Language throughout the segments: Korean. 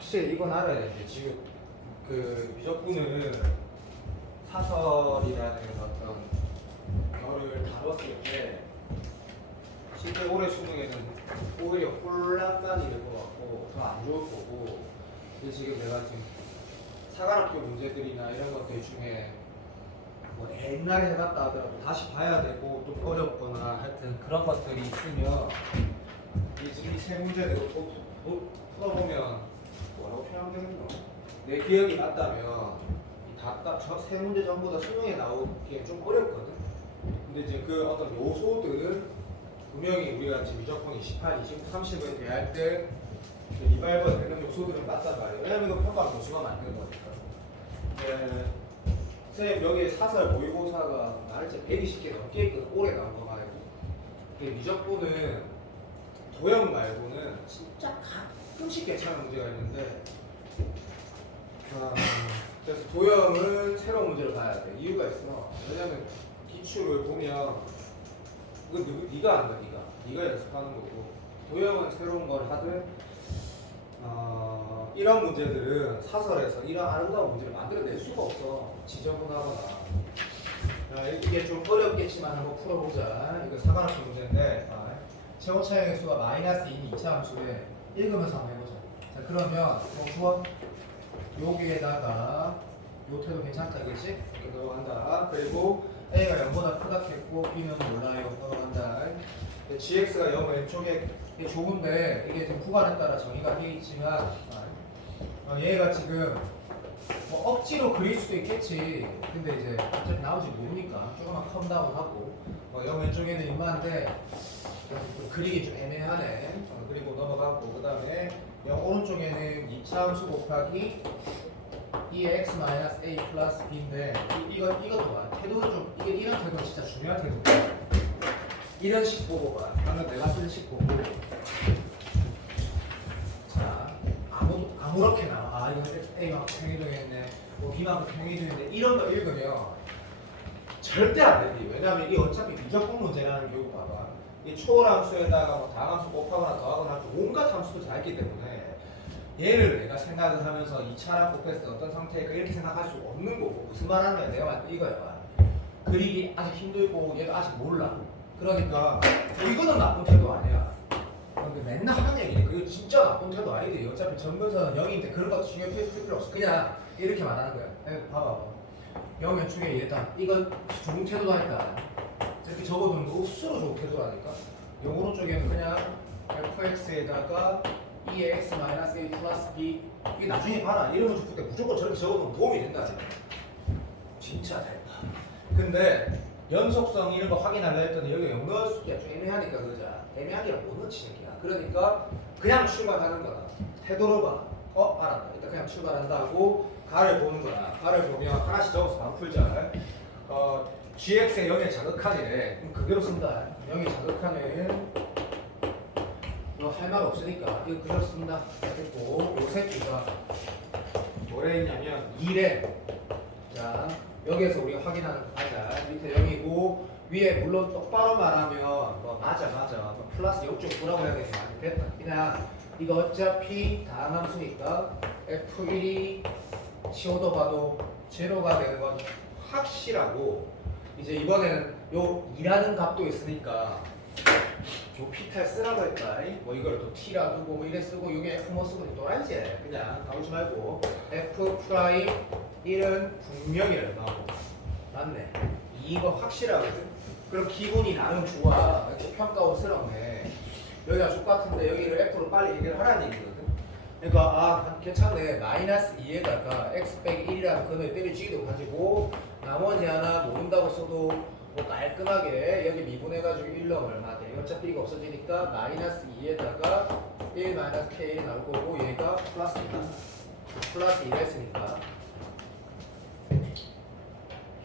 확실히 이건 알아야 돼. 지금 그 미적분은 사설이라는 어떤 거를 다뤘을 때 실제 올해 수능에는 오히려 혼란만 이럴 것 같고 더 안 좋을 거고, 근데 지금 내가 지금 사관학교 문제들이나 이런 것들 중에 뭐 옛날에 해봤다 하더라도 다시 봐야 되고 좀 어렵거나 하여튼 그런 것들이 있으면 이 세 문제를 또 풀어보면 뭐라고 표현하면 되겠노? 내 기억이 맞다면 저세 문제 전부 다 수능에 나오기 좀 어렵거든. 근데 이제 그 어떤 요소들은 분명히 우리가 지금 미적분 28, 29, 30을 대할 때 리발버 되는 요소들은 맞단 말이에요. 왜냐면 이거 평가 교수가 만드는 거니까. 선생님 여기에 사설 모의고사가 말할때 120개 넘게 있거든. 올해 나온 거 말고. 미적분은 도형 말고는 진짜 가끔씩 괜찮은 문제가 있는데, 그래서 도형은 새로운 문제를 봐야 돼. 이유가 있어. 왜냐면 기출을 보면 이거 네가 한다. 네가 연습하는 거고, 도형은 새로운 걸 하든 이런 문제들은 사설에서 이런 아름다운 문제를 만들어낼 수가 없어. 지저분하거나. 이게 좀 어렵겠지만 한번 풀어보자. 이거 사관학교 문제인데 최고차의 수가 -2인 2차 함수에 읽으면서 한번 해보자. 자, 그러면 좋아. 여기에다가 요 태도 괜찮다, 그치? 이렇게 넘어간다. 그리고 A가 0보다 크다 했고 B는 몰라요. 넘어간다. GX가 0 왼쪽에 좋은데 이게 지금 구간에 따라 정의가 되어 있지만 얘가 지금 뭐 억지로 그릴 수도 있겠지. 근데 이제 어차피 나오지 모르니까 조금만 컴다운하고 0 왼쪽에는 임마인데 그리기 좀 애매하네. 그리고 넘어가고 그 다음에 0 오른쪽에는 2차 함수 곱하기 2x-a 플러스 b인데 이것도 봐. 태도는 좀 이런 태도는 진짜 중요한 태도야. 이런 식 보고 봐. 방금 내가 쓴 식 보고. 자, 아무렇게나 이거 A만큼 평이동했네, 뭐 B만큼 평이동했네 이런 거 읽으면 절대 안 되지. 왜냐면 이게 어차피 미적분 문제라는 교육 봐봐. 이 초월함수에다가 뭐 다함수 곱하거나 더하거나 온갖 함수도 다 있기 때문에 얘를 내가 생각을 하면서 2차랑 곱했을 때 어떤 상태일까 이렇게 생각할 수 없는 거고. 무슨 말 하는 거야? 내가 말한 이거야. 그리기 아직 힘들고 얘도 아직 몰라. 그러니까 이거는 나쁜 태도 아니야. 근데 맨날 하는 얘기니까 이거 진짜 나쁜 태도 아니지. 어차피 전문서는 0인데 그런 것도 신경 쓸 필요 없어. 그냥 이렇게 말하는 거야. 봐봐. 0 왼쪽에 얘다. 이건 좋은 태도도 아니다. 이렇게 적어두는 거 억수로 좋은 태도라니까. 0 오른쪽에는 그냥 fx에다가 2x-a 플러스 b. 이게 나중에 봐라. 이런 거 때 무조건 저렇게 적어두면 도움이 된다. 진짜 돼. 근데 연속성 이런 거 확인하려 했더니 여기 0 넣어주기가 좀 애매하니까 그러자. 애매하기라 못 넣지 새끼야. 그러니까 그냥 출발하는 거다. 태도로 봐. 알았다. 일단 그냥 출발한다 하고 가를 보는 거야. 가를 보면 하나씩 적어서 바로 풀자. gx에 0에 자극하네. 그럼 그대로 쓴다. 0에 자극하네. 너 할 말 없으니까 이거 그대로 쓴다. 됐고, 요 새끼가 뭐래 했냐면 2래. 자, 여기에서 우리가 확인하는 거 가자. 밑에 0이고 위에 물론 똑바로 말하면 뭐 맞아 뭐 플러스 0.9라고 해야 되지. 아니 됐다. 그냥 이거 어차피 다함수니까 f1이 치워도 봐도 제로가 되는 건 확실하고, 이제 이번에는 요 2라는 값도 있으니까 요 P탈 쓰라고 했다. 뭐 이걸 또 T라 두고 뭐 이래 쓰고 요게 F 뭐 쓰고 또 알지? 그냥 가보지 말고 F 프라임 1은 분명히 나오고 맞네. 이거 확실하거든. 그럼 기분이 나름 좋아. 평가원스럽네. 여기가 똑같은데 여기를 F로 빨리 해결하라는 얘기거든. 그러니까 괜찮네. -2에다가 x 빼기 1이라는 근을 때려주기도 가지고 나머지 하나 모른다고 써도 뭐 깔끔하게 여기 미분해가지고 1 넣으면 얼마 돼? 어차피 이거 없어지니까 -2에다가 1 k 나올 거고 얘가 플러스입니다. 플러스 1 했으니까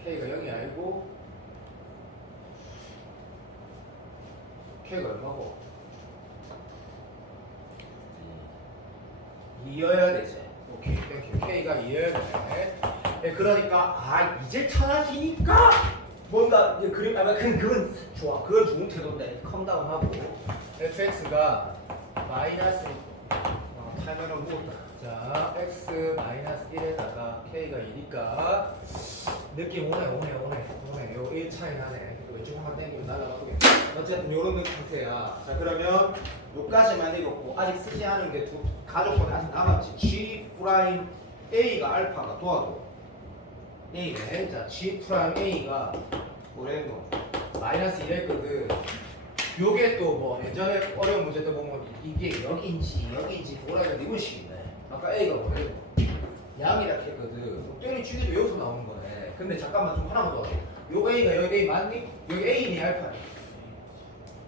k가 0이 아니고 k가 얼마고? 2여야 되지. 오케이, k가 2여야 되네. 그러니까 이제 찾아지니까 뭔가 그건 좋아. 그건 좋은 태도인데 컴다운하고 fx가 마이너스 타이머는 무겁다. 자, x 마이너스 1에다가 k가 2니까 느낌 오네. 요 1 차이 나네. 왼쪽 한번 당기면 날아가고. 어쨌든 요런 형태야. 자, 그러면 요까지만 읽었고 아직 쓰지 않은 게 두 가족번에 아직 남았지. g 프라임 a가 알파가 도와도 a네. 자, g 프라임 a가 뭐라는 거? 마이너스 1했거든. 요게 또 뭐 예전에 어려운 문제 때 보면 이게 여기인지 보라가 이런 식이네. 아까 A가 뭐래? 양이라 했거든. 때리 주기도 여기서 나오는 거네. 근데 잠깐만 좀 하나만 더 하자. 요 A가 여기 A 맞니? 여기 A니 알파니?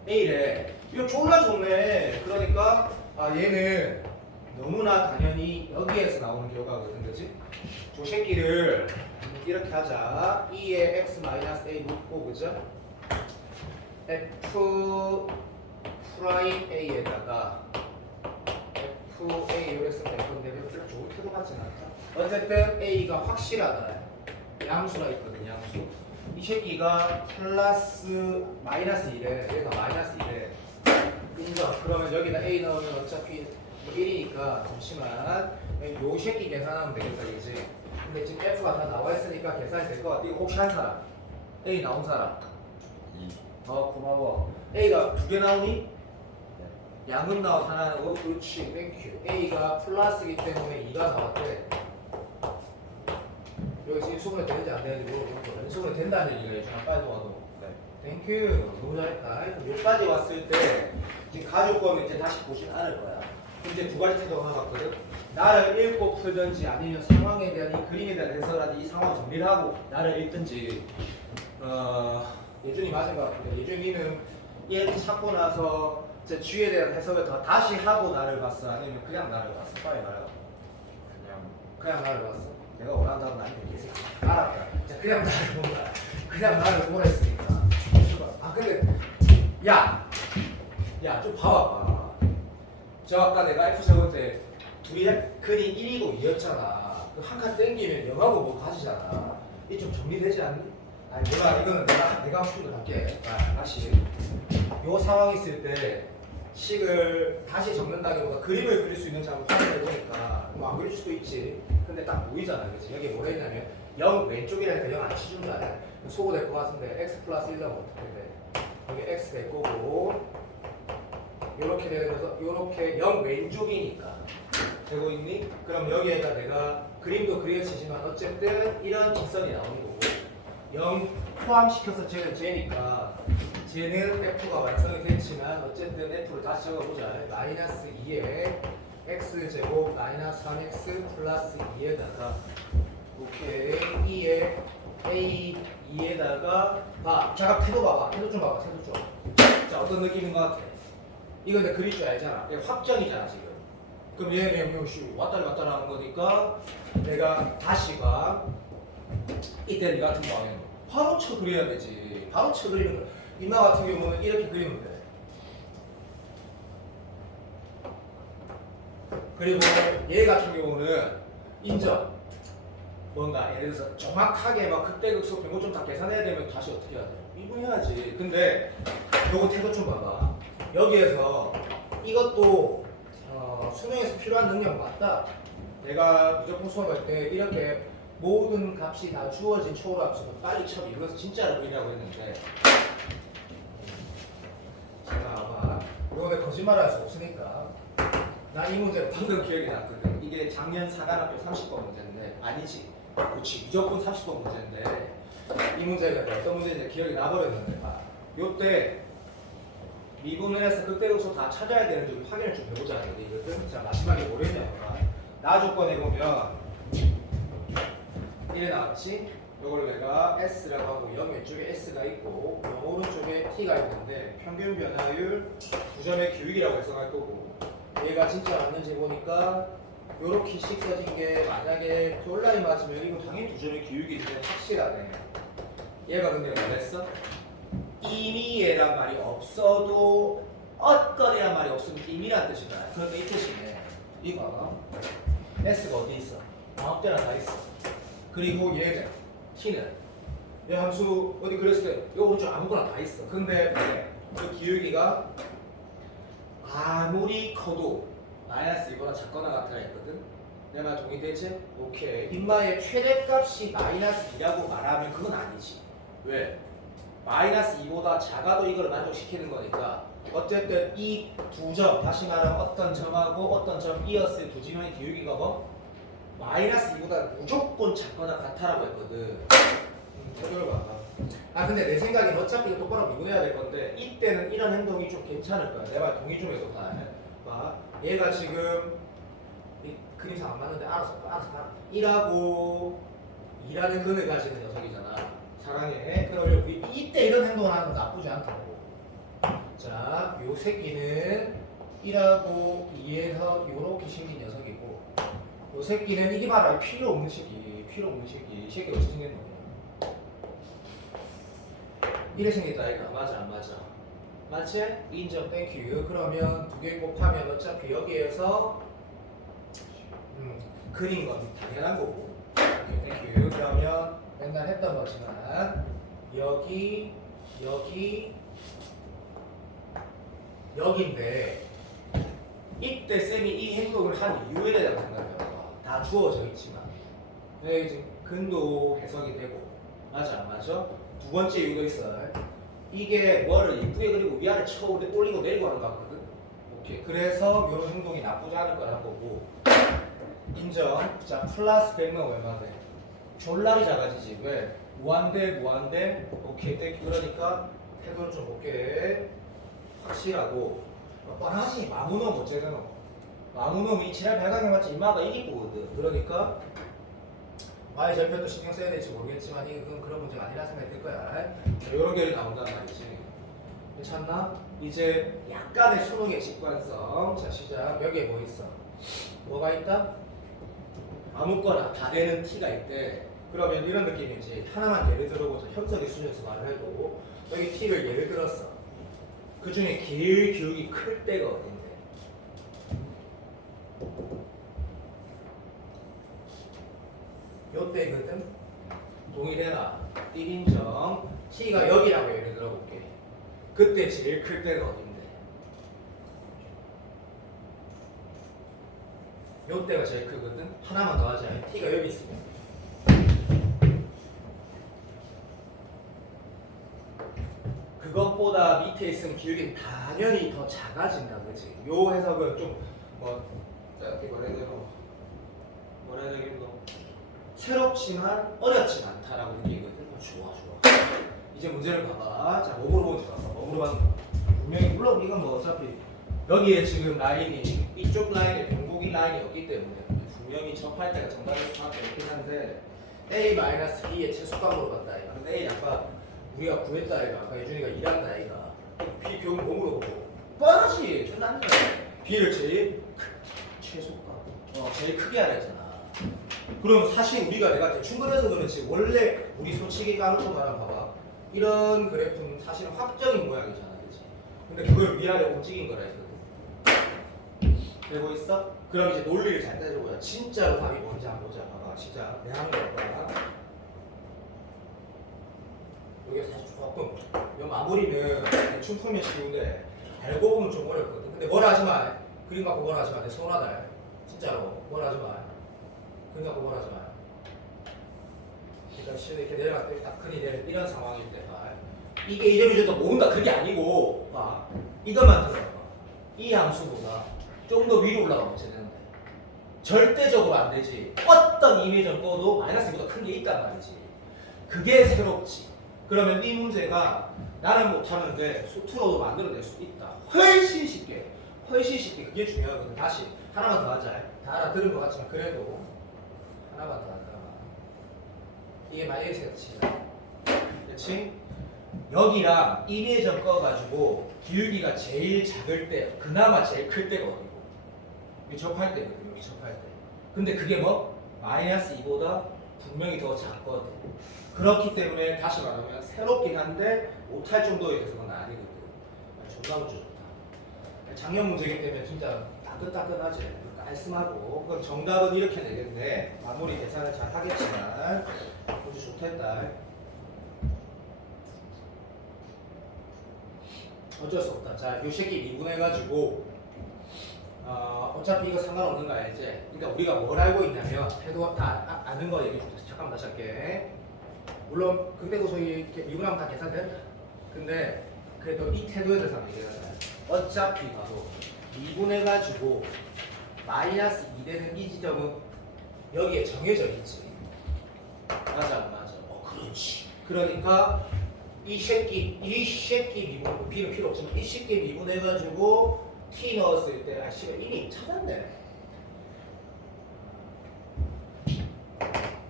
A래. 이거 졸라 좋네. 그러니까 아 얘는 너무나 당연히 여기에서 나오는 결과거든, 그렇지? 저 새끼를 이렇게 하자. 2의 x-a 놓고 그죠? f 프라임 a에다가 fa 이랬을 때 건데 별로 좋은 태도 같진 않다. 어쨌든 a가 확실하다. 양수라 있거든, 양수. 이 새끼가 플러스 마이너스 1에 얘가 마이너스 1에 인정. 그러면 여기다 a 넣으면 어차피 뭐 1이니까 잠시만 요 새끼 계산하면 되겠다, 이제. 근데 지금 f가 다 나와 있으니까 계산이 될 것 같아. 이거 혹시 한 사람? a 나온 사람? 고마워. A가 두 개 나오니? 양은 나와 하나는 오, 그렇지. 땡큐. A가 플러스이기 때문에 2가 나왔대. 여기 지금 수분이 되는지 안 되는지 모르겠고 수분이 된다는 얘기가 있잖아. 빨리 도와도. 네. 땡큐. 너무 잘했다. 여기까지 왔을 때 지금 가족권은 이제 다시 보진 않을 거야. 이제 두 가지 태도가 나왔거든. 나를 읽고 풀든지 아니면 상황에 대한 이 그림에 대한 해설하든지 이 상황 정리를 하고 나를 읽든지 예준이 맞은 것 같은데 예준이는 얘 찾고 나서 제 주에 대한 해석을 더 다시 하고 나를 봤어? 아니면 그냥 나를 봤어? 빨리 말해봐. 그냥 나를 봤어? 내가 원한다고 나한테 얘기했어. 알았다. 자, 그냥 나를 본다. 그냥 나를 보라 했으니까. 아 근데 야 좀 봐봐봐. 저 아까 내가 F 적을 때 둘이 그림 1이고 2였잖아. 그 한 칸 땡기면 0하고 뭐 가지잖아. 이 좀 정리되지 않니? 아니 몰라. 이거는 내가 하고 싶은 거 할게. 다시 요 상황 있을 때 식을 다시 적는다기보다 그림을 그릴 수 있는지 한번 확인해 보니까 뭐 안 그릴 수도 있지. 근데 딱 보이잖아, 그렇지? 여기 뭐라 했냐면 0 왼쪽이라니까 0 안 치준 줄 알아. 소거 될 것 같은데 x 플러스 1 나오면 어떻게 돼? 여기 x 될 거고 요렇게 되는 거서 요렇게 0 왼쪽이니까 되고 있니? 그럼 여기에다 내가 그림도 그려지지만 어쨌든 이런 직선이 나오는 거고 0 포함시켜서 쟤는 쟤니까 쟤는 f가 완성이 됐지만 어쨌든 f를 다시 적어보자. 마이너스 2에 x제곱 마이너스 3x 플러스 2에다가 오케이 2에 a 2에다가 잠깐 태도 봐봐. 태도 좀 봐봐. 태도 좀. 자 어떤 느낌인 것 같아? 이거 내가 그릴 줄 알잖아. 이거 확정이잖아 지금. 그럼 얘는 왔다리 갔다리 하는 거니까 내가 다시가 이때 니 같은 경우에는 바로 쳐 그려야 되지. 바로 쳐 그리는 거야. 이마 같은 경우는 이렇게 그리면 돼. 그리고 얘 같은 경우는 인정. 뭔가 예를 들어서 정확하게 막 극대극소 변고 좀 다 계산해야 되면 다시 어떻게 해야 돼? 미분해야지. 근데 요거 태도 좀 봐봐. 여기에서 이것도 수능에서 필요한 능력 맞다. 내가 무조건 수업할 때 이렇게 모든 값이 다 주어진 초로 합치고 빨리 쳐 이거서 진짜로 그리냐고 했는데 제가 아마 이거 내가 거짓말할 수 없으니까 난 이 문제를 방금 기억이 났거든. 이게 작년 사관학교 30번 문제인데 아니지. 그렇지 무조건 30번 문제인데 이 문제가 어떤 문제인지 기억이 나버렸는데 요때 미분을 해서 극대극소 다 찾아야 되는지 우리 확인을 좀 해보자. 이거든. 자 마지막에 뭐랬냐면 나 조건에 보면 이래 나왔지? 요걸 내가 S라고 하고 0 왼쪽에 S가 있고 0 오른쪽에 T가 있는데 평균 변화율 9점의 기울기라고 해석할 거고 얘가 진짜 맞는지 보니까 요렇게 식 써진 게 만약에 톨라인 맞으면 이거 당연히 2점의 기울기인데 확실하네. 얘가 근데 뭐랬어? 이미 얘란 말이 없어도 어떤이란 말이 없으면 이미란 뜻이다. 그런데 이 뜻이네. 이거 봐봐. S가 어디 있어? 아무 때나 다 있어. 그리고 얘는 T는 얘 함수 어디 그랬을 때 요 오른쪽 아무거나 다 있어. 근데 그 기울기가 아무리 커도 마이너스 이거나 작거나 같다 했거든. 내 말 동의되지? 오케이. 인마의 최대값이 마이너스 2라고 말하면 그건 아니지. 왜? 마이너스 2보다 작아도 이걸 만족시키는 거니까 어쨌든 이 두 점, 다시 말하면 어떤 점하고 어떤 점이었을 두 점의 기울기가 뭐? 마이너스 2보다 무조건 작거나 같다라고 했거든. 해결 봐봐. 아 근데 내 생각엔 어차피 이거 똑바로 미분해야 될 건데 이때는 이런 행동이 좀 괜찮을 거야. 내 말 동의 좀 해도 다. 봐. 얘가 지금 이 그림상 안 맞는데 알아서 1하고 2라는 근을 가지는 녀석이잖아. 사랑해. 그러면 우리 이때 이런 행동을 하는 건 나쁘지 않다고. 자, 요 새끼는 1하고 2에서 요렇게 생긴 녀석이고 요 새끼는 이게 바로 필요 없는 새끼. 이 새끼 어떻게 생겼노? 이래 생겼다 이거 맞아 안 맞아? 맞지? 인정 땡큐. 그러면 두 개 곱하면 어차피 여기에서 그린 건 당연한 거고. 오케이 땡큐. 그러면 맨날 했던 거지만 여기인데 이때 쌤이 이 행동을 한 이유에 대한 생각해봐. 다 주어져 있지만 여기 지금 근도 해석이 되고 맞아 안 맞아? 두 번째 이유가 있어. 이게 뭐를 이쁘게 그리고 위아래 쳐 올리고 내리고 하는 거 같거든. 오케이. 그래서 이런 행동이 나쁘지 않을 거라는 거고. 인정. 자 플러스 100만 얼마 돼? 졸라리 작아지지. 왜? 무한대. 오케이 땡큐. 그러니까 태도를 좀 볼게. 확실하고 뻔하지. 마무놈 어째되노? 마무놈 이 지랄 발광해봤자 이마가 이기쁘거든. 그러니까 마의 절편도 신경 써야 될지 모르겠지만 이건 그런 문제가 아니라 생각이 들 거야. 이런 결이 나온다는 말이지. 괜찮나? 이제 약간의 수능의 직관성. 자 시작. 여기에 뭐 있어? 뭐가 있다? 아무거나 다 되는 t가 있대. 그러면 이런 느낌이지. 하나만 예를 들어보자. 현석의 수준에서 말을 해도 여기 t를 예를 들었어. 그 중에 기울기 클 때가 어딘데? 요때거든? 동의되나? 1인정 t가 여기라고 예를 들어볼게. 그때 제일 클 때가 어딘데? 요때가 제일 크거든? 하나만 더 하자. t가 여기 있으면 그것보다 밑에 있으면 기울기는 당연히 더 작아진다. 그치? 요 해석은 좀뭐 이렇게 뭐라 해야 되겠노? 새롭지만 어렵진 않다라고 느끼거든. 좋아. 이제 문제를 봐봐. 자, 뭐 물어보는지 봤어. 뭐 물어봤는가? 분명히 물론 이건 뭐 어차피 여기에 지금 라인이 이쪽 라인에 변곡인 라인이 없기 때문에 분명히 접할 때가 정답일 수밖에 없긴 한데 a-b의 최소값 물어봤다 이거. 근데 a 아까 우리가 구했다 이거. 아까 예준이가 일한다 이거. b 교훈 뭐 물어보고 뻔하지. 끝났네. b를 제일 최소값. 제일 크게 하라 했잖아. 그럼 사실 우리가 내가 대충 그려서 그렇지 원래 우리 솔직히 까놓고 말하면 봐봐. 이런 그래프는 사실은 확정인 모양이잖아. 그치? 근데 그걸 위아래 움직인 거라 했거든. 되고 있어? 그럼 이제 논리를 잘 따져보자. 진짜로 답이 뭔지 한번 보자. 봐봐. 시작. 내 하는 거 봐봐. 여기 사실 조금 이 마무리는 대충 풀면 쉬운데 알고 보면 좀 어렵거든. 근데 뭐라 하지 마. 그림 갖고 뭐라 하지 마. 내 서운하다. 진짜로 뭐라 하지 마. 그림 갖고 뭐라 하지 마. 일단 실내 이렇게 내려갈 때 딱 큰이 내려 이런 상황일 때 이게 이 점이 좋다 모은다 그게 아니고 봐. 이것만 들어봐. 이 함수보다 좀 더 위로 올라가면 되는데 절대적으로 안 되지. 어떤 이미지를 꺼도 마이너스 2보다 큰 게 있단 말이지. 그게 새롭지. 그러면 이 문제가 나는 못하는데 수트로도 만들어낼 수 있다. 훨씬 쉽게 그게 중요하거든. 다시 하나만 더 하자. 다 알아들은 것 같지만 그래도 하나만 더 하자. 이게 만약에 생각치자. 그렇지? 여기랑 이미지를 꺼가지고 기울기가 제일 작을 때 그나마 제일 클 때가 어디고 여기 접할 때거든. 여기 접할 때. 근데 그게 뭐? 마이너스 2보다 분명히 더 작거든. 그렇기 때문에 다시 말하면 새롭긴 한데 못할 정도에 대해서는 아니거든. 존나 문제 좋다. 작년 문제이기 때문에 진짜 따끈따끈하지. 깔끔하고 그럼 정답은 이렇게 내겠네. 마무리 계산을 잘 하겠지만 문제 좋겠다. 어쩔 수 없다. 자, 이 새끼 미분해가지고 어차피 이거 상관없는 거 알지? 그러니까 우리가 뭘 알고 있냐면 태도 다 아는 거 얘기 좀 잠깐만 다시 할게. 물론 그때도 소위 이렇게 미분하면 다 계산된다. 근데 그래도 이 태도에 대해서 얘기해야 돼. 어차피 봐도 미분해가지고 마이너스 2 되는 이 지점은 여기에 정해져 있지. 맞아 안 맞아? 그렇지. 그러니까 이 새끼 미분 B는 필요 없지만 이 새끼 미분해가지고 T 넣었을 때 씨발 이미 찾았네.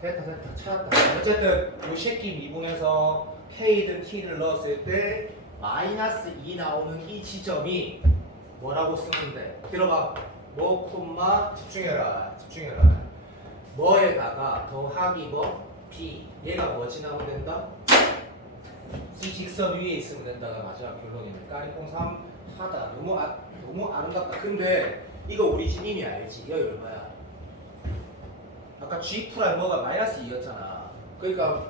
됐다 찾았다. 어쨌든 이 새끼 미분해서 K든 T를 넣었을 때 마이너스 2 나오는 이 지점이 뭐라고 쓰는데? 들어봐. 뭐 콤마 집중해라. 뭐에다가 더하기 뭐 B 얘가 뭐 지나면 된다? 이 직선 위에 있으면 된다가 마지막 결론이네. 까리콩 3 하다. 너무 아름답다. 근데 이거 우리 지금 이미 알지? 이거 얼마야? 아까 G 프라임 뭐가 마이너스 2였잖아. 그러니까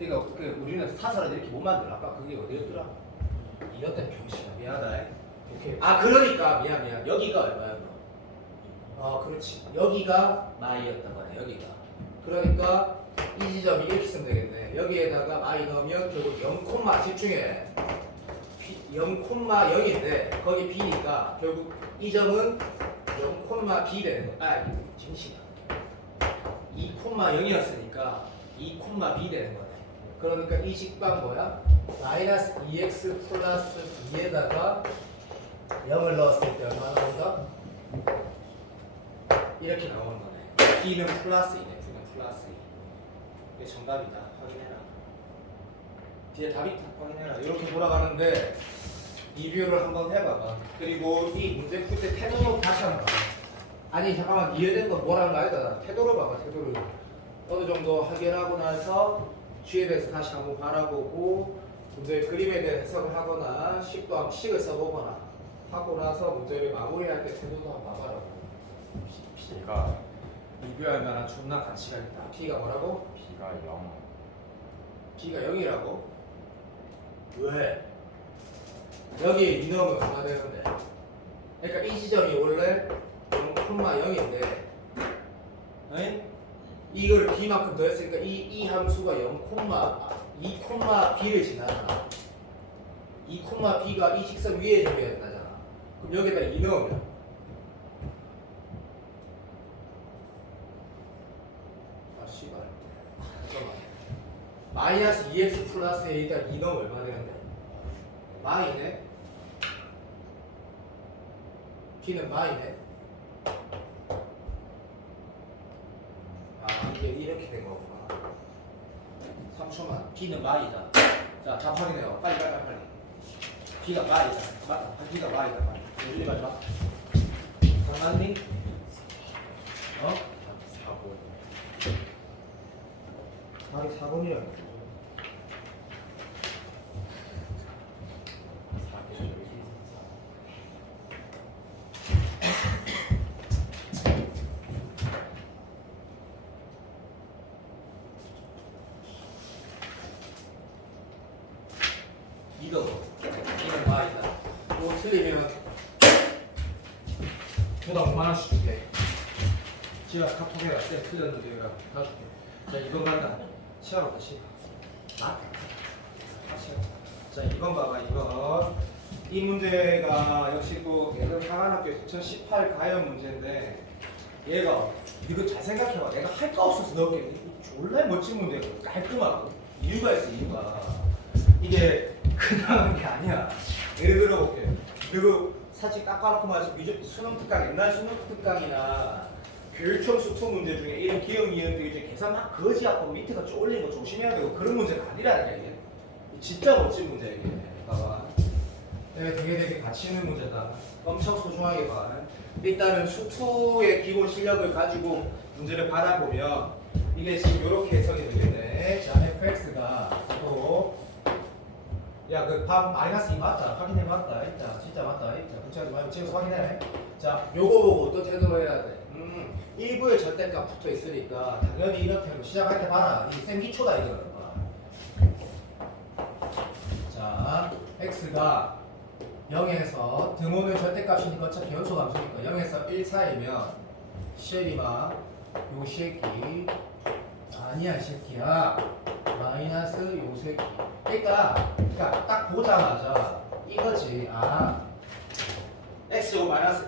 우리는 사설을 이렇게 못 만들어. 아까 그게 어디였더라? 이었던 병신아. 미안하다. 오케이. 그러니까 미안. 여기가 얼마야? 그렇지. 여기가 마이였단 말이야. 여기가. 그러니까 이 지점이 이렇게 쓰면 되겠네. 여기에다가 마이 넣으면 결국 0, 집중해. 0,0인데 거기 B니까 결국 이 점은 0,B 되는 거야. 잠시만. 2,0이었으니까 2,B 되는 거네. 그러니까 이 직방 뭐야? 마이너스 2x 플러스 B에다가 0을 넣었을 때 얼마나 나온다? 이렇게 나오는 거네. B는 플러스 2네. B는 플러스 2. 이게 정답이다. 확인해라. 뒤에 답이 있다. 확인해라. 이렇게 돌아가는데 리뷰를 한번 해봐봐. 그리고 이 문제 풀 때 태도로 다시 한번 봐봐. 아니 잠깐만 이해된 건 뭐라는 거 아니다. 태도를 봐봐. 태도를. 어느 정도 해결하고 나서 G에 대해서 다시 한번 바라보고 문제 그림에 대해 해석을 하거나 식도 한번 식을 써보거나 하고 나서 문제를 마무리할 때 태도도 한번 봐봐라고. B가 리뷰할 만한 존나 가치가 있다. B가 뭐라고? B가 0. B가 0이라고? 왜? 여기 이 넣으면 얼마 되는데? 그러니까 이 지점이 원래 0,0인데 이걸 B만큼 더했으니까 이 함수가 2,B를 지나잖아. 2,B가 이 직선 위에 정해야 된다잖아. 그럼 여기다 2 넣으면 씨발 잠깐만. 마이너스 2x 플러스 a에다 2 넣으면 얼마 되는데? 마이네? B는 마이네? 이게 이렇게 된 거구나. 3초만. B는 마이다. 자, 답 확인해요. 빨리. B가 마이다. 맞다. B가 마이다. 빨리 봐. 장난니? 4번. 답이 4번이라는 거죠. 4번. 이건 마이다. 이거 틀리면 보다 5만원씩 줄게. 지가 카톡해라. 쌤 틀렸는데 내가 다 줄게. 자, 2번 간다. 치아로 다시. 자, 2번 봐봐. 2번. 이 문제가 역시 또 예전 상한학교 2018 가연 문제인데 얘가 이거 잘 생각해봐. 내가 할 거 없어서 넣었겠니? 졸라 멋진 문제고 깔끔하고 이유가 있어. 이유가 이게 그냥 하는 게 아니야. 예를 들어볼게. 그리고 사실 깎아놓고 말해서 수능 특강, 옛날 수능 특강이나 교육청 수투 문제 중에 이런 기억 이응들 이제 계산 막 거지하고 밑에가 쫄리는 거 조심해야 되고 그런 문제가 아니라니까 이게. 진짜 멋진 문제야 이게. 봐봐. 되게 가치 있는 문제다. 엄청 소중하게 봐. 일단은 수투의 기본 실력을 가지고 문제를 받아보면 이게 지금 이렇게 해석이 되겠네. 자, fx가 또 야, 그 밥 마이너스 2 맞다. 확인해봤다. 있다. 진짜 맞다. 있다. 붙여하지 말고 지금 확인해. 자, 요거 보고 어떤 태도로 해야 돼? 일부의 절대값 붙어 있으니까 당연히 이렇게 시작할 때 봐라. 이 생기초다 이거는. 자, x가 0에서 등호는 절대값이니까 어차피 연소함수니까 0에서 1 사이면 쉐리마 요 새끼 아니야 이 새끼야 마이너스 요 새끼 그러니까 딱 보자마자 이거지. 아 x제곱 마이너스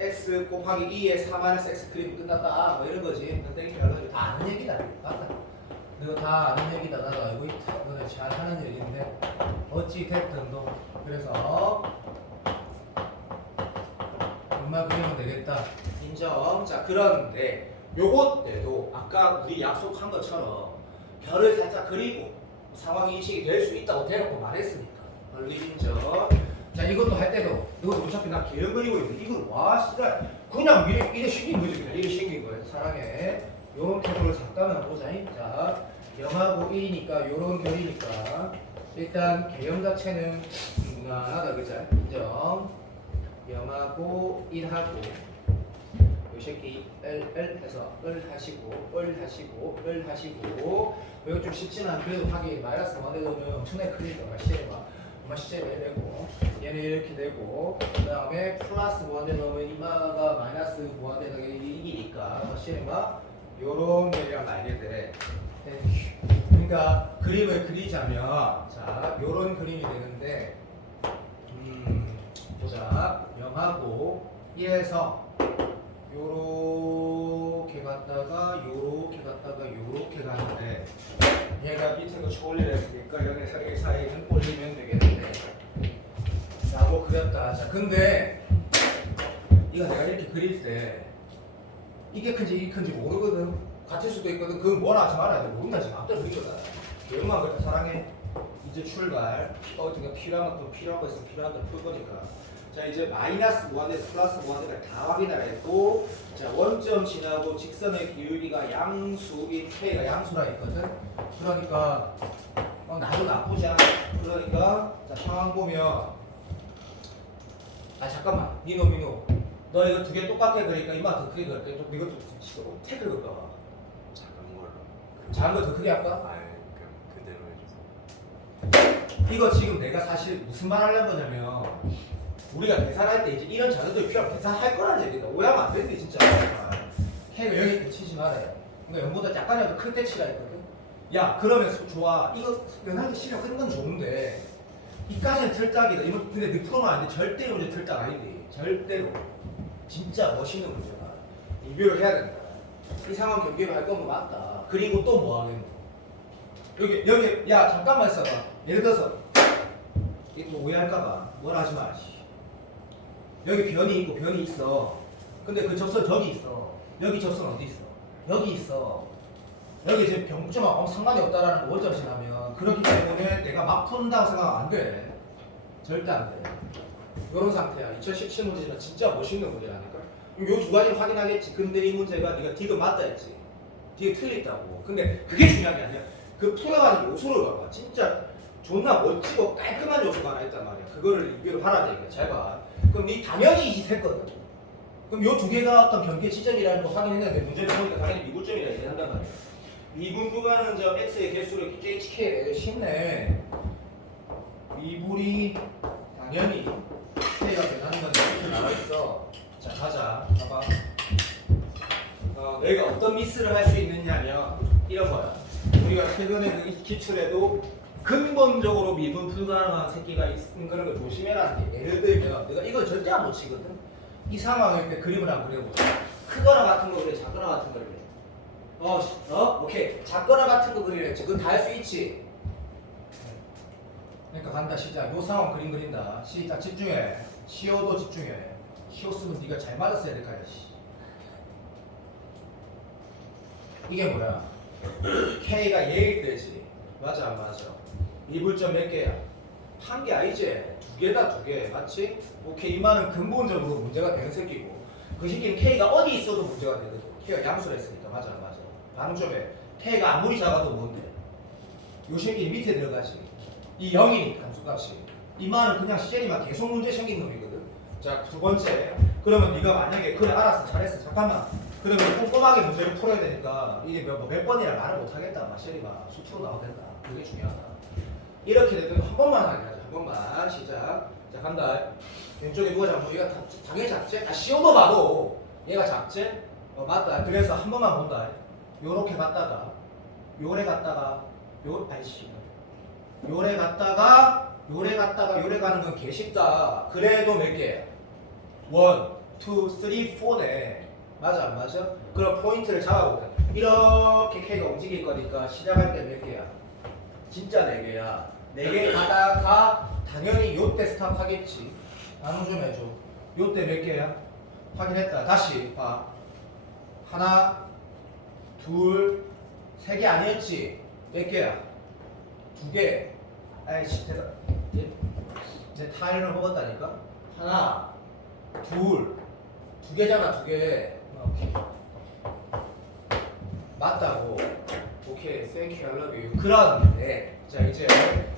x 곱하기 2의 4 마이너스 x 그림 끝났다 뭐 이런 거지. 땡땡이 해가지고 다 아는 얘기다. 맞다. 이거 다 아는 얘기다. 나도 알고 있다. 너네 잘 하는 얘기인데 어찌 됐든 너 그래서 얼마 그리면 되겠다. 인정. 자 그런데 요것 때도 아까 우리 약속한 것처럼 별을 살짝 그리고 상황 인식이 될 수 있다고 대놓고 말했으니까 원리 인정. 자 이것도 할 때도 너 어차피 나 개연 그리고 있는데 이걸 와 진짜 그냥 이래 생긴 거지. 그냥 이래 생긴 거예요. 사랑해. 요런 태도를 잠깐만 보자. 자 0하고 1이니까 요런 결이니까 일단 개형 자체는 무난하다. 그죠? 인정. 0하고 1하고 요 새끼 L 해서 을 하시고 이거 좀 쉽지만 그래도 하기 마이너스 1에 넣으면 엄청나게 크니까 엄마 시제를 되고 얘는 이렇게 되고 그 다음에 플러스 1에 넣으면 이마가 마이너스 1에 이기니까 시제가 요런 개념 알게 돼. 그러니까 그림을 그리자면 자 요런 그림이 되는데 보자 0하고 1에서 요렇게 갔다가 요렇게 가는데 얘가 밑에 거 초올리려 했으니까 0에서 1 사이는 올리면 되겠는데 라고 그렸다. 자 근데 이거 내가 이렇게 그릴 때 이게 큰지 이게 큰지 모르거든. 같을 수도 있거든. 그건 뭐라 하지 말아야 돼. 모른다 지금 앞들 그리거든. 개엄마 그래 사랑해. 이제 출발. 어디가 필요한 것도 필요한 거 있으면 필요한 걸 풀 거니까. 자 이제 마이너스 1에서 플러스 1을 다 확인하라 했고 자 원점 지나고 직선의 기울기가 양수인 K가 양수라 했거든. 그러니까 나도 나쁘지 않아. 그러니까 자 상황 보면 아 잠깐만 민호 너 이거 두 개 똑같게 그러니까 이마 더 크게 그릴게. 좀 이것도 어떻게 그릴까 봐. 작은 걸로. 작은 거 더 크게 할까? 아니 그대로 해주세요. 이거 지금 내가 사실 무슨 말 하려는 거냐면 우리가 계산할 때 이제 이런 자료들이 필요하면 계산할 거라는 얘기다. 오해하면 안 되지 진짜. K가 여기 치지 말아요. 그러니까 0보다 약간이라도 클 때 치라 했거든. 야 그러면 좋아. 이거 연하게 실력 끄는 건 좋은데 이까지는 틀딱이다. 이거 근데 너 풀으면 안 돼. 절대로 이제 틀딱 아닌데. 절대로. 진짜 멋있는 문제다. 리뷰를 해야 된다. 이 상황 경계를 할 거면 맞다. 그리고 또 뭐 하겠노? 여기 야 잠깐만 있어봐. 예를 들어서 이거 오해할까봐 뭐라 하지 마. 여기 변이 있고 변이 있어. 근데 그 접선 저기 있어. 여기 접선 어디 있어? 여기 있어. 여기 지금 병점하고 상관이 없다라는 거 원점 지나면 그렇기 때문에 내가 막 푼다고 생각하면 안 돼. 절대 안 돼. 이런 상태야. 2017 문제는 진짜 멋있는 문제라니까. 요 두 가지 확인하겠지. 근데 이 문제가 네가 디귿 맞다 했지. 디귿 틀렸다고. 근데 그게 중요한 게 아니야. 그 풀어가는 요소를 봐봐. 진짜 존나 멋지고 깔끔한 요소가 하나 있단 말이야. 그거를 리뷰를 하라 되니까 잘 봐. 그럼 니 당연히 이짓했거든. 그럼 요 두 개가 어떤 경계 지점이라는 거 확인했는데 문제를 보니까 당연히 미분점이라 얘기한단 말이야. 미분 구간은 저 x의 개수를 HK 쉽네. 미분이 당연히 k가 되는 건데 이렇게 나와 있어. 자 가자. 봐봐. 내가 어떤 미스를 할 수 있느냐면 이런 거야. 우리가 최근에 그 기출에도 근본적으로 미분 불가능한 새끼가 있는 그런 걸 조심해라는 게 예를 들면 내가 이걸 절대 안 놓치거든. 이 상황일 때 그림을 한번 그려보자. 크거나 같은 거 그래, 작거나 같은 거 그래. 오케이. 작거나 같은 거 그리랬지. 그건 다 할 수 있지. 그러니까 간다 시작. 요 상황 그림 그린다. 시작 집중해. 시오도 집중해. 시오 쓰면 네가 잘 맞았어야 될 거야. 이게 뭐야? K가 예일 때지. 맞아 안 맞아? 미분점 몇 개야? 한 개 아니지? 두 개다 두 개. 맞지? 오케이. 이 말은 근본적으로 문제가 되는 새끼고 그 새끼는 K가 어디 있어도 문제가 되거든. K가 양수라 했으니까. 맞아 안 맞아? 방점에 K가 아무리 작아도 뭔데? 요 새끼 밑에 들어가지. 이 0이니까 함수값이. 이 말은 그냥 시제니만 계속 문제 생긴 놈이거든. 자 두 번째. 그러면 네가 만약에 그래 알았어 잘했어 잠깐만. 그러면 꼼꼼하게 문제를 풀어야 되니까 이게 몇 번이라 말을 못하겠다. 마시리가 수투로 나와야 된다. 그게 중요하다. 이렇게 되면 한 번만 하게 하자. 한 번만 시작. 자 간다. 왼쪽에 누가 잡고 얘가 당연히 작지? 아 시험도 봐도 얘가 작지? 맞다. 그래서 한 번만 본다. 요렇게 갔다가 요래 갔다가 아이씨 요래 갔다가 요래 갔다가 요래 가는 건 개쉽다. 그래도 몇 개? 1, 2, 3, 4네. 맞아 안 맞아? 그럼 포인트를 잡아보자. 이렇게 K가 움직일 거니까 시작할 때 몇 개야? 진짜 4개야. 4개 가다가 당연히 요때 스탑하겠지. 나눠 좀 해줘. 요때 몇 개야? 확인했다. 다시 봐. 하나, 둘, 3개 아니었지? 몇 개야? 2개. 아이씨 대단. 내 타일을 먹었다니까? 하나, 둘, 2개잖아 2개. 오케이. 맞다고. 오케이, thank you, I love you. 그런데 자 이제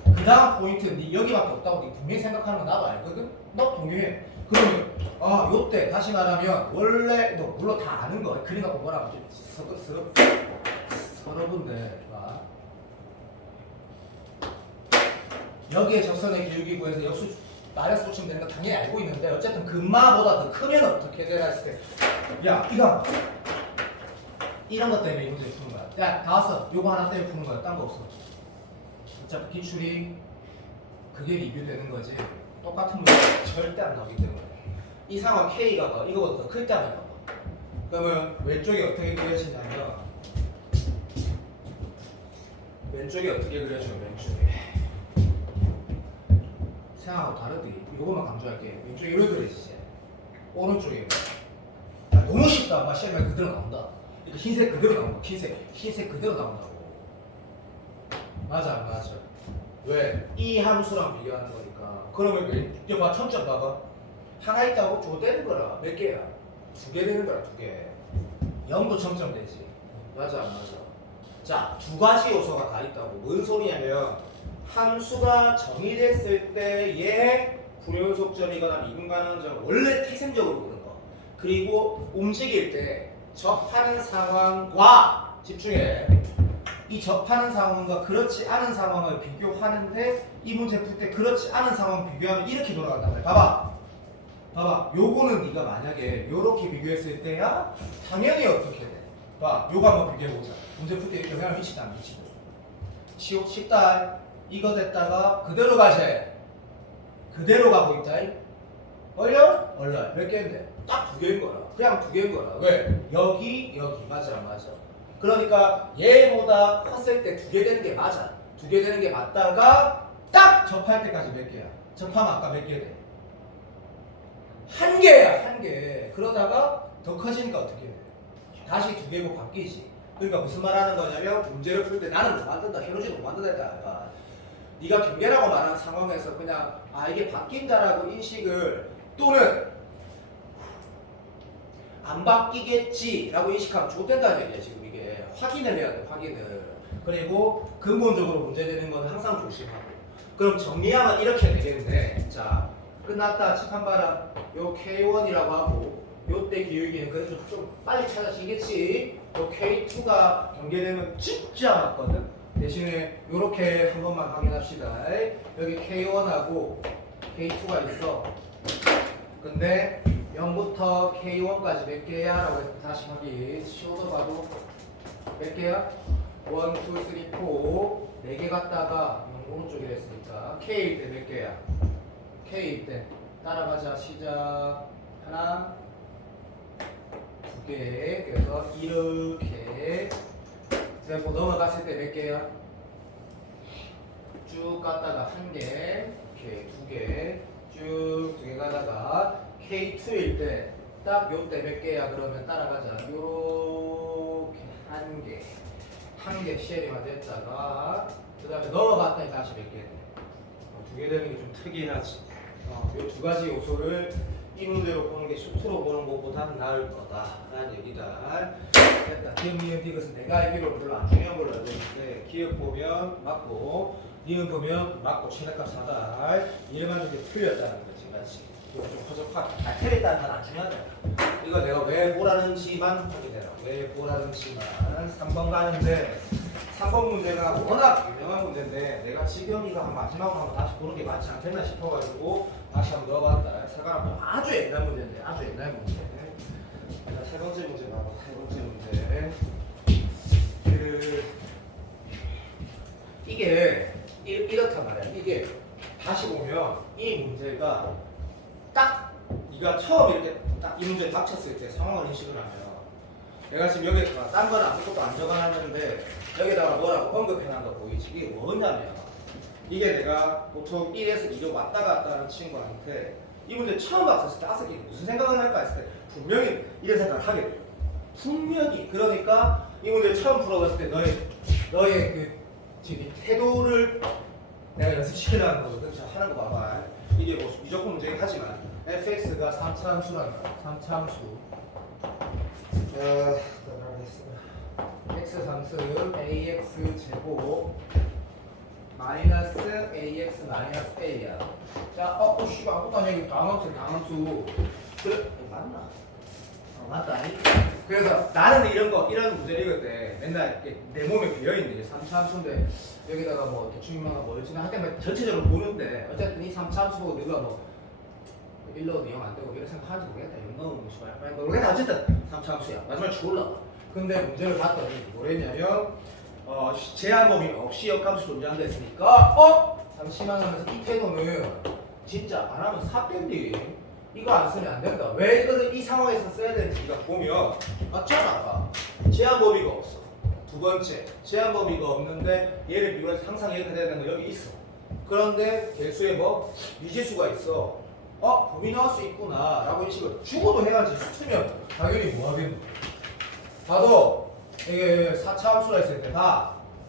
그 다음 포인트는 네 여기밖에 없다고 네 분명히 생각하는 건 나도 알거든? 너 동의해. 그러면 아 요때 다시 말하면 원래 너 물론 다 아는 거야. 그래갖고 뭐라고 좀 서러운데 봐. 여기에 접선의 기울기 구해서 역수 마이너스 붙이면 되는 거 당연히 알고 있는데 어쨌든 근마보다 더 크면 어떻게 되나 했을 때 야 이거 이런 것 때문에 이 문제 푸는 거야. 야 다 왔어. 요거 하나 때문에 푸는 거야. 딴 거 없어. 어차피 기출이 그게 리뷰되는 거지. 똑같은 문제 절대 안 나오기 때문에 이 상황 K가 봐. 이거보다 더 클 때 한번 봐봐. 그러면 왼쪽이 어떻게 그려지냐면 왼쪽이 어떻게 그려져? 왼쪽에 생각하고 다르지. 이거만 강조할게. 왼쪽이 왜 그려지지? 오른쪽에 너무 쉽다. 막 시험에 그대로 나온다. 이렇게 흰색 그대로 나온다. 흰색 그대로 나온다고. 맞아 안 맞아? 왜? 이 함수랑 비교하는 거니까. 그러면 왜? 봐 청점 봐봐. 하나 있다고 저거 떼는 거라. 몇 개야? 2개 되는 거라 2개. 0도 청점 되지. 맞아 안 맞아? 자, 2가지 요소가 다 있다고. 뭔 소리냐면 함수가 정의됐을 때의 불연속점이거나 미분가능한 점 원래 태생적으로 그런 거. 그리고 움직일 때 접하는 상황과 집중해. 이 접하는 상황과 그렇지 않은 상황을 비교하는데 이 문제 풀 때 그렇지 않은 상황 비교하면 이렇게 돌아간단 말이야. 봐봐. 요거는 네가 만약에 요렇게 비교했을 때야 당연히 어떻게 돼? 봐. 요거 한번 비교해보자. 문제 풀 때 이렇게 영향을 미치다 안 미치다. 쉽다. 이거 됐다가 그대로 가지. 그대로 가고 있다. 얼려? 몇 개인데? 딱 2개인 거라. 그냥 2개인 거라. 왜? 여기 맞아 안 맞아? 그러니까 얘보다 컸을 때 2개 되는 게 맞아. 2개 되는 게 맞다가 딱 접할 때까지 몇 개야? 접하면 아까 몇 개 돼? 1개야 1개. 그러다가 더 커지니까 어떻게 돼? 다시 2개고 바뀌지. 그러니까 무슨 말 하는 거냐면 문제를 풀 때 나는 못 만든다. 해로지도 못 만든다 했다. 네가 경계라고 말하는 상황에서 그냥 아 이게 바뀐다라고 인식을 또는 안 바뀌겠지라고 인식하면 좋된다는 얘기야. 지금 이게 확인을 해야 돼. 확인을. 그리고 근본적으로 문제되는 건 항상 조심하고. 그럼 정리하면 이렇게 되겠네. 자 끝났다. 책 한 봐라. 요 K1이라고 하고 요때 기울기는 그래도 좀 빨리 찾아지겠지. 요 K2가 경계되면 진짜 맞거든. 대신에 요렇게 한 번만 확인합시다. 여기 K1하고 K2가 있어. 근데 0부터 K1까지 몇 개야? 라고 해서 다시 확인. 쉬워도 봐도 몇 개야? 1, 2, 3, 4 4개 갔다가 오른쪽이라 했으니까 K일 때 몇 개야? K일 때 따라가자. 시작. 하나 2개. 그래서 이렇게 그리고 넘어갔을 때 몇 개야? 쭉 갔다가 1개, 오케이 2개, 쭉 2개 가다가 K2일 때 딱 요때 몇 개야? 그러면 따라가자. 요렇게 1개 쉐리만 됐다가 그 다음에 넘어갔더니 다시 몇 개 돼? 2개 되는 게 좀 특이하지. 요 2가지 요소를 이 문제로 보는 게 수트로 보는 것보다는 나을 거다라는 얘기다. 됐다. 기억, 니은, 이것은 내가 알기로 별로 안 중요한 걸로 알고 있는데 기억 보면 맞고 니은 보면 맞고 최대값 4다. 이래만 이게 틀렸다는 거지. 맞지? 이거 좀 허접하게. 틀렸다는 건 안 중요하다. 이거 내가 왜 보라는지만 확인해라. 왜 보라는지만. 3번 가는데 3번 문제가 워낙 유명한 문제인데 내가 지금 이거 한 마지막으로 한번 다시 보는 게 맞지 않겠나 싶어가지고 다시 한번 넣어봤다. 사과는 아주 옛날 문제인데 아주 옛날 문제. 자, 세 번째 문제 봐봐. 세 번째 문제. 이게 이렇단 말이야. 이게 다시 보면 이 문제가 딱 네가 처음 이렇게 딱 이 문제 닥쳤을 때 상황을 인식을 하면 내가 지금 여기다가 딴 건 아무것도 안 적어놨는데 여기다가 뭐라고 언급해놓은 거 보이지? 이게 뭐냐면 이게 내가 보통 1에서 2로 왔다 갔다 하는 친구한테 이 문제 처음 봤을 때 아스키 무슨 생각을 할까 했을 때 분명히 이런 생각을 하게 돼요. 분명히. 그러니까 이 문제 처음 풀어봤을 때 너의 그 지금 태도를 내가 연습시키려는 거거든. 자, 하는 거 봐봐. 이게 뭐 무조건 문제긴 하지만 fx가 3차함수라는 거야. 3차함수. x 3승 ax 제곱 마이너스 ax 마이너스 a야. 자, 씨발 아무것도 안 얘기. 강함수. 그래, 맞나? 맞다. 그래서 나는 이런 문제 읽을 때 맨날 이렇게 내 몸에 비어있는 게 3차함수인데 여기다가 뭐 대충이만 뭐였지나 할 때만 전체적으로 보는데 어쨌든 이 3차함수 보고 네가 뭐 1로도 0 안 되고 이런 생각하는지 모르겠다. 0 넣으면 씨발 모르겠다. 어쨌든 3차함수야. 마지막에 죽을라. 근데 문제를 봤더니 뭐랬냐면 제한 범위 없이 역함수 존재한다 했으니까 잠시만 하면서 이 태도는 진짜 안 하면 삽된디. 이거 안 쓰면 안 된다. 왜 이거를 이 상황에서 써야 되는지 네가 보면 맞잖아. 제한 범위가 없어. 두 번째, 제한 범위가 없는데 얘를 비교해서 항상 이렇게 되는 거 여기 있어. 그런데 개수에 뭐 미지수가 있어. 범위 나올 수 있구나 라고 인식을 죽어도 해야지. 수트면 당연히 뭐 하겠노. 봐도 이게 4차 함수라 했을 때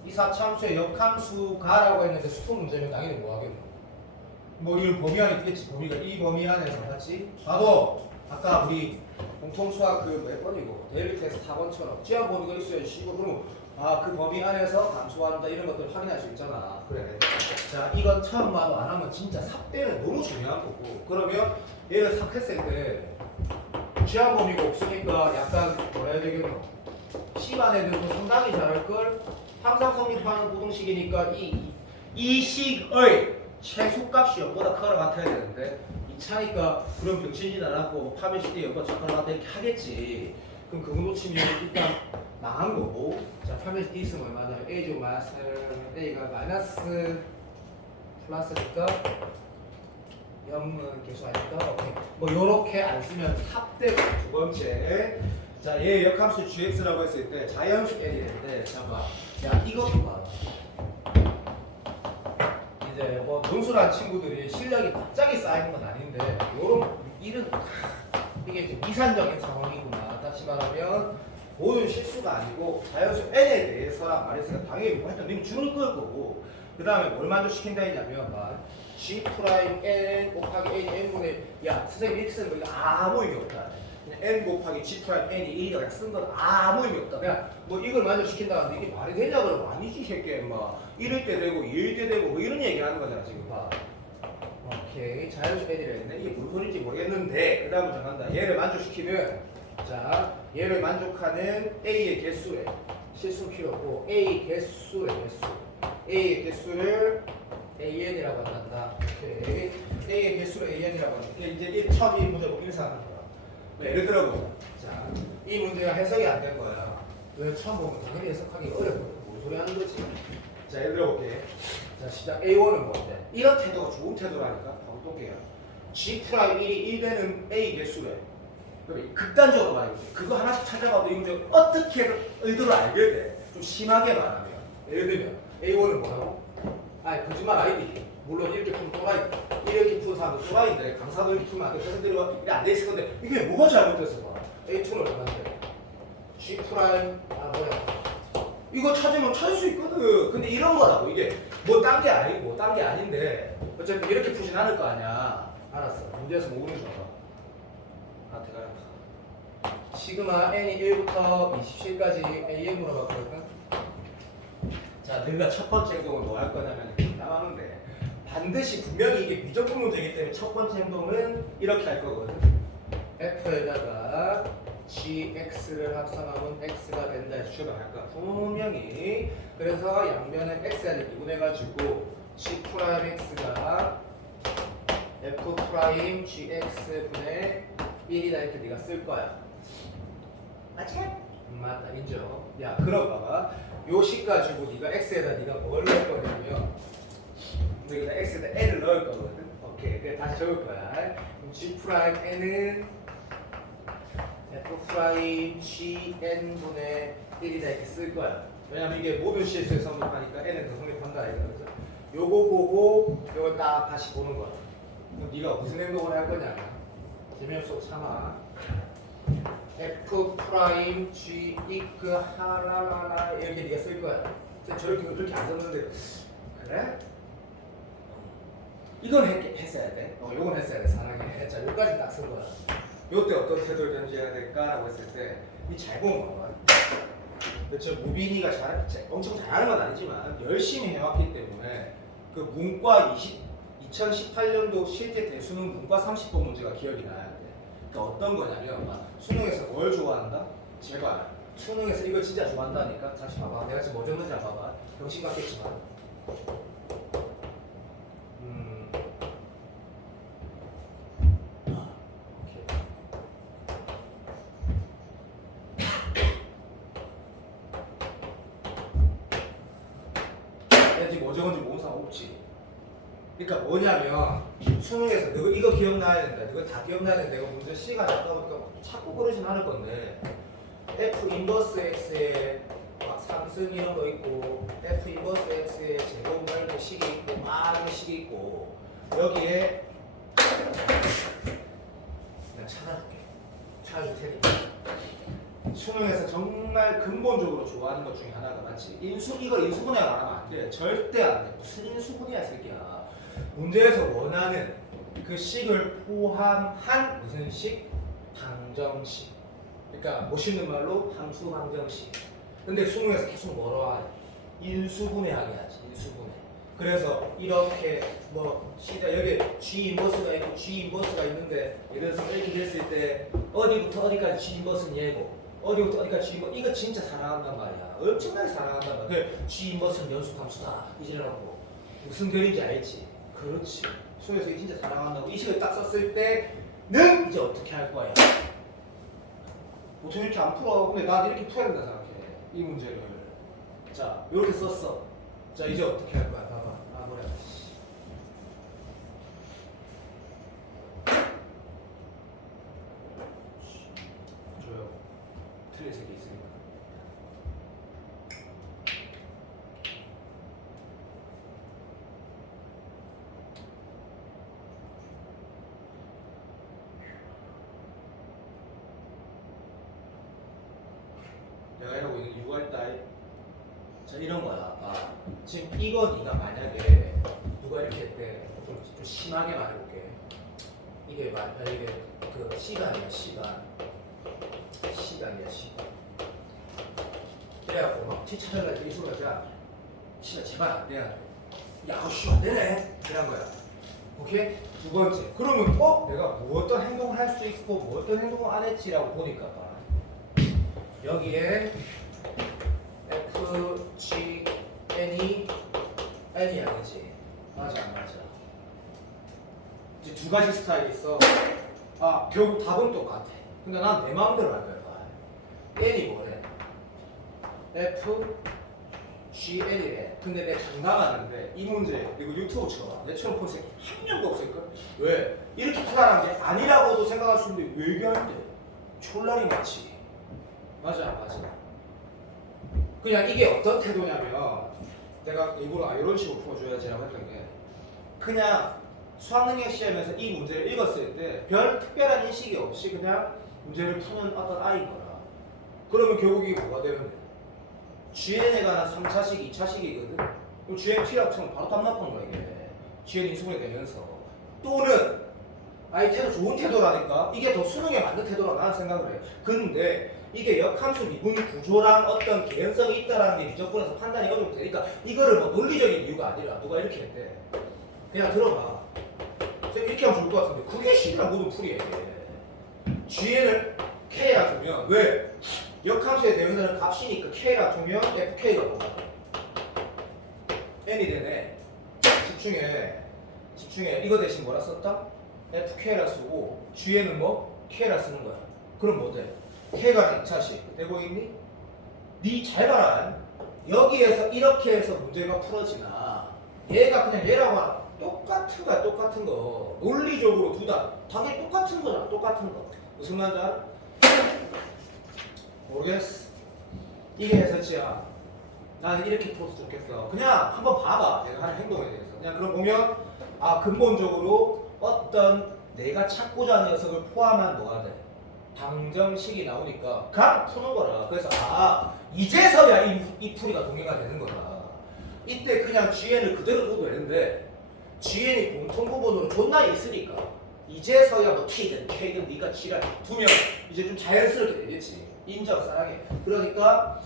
이 4차 함수의 역함수가라고 했는데 수트 문제면 당연히 뭐 하겠노. 뭐 이걸 범위 안에 있겠지. 범위가 이 범위 안에서 맞지? 봐도 아까 우리 공통 수학 그 몇 번이고 데일리 테스트 4번처럼 제한 범위가 있어야지. 그러면 그 범위 안에서 감소한다 이런 것들을 확인할 수 있잖아. 그래. 자, 이건 처음 봐도 안 하면 진짜 삽대는 너무 중요한 거고. 그러면 얘를 삽했을 때 제한 범위가 없으니까 약간 뭐라 해야 되겠노? C반 애들도 상당히 잘할 걸. 항상 성립하는 부등식이니까 이 식의 최소값이 0보다 커라 같아야 되는데 이 차니까 그럼 병신이 나왔고 파멸식 때 0보다 작거나 같아 이렇게 하겠지. 그럼 그거 놓치면 일단 망한 거고. 자, 파멸식 때 있으면 얼마냐? a제곱 마이너스 a가 마이너스 플러스니까 0은 계수 아니까 오케이. 뭐 요렇게 안 쓰면 삽대고. 두 번째, 자, 얘 역함수 gx라고 했을 때 자연수 n이 되는데 잠깐만. 야, 이것도 봐. 이제 뭐 능수란 친구들이 실력이 갑자기 쌓이는 건 아닌데 요런 일은 이게 이제 미산적인 상황이구나. 다시 말하면 모든 실수가 아니고 자연수 n에 대해서란 말했으니까 당연히 뭐 하여튼 님 줄을 끌 거고 그 다음에 뭘 만족시킨다 했냐면 g 프라임 n 곱하기 n이 n분의 선생님 이렇게 쓰는 거 이거 아무 의미 없다. 그냥 n 곱하기 g 프라임 n이 1이가 그냥 쓴 건 아무 의미 없다. 그냥 뭐 이걸 만족시킨다는데 이게 말이 되냐 그러면 아니지 새끼. 뭐 1일 때 되고 2일 때 되고 뭐 이런 얘기 하는 거잖아 지금 봐. 오케이, 자연수 n이라 했네. 이게 무슨 소리인지 모르겠는데 그 다음부터 간다. 얘를 만족시키면 자, 얘를 만족하는 a의 개수래. 실수 필요 없고 a 개수래. a의 개수를 an이라고 한다. 오케이. a의 개수를 an이라고 한다. 이제 처음 이 문제 뭐 일사하는 거야. 예를 들어 보자. 자, 이 문제가 해석이 안 된 거야. 왜 처음 보면 당연히 해석하기 어렵거든. 무슨 소리 하는 거지? 자, 예를 들어볼게. 자, 시작. A1은 뭔데? 이런 태도가 좋은 태도라니까. 바로 똥개야. G 프라임 1이 1 되는 A 개수래. 그럼 극단적으로 말해볼게. 그거 하나씩 찾아봐도 이 문제 어떻게 의도를 알게 돼. 좀 심하게 말하면. 예를 들면 A1은 뭐라고? 거짓말 아니지. 물론 이렇게 푸면 또라이. 이렇게 푸는 사람도 또라이인데 강사도 이렇게 푸면 안 돼. 선생님들이 이게 안 돼 있을 건데 이게 뭐가 잘못됐어 봐. A2는 얼마인데? G 프라임 이거 찾으면 찾을 수 있거든. 근데 이런 거라고. 이게 뭐 딴 게 아니고 딴 게 아닌데 어쨌든 이렇게 푸진 않을 거 아니야. 알았어. 문제에서 뭐 오는 줄 알아? 대가리 시그마 n이 1부터 27까지 am 물어봤거든. 자, 너희가 첫 번째 행동은 뭐 할 거냐면 나가는데 반드시 분명히 이게 미적분 문제이기 때문에 첫 번째 행동은 이렇게 할 거거든. f에다가 gx를 합성하면 x가 된다 해서 출발할까 분명히. 그래서 양변에 x를 미분해가지고 g 프라임 x가 f 프라임 gx 분의 1이다 이렇게 네가 쓸 거야. 맞지? 맞다 인정. 야 그럼 봐봐. 요 식 가지고 네가 x에다 네가 뭘 넣을 거냐면 여기다 x에다 n을 넣을 거거든. 오케이. 그래 다시 적을 거야. 그럼 g 프라임 n은 f 프라임 gn 분의 1이다 이렇게 쓸 거야. 왜냐면 이게 모든 실수에 성립하니까 n은 더 성립한다 이거죠. 요거 보고 요거 딱 다시 보는 거야. 그럼 네가 무슨 행동을 할 거냐? 재미없어 참아. f 프라임 g 이크 하라라라 이렇게 네가 쓸 거야. 저렇게 그렇게 안 썼는데 그래? 이건 했어야 돼. 요건 했어야 돼. 사랑해. 자, 여기까지 딱 쓴 거야. 요때 어떤 태도를 견지해야 될까라고 했을 때 이 잘 보면 봐봐. 그렇죠. 무빈이가 엄청 잘하는 건 아니지만 열심히 해왔기 때문에 그 문과 2018년도 실제 대수능 문과 30번 문제가 기억이 나야 돼. 그러니까 어떤 거냐면 막 수능에서 뭘 좋아한다? 제발 수능에서 이거 진짜 좋아한다니까. 다시 봐봐. 내가 지금 뭐 적는지 한번 봐봐. 병신 같겠지만. 뭐 적은지 모르는 사람 없지. 그러니까 뭐냐면 수능에서 너 이거 기억나야 된다. 이거 다 기억나야 된다. 이거 문제 시간이 없다 보니까 자꾸 그러진 않을 건데 f 인버스 x에 막 상승 이런 거 있고 f 인버스 x에 제곱 이렇게 식이 있고 막 이런 식이 있고 여기에 내가 찾아줄 테니까 수능에서 정말 근본적으로 좋아하는 것 중에 하나가 맞지. 이걸 인수분해를 안 하면 안 돼. 절대 안 돼. 무슨 인수분해야 새끼야. 문제에서 원하는 그 식을 포함한 무슨 식? 방정식. 그러니까 멋있는 말로 함수 방정식. 근데 수능에서 계속 뭐로 하냐? 인수분해하게 하지. 인수분해. 그래서 이렇게 뭐 시다 여기 G 인버스가 있고 G 인버스가 있는데 예를 들어서 이렇게 됐을 때 어디부터 어디까지 G 인버스는 얘고 어디부터 어디까지 G 인버스 이거 진짜 사랑한단 말이야. 엄청나게 사랑한단 말이야. 그래 G 인버스는 연속함수다 이제라고 무슨 그림인지 알지? 그렇지. 수능에서 이거 진짜 사랑한다고 이 식을 딱 썼을 때는 이제 어떻게 할 거야? 보통 이렇게 안 풀어. 근데 난 이렇게 풀어야 된다 생각해. 이 문제를. 자, 이렇게 썼어. 자, 이제 어떻게 할 거야? 봐봐. 아, 뭐야. 조용. 틀린 색이 있으니까. 내가 이러고 있는 이유가 있다. 자, 이런 거야. 아, 지금 이거 네가 만약에 누가 이렇게 했대. 좀 심하게 말해볼게. 이게 만약에 그 시간이야, 시간이야, 시간. 그래갖고 막 뒷차례를 할 때 이 소리가 자, 시간 제발 안 돼야 돼. 야, 씨, 안 되네. 이런 거야. 오케이? 두 번째. 그러면 내가 뭐 어떤 행동을 할 수 있고 뭐 어떤 행동을 안 했지라고 보니까 봐. 여기에 F, G, N이 그지? 맞아 안 맞아? 이제 두 가지 스타일이 있어. 아 결국 답은 똑같아. 근데 난 내 마음대로 할 거야. N이 뭐래? F, G, N이래. 근데 내가 장담하는데 이 문제 이거 유튜브 쳐봐. 내처럼 본 새끼 한 명도 없을걸? 왜? 이렇게 불안한 게 아니라고도 생각할 수 있는데 왜 얘기하는데? 촐라리 맞지? 맞아 안 맞아? 그냥 이게 어떤 태도냐면 내가 일부러 이런 식으로 풀어줘야지라고 했던 게 그냥 수학능력 시험에서 이 문제를 읽었을 때 별 특별한 인식이 없이 그냥 문제를 푸는 어떤 아이인 거라. 그러면 결국 이게 뭐가 되면 돼? GN에 관한 3차식, 2차식이거든? 그럼 GN T라고 치면 바로 답납한 거야 이게. GN 인수분해 되면서 또는 아이 태도 좋은 태도라니까 이게 더 수능에 맞는 태도라 나는 생각을 해. 근데 이게 역함수 미분 구조랑 어떤 개연성이 있다라는 게 미적분에서 판단이 어렵게 되니까 이거를 뭐 논리적인 이유가 아니라 누가 이렇게 했대. 그냥 들어봐. 이렇게 하면 좋을 것 같은데 그게 식이랑 모든 풀이야. GN을 K라 두면 왜? 역함수에 대응되는 값이니까 K라 두면 FK가 뭐가? N이 되네. 집중해. 이거 대신 뭐라 썼다? FK라 쓰고 GN은 뭐? K라 쓰는 거야. 그럼 뭐 돼? K가 2차식 되고 있니? 니 잘 봐라. 여기에서 이렇게 해서 문제가 풀어지나 얘가 그냥 얘라고 하나 똑같은 거야. 똑같은 거. 논리적으로 둘 다 당연히 똑같은 거잖아. 똑같은 거. 무슨 말인지 알아? 모르겠어. 이게 해설지야. 나는 이렇게 풀어서 좋겠어. 그냥 한번 봐봐. 내가 하는 행동에 대해서. 그냥 그럼 보면 아 근본적으로 어떤 내가 찾고자 하는 녀석을 포함한 뭐가 돼? 방정식이 나오니까 그냥 푸는 거라. 그래서 아 이제서야 이 풀이가 동의가 되는 거다. 이때 그냥 GN을 그대로 둬도 되는데 GN이 공통 부분으로 존나 있으니까 이제서야 뭐 T든 K든 네가 G를 두면 이제 좀 자연스럽게 되겠지. 인정 싸하게. 그러니까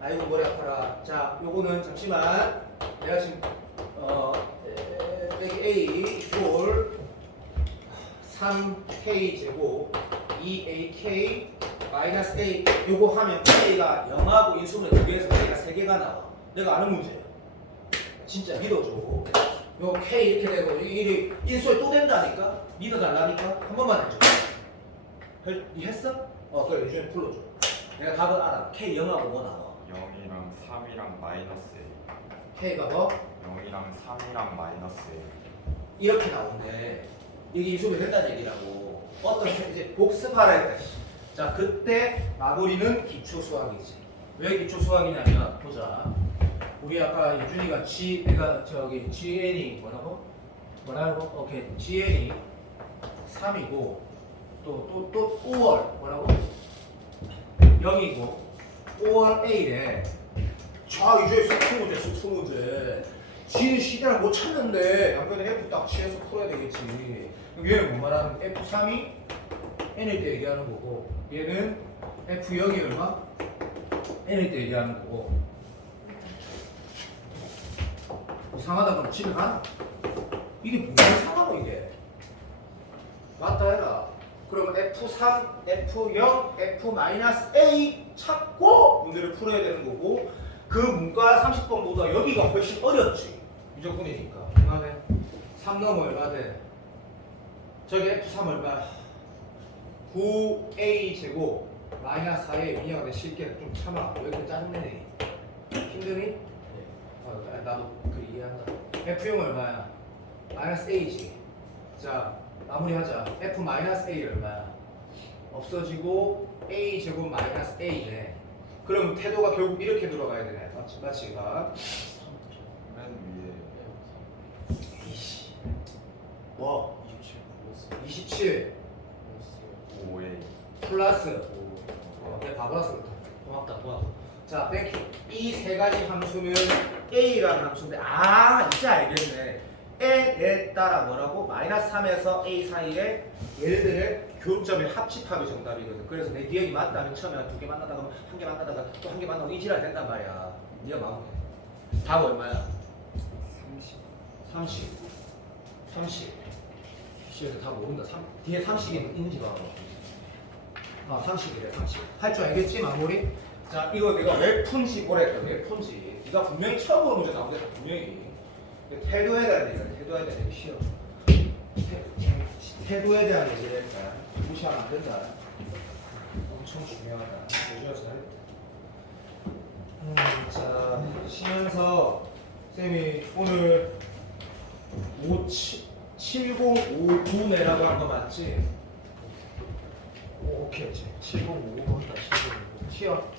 아이고 머리 아파라. 자 요거는 잠시만 내가 지금 빼기 A 이꼴 3K 제곱 2AK 마이너스 A 요거 하면 K가 0하고 인수분해 2개에서 K가 3개가 나와. 내가 아는 문제야. 진짜 믿어줘. 요 K 이렇게 되고 이 인수에 또 된다니까? 믿어달라니까? 한 번만 해줘. 니 했어? 그래 요즘에 불러줘. 내가 답을 알아. K 0하고 뭐 나와? 0이랑 3이랑 마이너스 K가 뭐? 0이랑 3이랑 마이너스 이렇게 나오는데 이게 인수분해 된다는 얘기라고. 어떤 이제 복습하라 했다. 자 그때 마무리는 기초 수학이지. 왜 기초 수학이냐면 보자. 우리 아까 유준이가 내가 저기 GN이 뭐라고? 오케이 GN이 3이고 또 5월 뭐라고? 0이고 5월 A래. 자 이제 수투 문제. G는 C대랑 못 찾는데 양변에 F 딱 C에서 풀어야 되겠지. 그럼 얘는 뭐 말하면 F3이 N일 때 얘기하는 거고 얘는 F0이 얼마? N일 때 얘기하는 거고. 이상하다 그럼 집에 가나? 이게 뭐가 이상하노 이게? 맞다 해라. 그러면 F3, F0, F-A 찾고 문제를 풀어야 되는 거고 그 문과 30번보다 여기가 훨씬 어렵지. 무조건이니까. 얼마네? 3 넘어 얼마 돼? 저기 F3 얼마? 9A 제곱 마이너스 4A 미녀가 돼. 쉽게 좀 참아. 왜 이렇게 짜증내니? 힘드니? 나도 그 이해한다. F0 얼마야? 마이너스 A지. 자 마무리하자. F 마이너스 A 얼마야? 없어지고 A 제곱 마이너스 A네. 그럼 태도가 결국 이렇게 들어가야 되네. 맞지가? 맨 이씨. 뭐? 27 위에 5A 플러스. 내가 바보라서 그렇다. 고맙다. 자, 땡큐. 이 세 가지 함수는 A라는 함수인데, 이제 알겠네. N에 따라 뭐라고? 마이너스 3에서 A 사이에 얘들의 교점의 합집합이 정답이거든. 그래서 내 기억이 맞다면 처음에 두 개 만나다가 한 개 만나다가 또 한 개 만나고 이 지랄 된단 말이야. 네가 마음에. 답 얼마야? 30. 시에서 답 모른다. 뒤에 30이 있는지 봐. 30이래. 30. 할 줄 알겠지 마무리? 자 이거 내가 왜 푼지 오래 했거든. 왜 푼지. 네가 분명히 처음으로 문제 나오는데 분명히 태도에 대한 얘기야. 태도에 대한 얘기 싫어. 태도에 대한 얘기를 했다. 무시하면 안 된다. 엄청 중요하다. 요즘에서 자 쉬면서 쌤이 오늘 7059내라고 한 거 맞지? 오케이 7059 맞다. 7059 쉬어.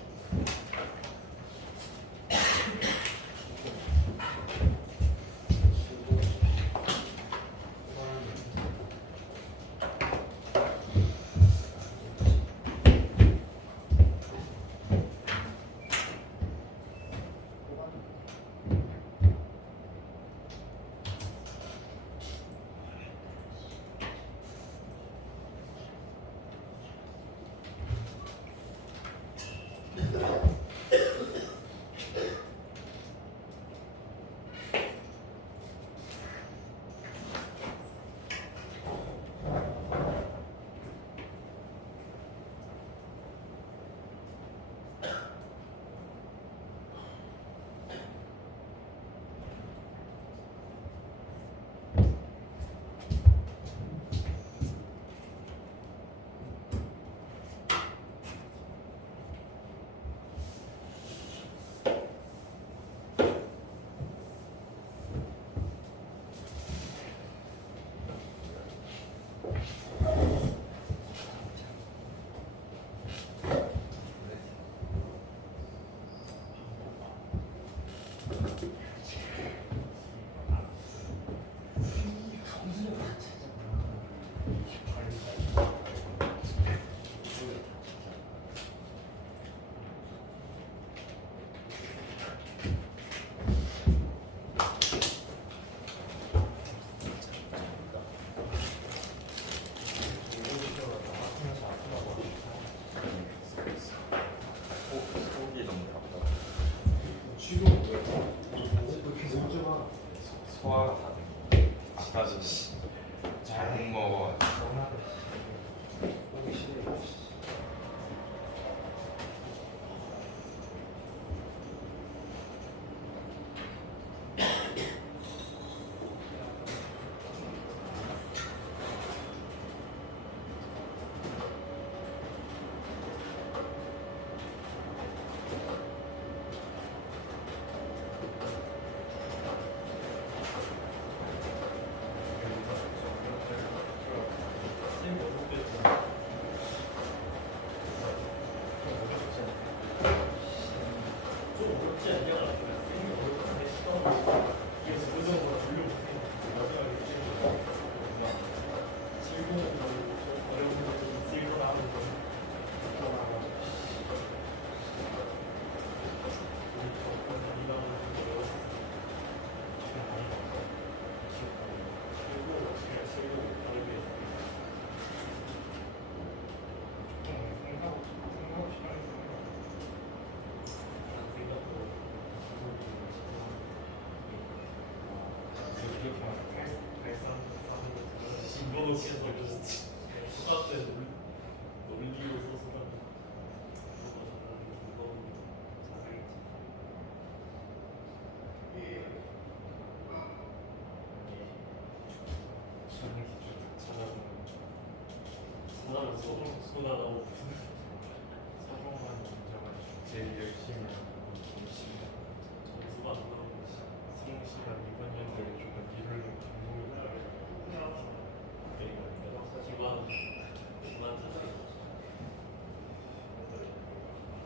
사진 잘못 먹어. 너무하다. 보기 싫어. 제일 열심히 하고 점수가 안 나오고 성실한 이번 연도에 조금 일을 기관 자세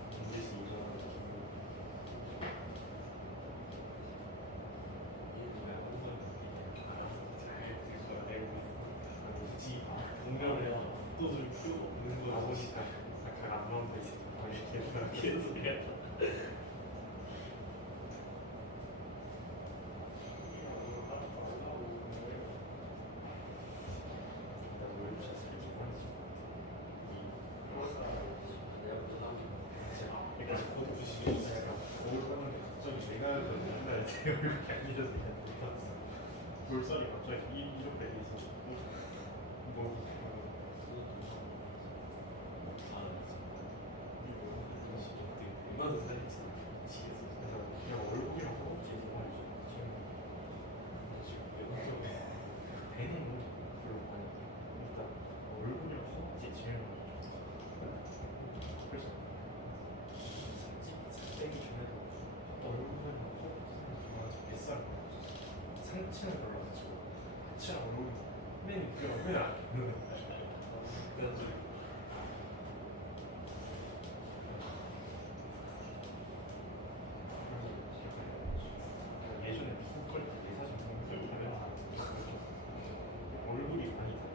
김재수 이전하고 이번에 한번 알아서 잘 긁어내고 있습니다. 굳이 동면에 또줄 필요가 없는 거 보니까 약간 안 나온다 있어. 계속 이래. 볼살이 갑자기 이렇게 돼 있어. 뭐 나도 사진 찍겠어. 그냥 얼굴이랑 허벅지 이거만 지금 배는 별로 많이 일단 얼굴이랑 허벅지 제일 많이 그래서 살 빼기 전에도 얼굴이랑 허벅지는 좋아서 뱃살 상체는 별로 안 치고 하체랑 얼굴 맨 그냥 왜안 있는 거야. 그래서 예전에 미국 갈때 내 사진 보면 얼굴이 많이 달라.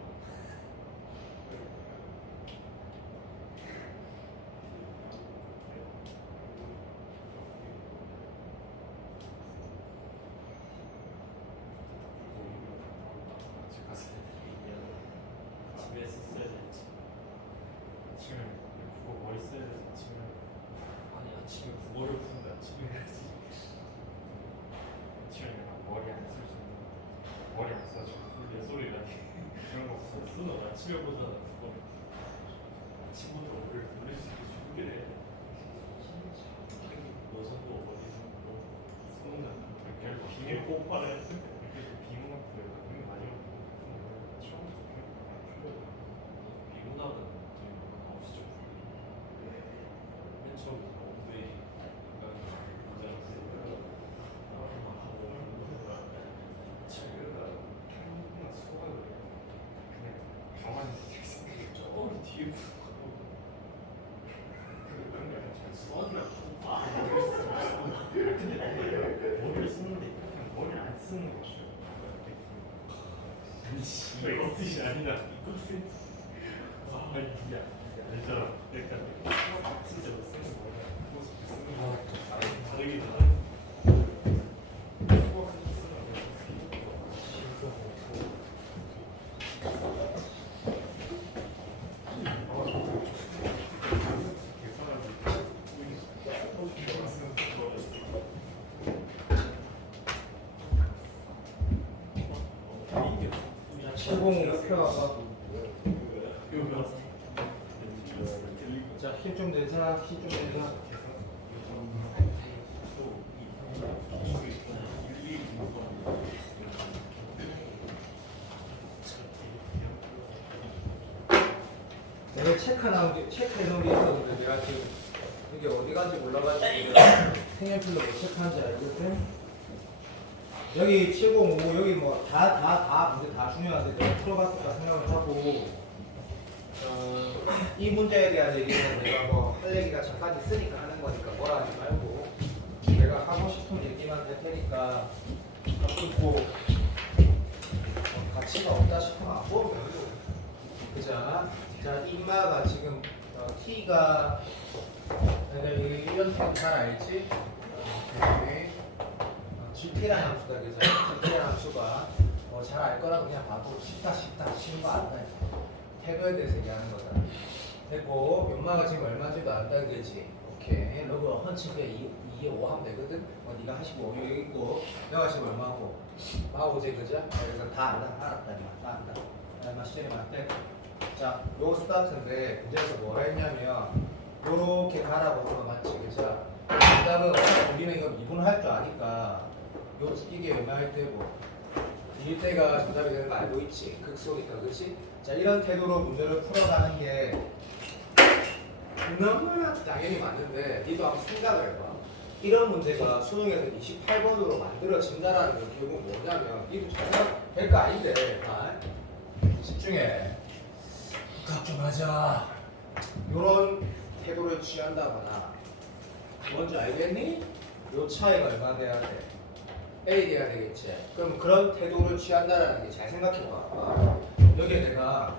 집에 했었어야 되지. 아침에 그거 머리 써야 돼서 아침에 아니 아침에 국어를 푸는데 아침에 해야지. 아침에 내가 머리 안 쓸 수 있는 머리 안 써가지고 내 소리 나게 그런 거 없어. 쓰는 아침에 보잖아 그거는. 아침부터 머리를 돌릴 수 있게 준비를 해야 돼. 여성도 머리는 뭐 쓰는 거 이렇게 비닐 폭발을 했는데 이렇게 비누 같은 거 되게 많이 먹고 처음부터 비누나는 되게 나오시죠. 맨 처음에 엉덩이 가만히 저기 뒤에 그런 게 아니라 수학이랑 근데 머리를 쓰는데 그냥 머리를 안 쓰는 거 705 이거 배웠어. 자, 힘 좀 내자. 힘 좀 내자. 내가 체크해 놓은 게 있었는데 내가 지금 이게 어디 간지 몰라가지고 색연필로 뭐 체크한지 알거든. 여기 705 여기 뭐 다 문제 다 중요한데 내가 풀어봤을까 생각을 하고 이 문제에 대한 얘기는 내가 뭐 할 얘기가 잠깐 있으니까 하는 거니까 뭐라 하지 말고 내가 하고 싶은 얘기만 할 테니까 듣고 가치가 없다 싶으면 안 보면 되고. 그자. 자, 인마가 지금 t가 내가 이런 거 잘 알지? gt라는 함수다, 그죠? gt라는 함수가 잘 알 거라고 그냥 봐도 쉽다 쉬운 거 안다. 태그에 대해서 얘기하는 거다. 됐고, 연마가 지금 얼마인지도 안다, 그지? 오케이. 로그 헌치에 2에 5 하면 되거든? 네가 하시고 여기 있고 내가 지금 얼마고? 45제, 그죠? 그래서 다 안다, 알았다, 다 안다. 얼마 시절이 맞대? 자, 요 스타트인데 문제에서 뭐라 했냐면 요렇게 가라고 한 거 맞지, 그죠? 정답은 우리는 이거 미분할 줄 아니까 이게 얼마일 때고 일 때가 정답이 되는 거 알고 있지? 극소니까, 그렇지? 자, 이런 태도로 문제를 풀어가는 게 너무나 당연히 맞는데 니도 한번 생각을 해봐. 이런 문제가 수능에서 28번으로 만들어진다라는 건 결국 뭐냐면 니도 잘 생각될 거 아닌데 집중해. 부탁 좀 하자. 요런 태도를 취한다거나 뭔지 알겠니? 요 차이가 얼마 돼야 돼? A 돼야 되겠지. 그럼 그런 태도를 취한다라는 게 잘 생각해봐. 여기에 내가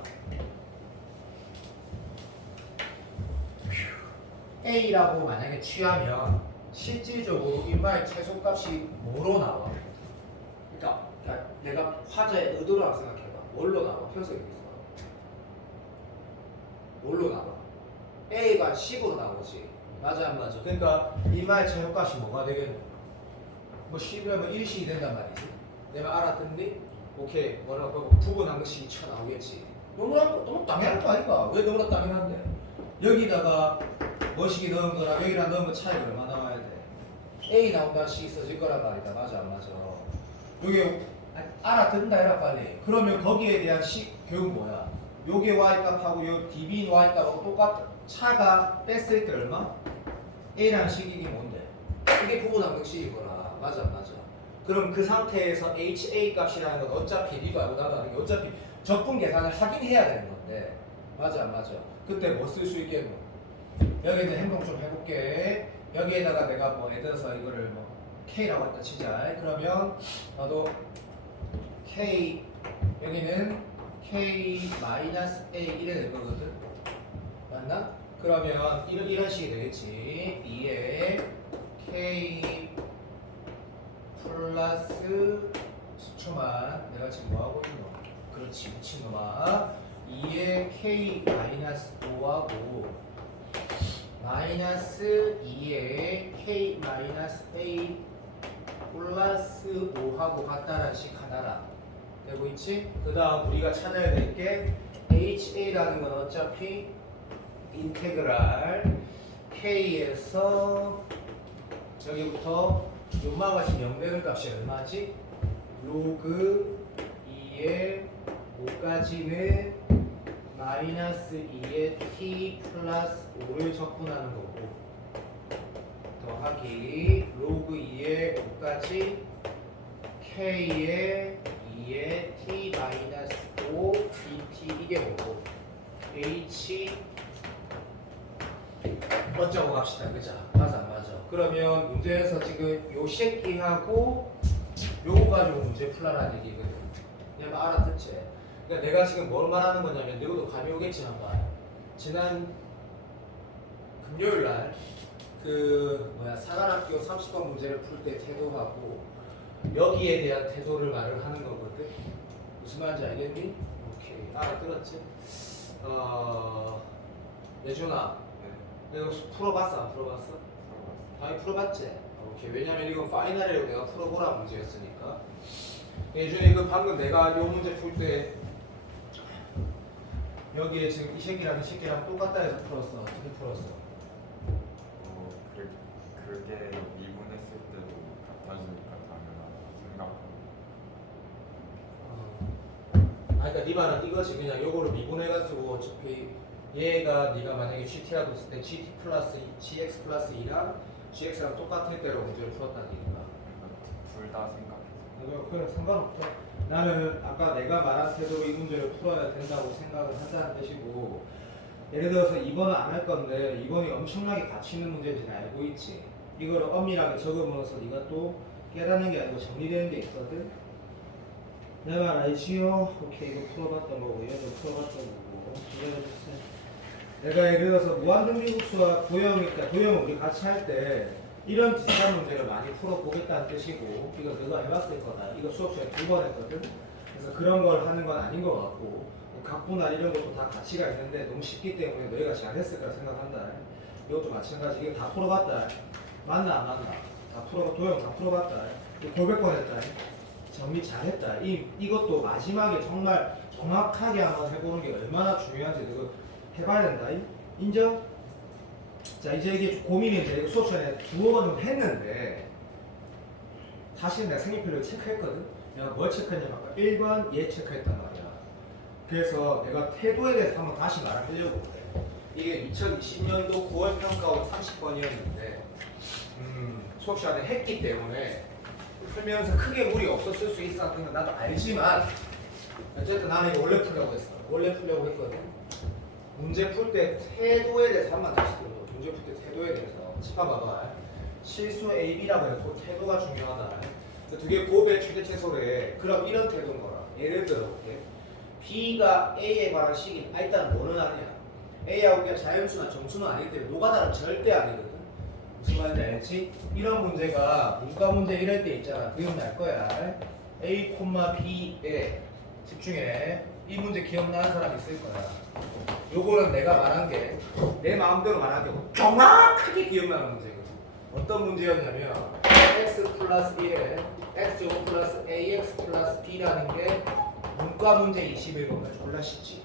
A라고 만약에 취하면 실질적으로 인마의 최소값이 뭐로 나와? 그러니까 내가 화자의 의도라고 생각해봐. 뭘로 나와? 현석이 있어. 뭘로 나와? A가 10으로 나오지. 맞아 안 맞아? 그러니까 인마의 최소값이 뭐가 되겠노? 뭐 10이면 1씩이 된단 말이지. 내가 알아듣니? 오케이. 뭐라고 부분한 것이 2차 나오겠지. 너무 당연한 거 아닌가? 왜 너무나 당연한데? 여기다가 뭐식이 넣은 거랑 여기랑 넣은 거 차이가 얼마 나와야 돼? A 나온다는 식이 써질 거란 말이다. 맞아 안 맞아? 여기 알아듣는다 해라 빨리. 그러면 거기에 대한 교육은 뭐야? 요게 y값하고 요 db인 y값하고 똑같아. 차가 뺐을 때 얼마? A라는 식이 뭔데? 이게 부분항등식이구나. 맞아 안 맞아? 그럼 그 상태에서 HA 값이라는 건 어차피 니도 알고 나도 아는 게 어차피 적분 계산을 하긴 해야 되는 건데 맞아 안 맞아? 그때 뭐 쓸 수 있겠노? 여기 이제 행동 좀 해볼게. 여기에다가 내가 뭐 예를 들어서 이거를 뭐 K라고 했다 치자. 그러면 나도 K 여기는 K-A 이래 될 거거든. 맞나? 그러면 이런 식이 되겠지. 2에 K 플러스 10초만 내가 지금 뭐 하고 있노? 그렇지 미친놈아. 2에 K 마이너스 5하고 마이너스 2에 K 마이너스 A 플러스 5하고 같다라는 식 하나라. 되고 있지? 그 다음 우리가 찾아야 될 게 HA라는 건 어차피 인테그랄 K에서 여기부터 요마가 지금 0 되는 값이 얼마지? 로그 2의 5까지는 마이너스 2의 t 플러스 5를 적분하는 거고 더하기 로그 2의 5까지 k의 2의 t 마이너스 5 dt 이게 뭐고 h 어쩌고 갑시다. 그죠? 맞아 안 맞아? 그러면 문제에서 지금 요 새끼하고 요거 가지고 문제 풀라는 얘기거든. 내가 알아듣지? 그러니까 내가 지금 뭘 말하는 거냐면 너도 감이 오겠지만 봐. 지난 금요일날 사관학교 30번 문제를 풀 때 태도하고 여기에 대한 태도를 말을 하는 거거든. 무슨 말인지 알겠니? 오케이. 알아들었지? 예준아 내가 풀어봤어 안 풀어봤어? 당연히 풀어봤지? 오케이. 왜냐면 이건 파이널이라고 내가 풀어보라 문제였으니까. 예준이 방금 내가 이 문제 풀 때 여기에 지금 이 새끼랑 이 새끼랑 똑같다 해서 풀었어. 어떻게 풀었어? 그게 미분했을 때도 같아지니까 당연하다 생각하고. 그러니까 네 말은 이거지. 그냥 요거를 미분해가지고 어차피 얘가 네가 만약에 GT라고 했을 때 GT 플러스 GX 플러스 2랑 GX랑 똑같을 때로 문제를 풀었다는 얘기가. 둘 다 생각해서. 그래 상관없어. 나는 아까 내가 말한 태도로 이 문제를 풀어야 된다고 생각을 한다는 뜻이고, 예를 들어서 2번은 안 할 건데 2번이 엄청나게 갇히는 문제인지는 알고 있지. 이거를 엄밀하게 적으면서 네가 또 깨닫는 게 아니고 정리되는 게 있거든. 내 말 알지요? 오케이, 이거 풀어봤던 거고 얘도 풀어봤던 거고. 기다려주세요. 내가 예를 들어서 무한등비국수와 도형을 우리 같이 할 때 이런 비슷한 문제를 많이 풀어보겠다는 뜻이고, 이거 너가 해봤을 거다. 이거 수업 시간에 2번 했거든. 그래서 그런 걸 하는 건 아닌 것 같고, 각분할 이런 것도 다 가치가 있는데 너무 쉽기 때문에 너희가 잘했을 거라 생각한다. 이것도 마찬가지. 이거 다 풀어봤다. 맞나 안 맞나? 다 도형 다 풀어봤다. 이거 골백번 했다. 정리 잘했다. 이것도 마지막에 정말 정확하게 한번 해보는 게 얼마나 중요한지 이거 해봐야 된다. 인정? 자, 이제 이게 고민인데 이거 수업 시간에 2번은 했는데 사실 내가 생리필요를 체크했거든. 내가 뭘 체크했냐면 아까 1번 얘 체크했단 말이야. 그래서 내가 태도에 대해서 한번 다시 말하려고 그래. 이게 2020년도 9월 평가원 30번이었는데 수업 시간에 했기 때문에 풀면서 크게 무리 없었을 수 있었던 건 나도 알지만 어쨌든 나는 이거 원래 풀려고 했어. 원래 풀려고 했거든. 문제 풀 때 태도에 대해서 한번 다시 들어. 문제 풀 때 태도에 대해서 짚어봐봐. 실수 A, B라고 해서 태도가 중요하다. 두 개 곱의 최대 최소래. 그럼 이런 태도인 거라. 예를 들어 볼게. B가 A에 관한 식이 일단 뭐는 아니야. A하고 B가 자연수나 정수는 아니기 때문에 노가다는 절대 아니거든. 무슨 말인지 알지? 이런 문제가 문과 문제 이럴 때 있잖아. 기억날 거야. A, B에 집중해. 이 문제 기억나는 사람 있을 거야. 요거는 내가 말한 게 내 마음대로 말한 게 정확하게 기억나는 문제거든. 어떤 문제였냐면 x 플러스 1에 x제곱 플러스 ax 플러스 b라는 게 문과 문제 21번까지 졸라 쉽지.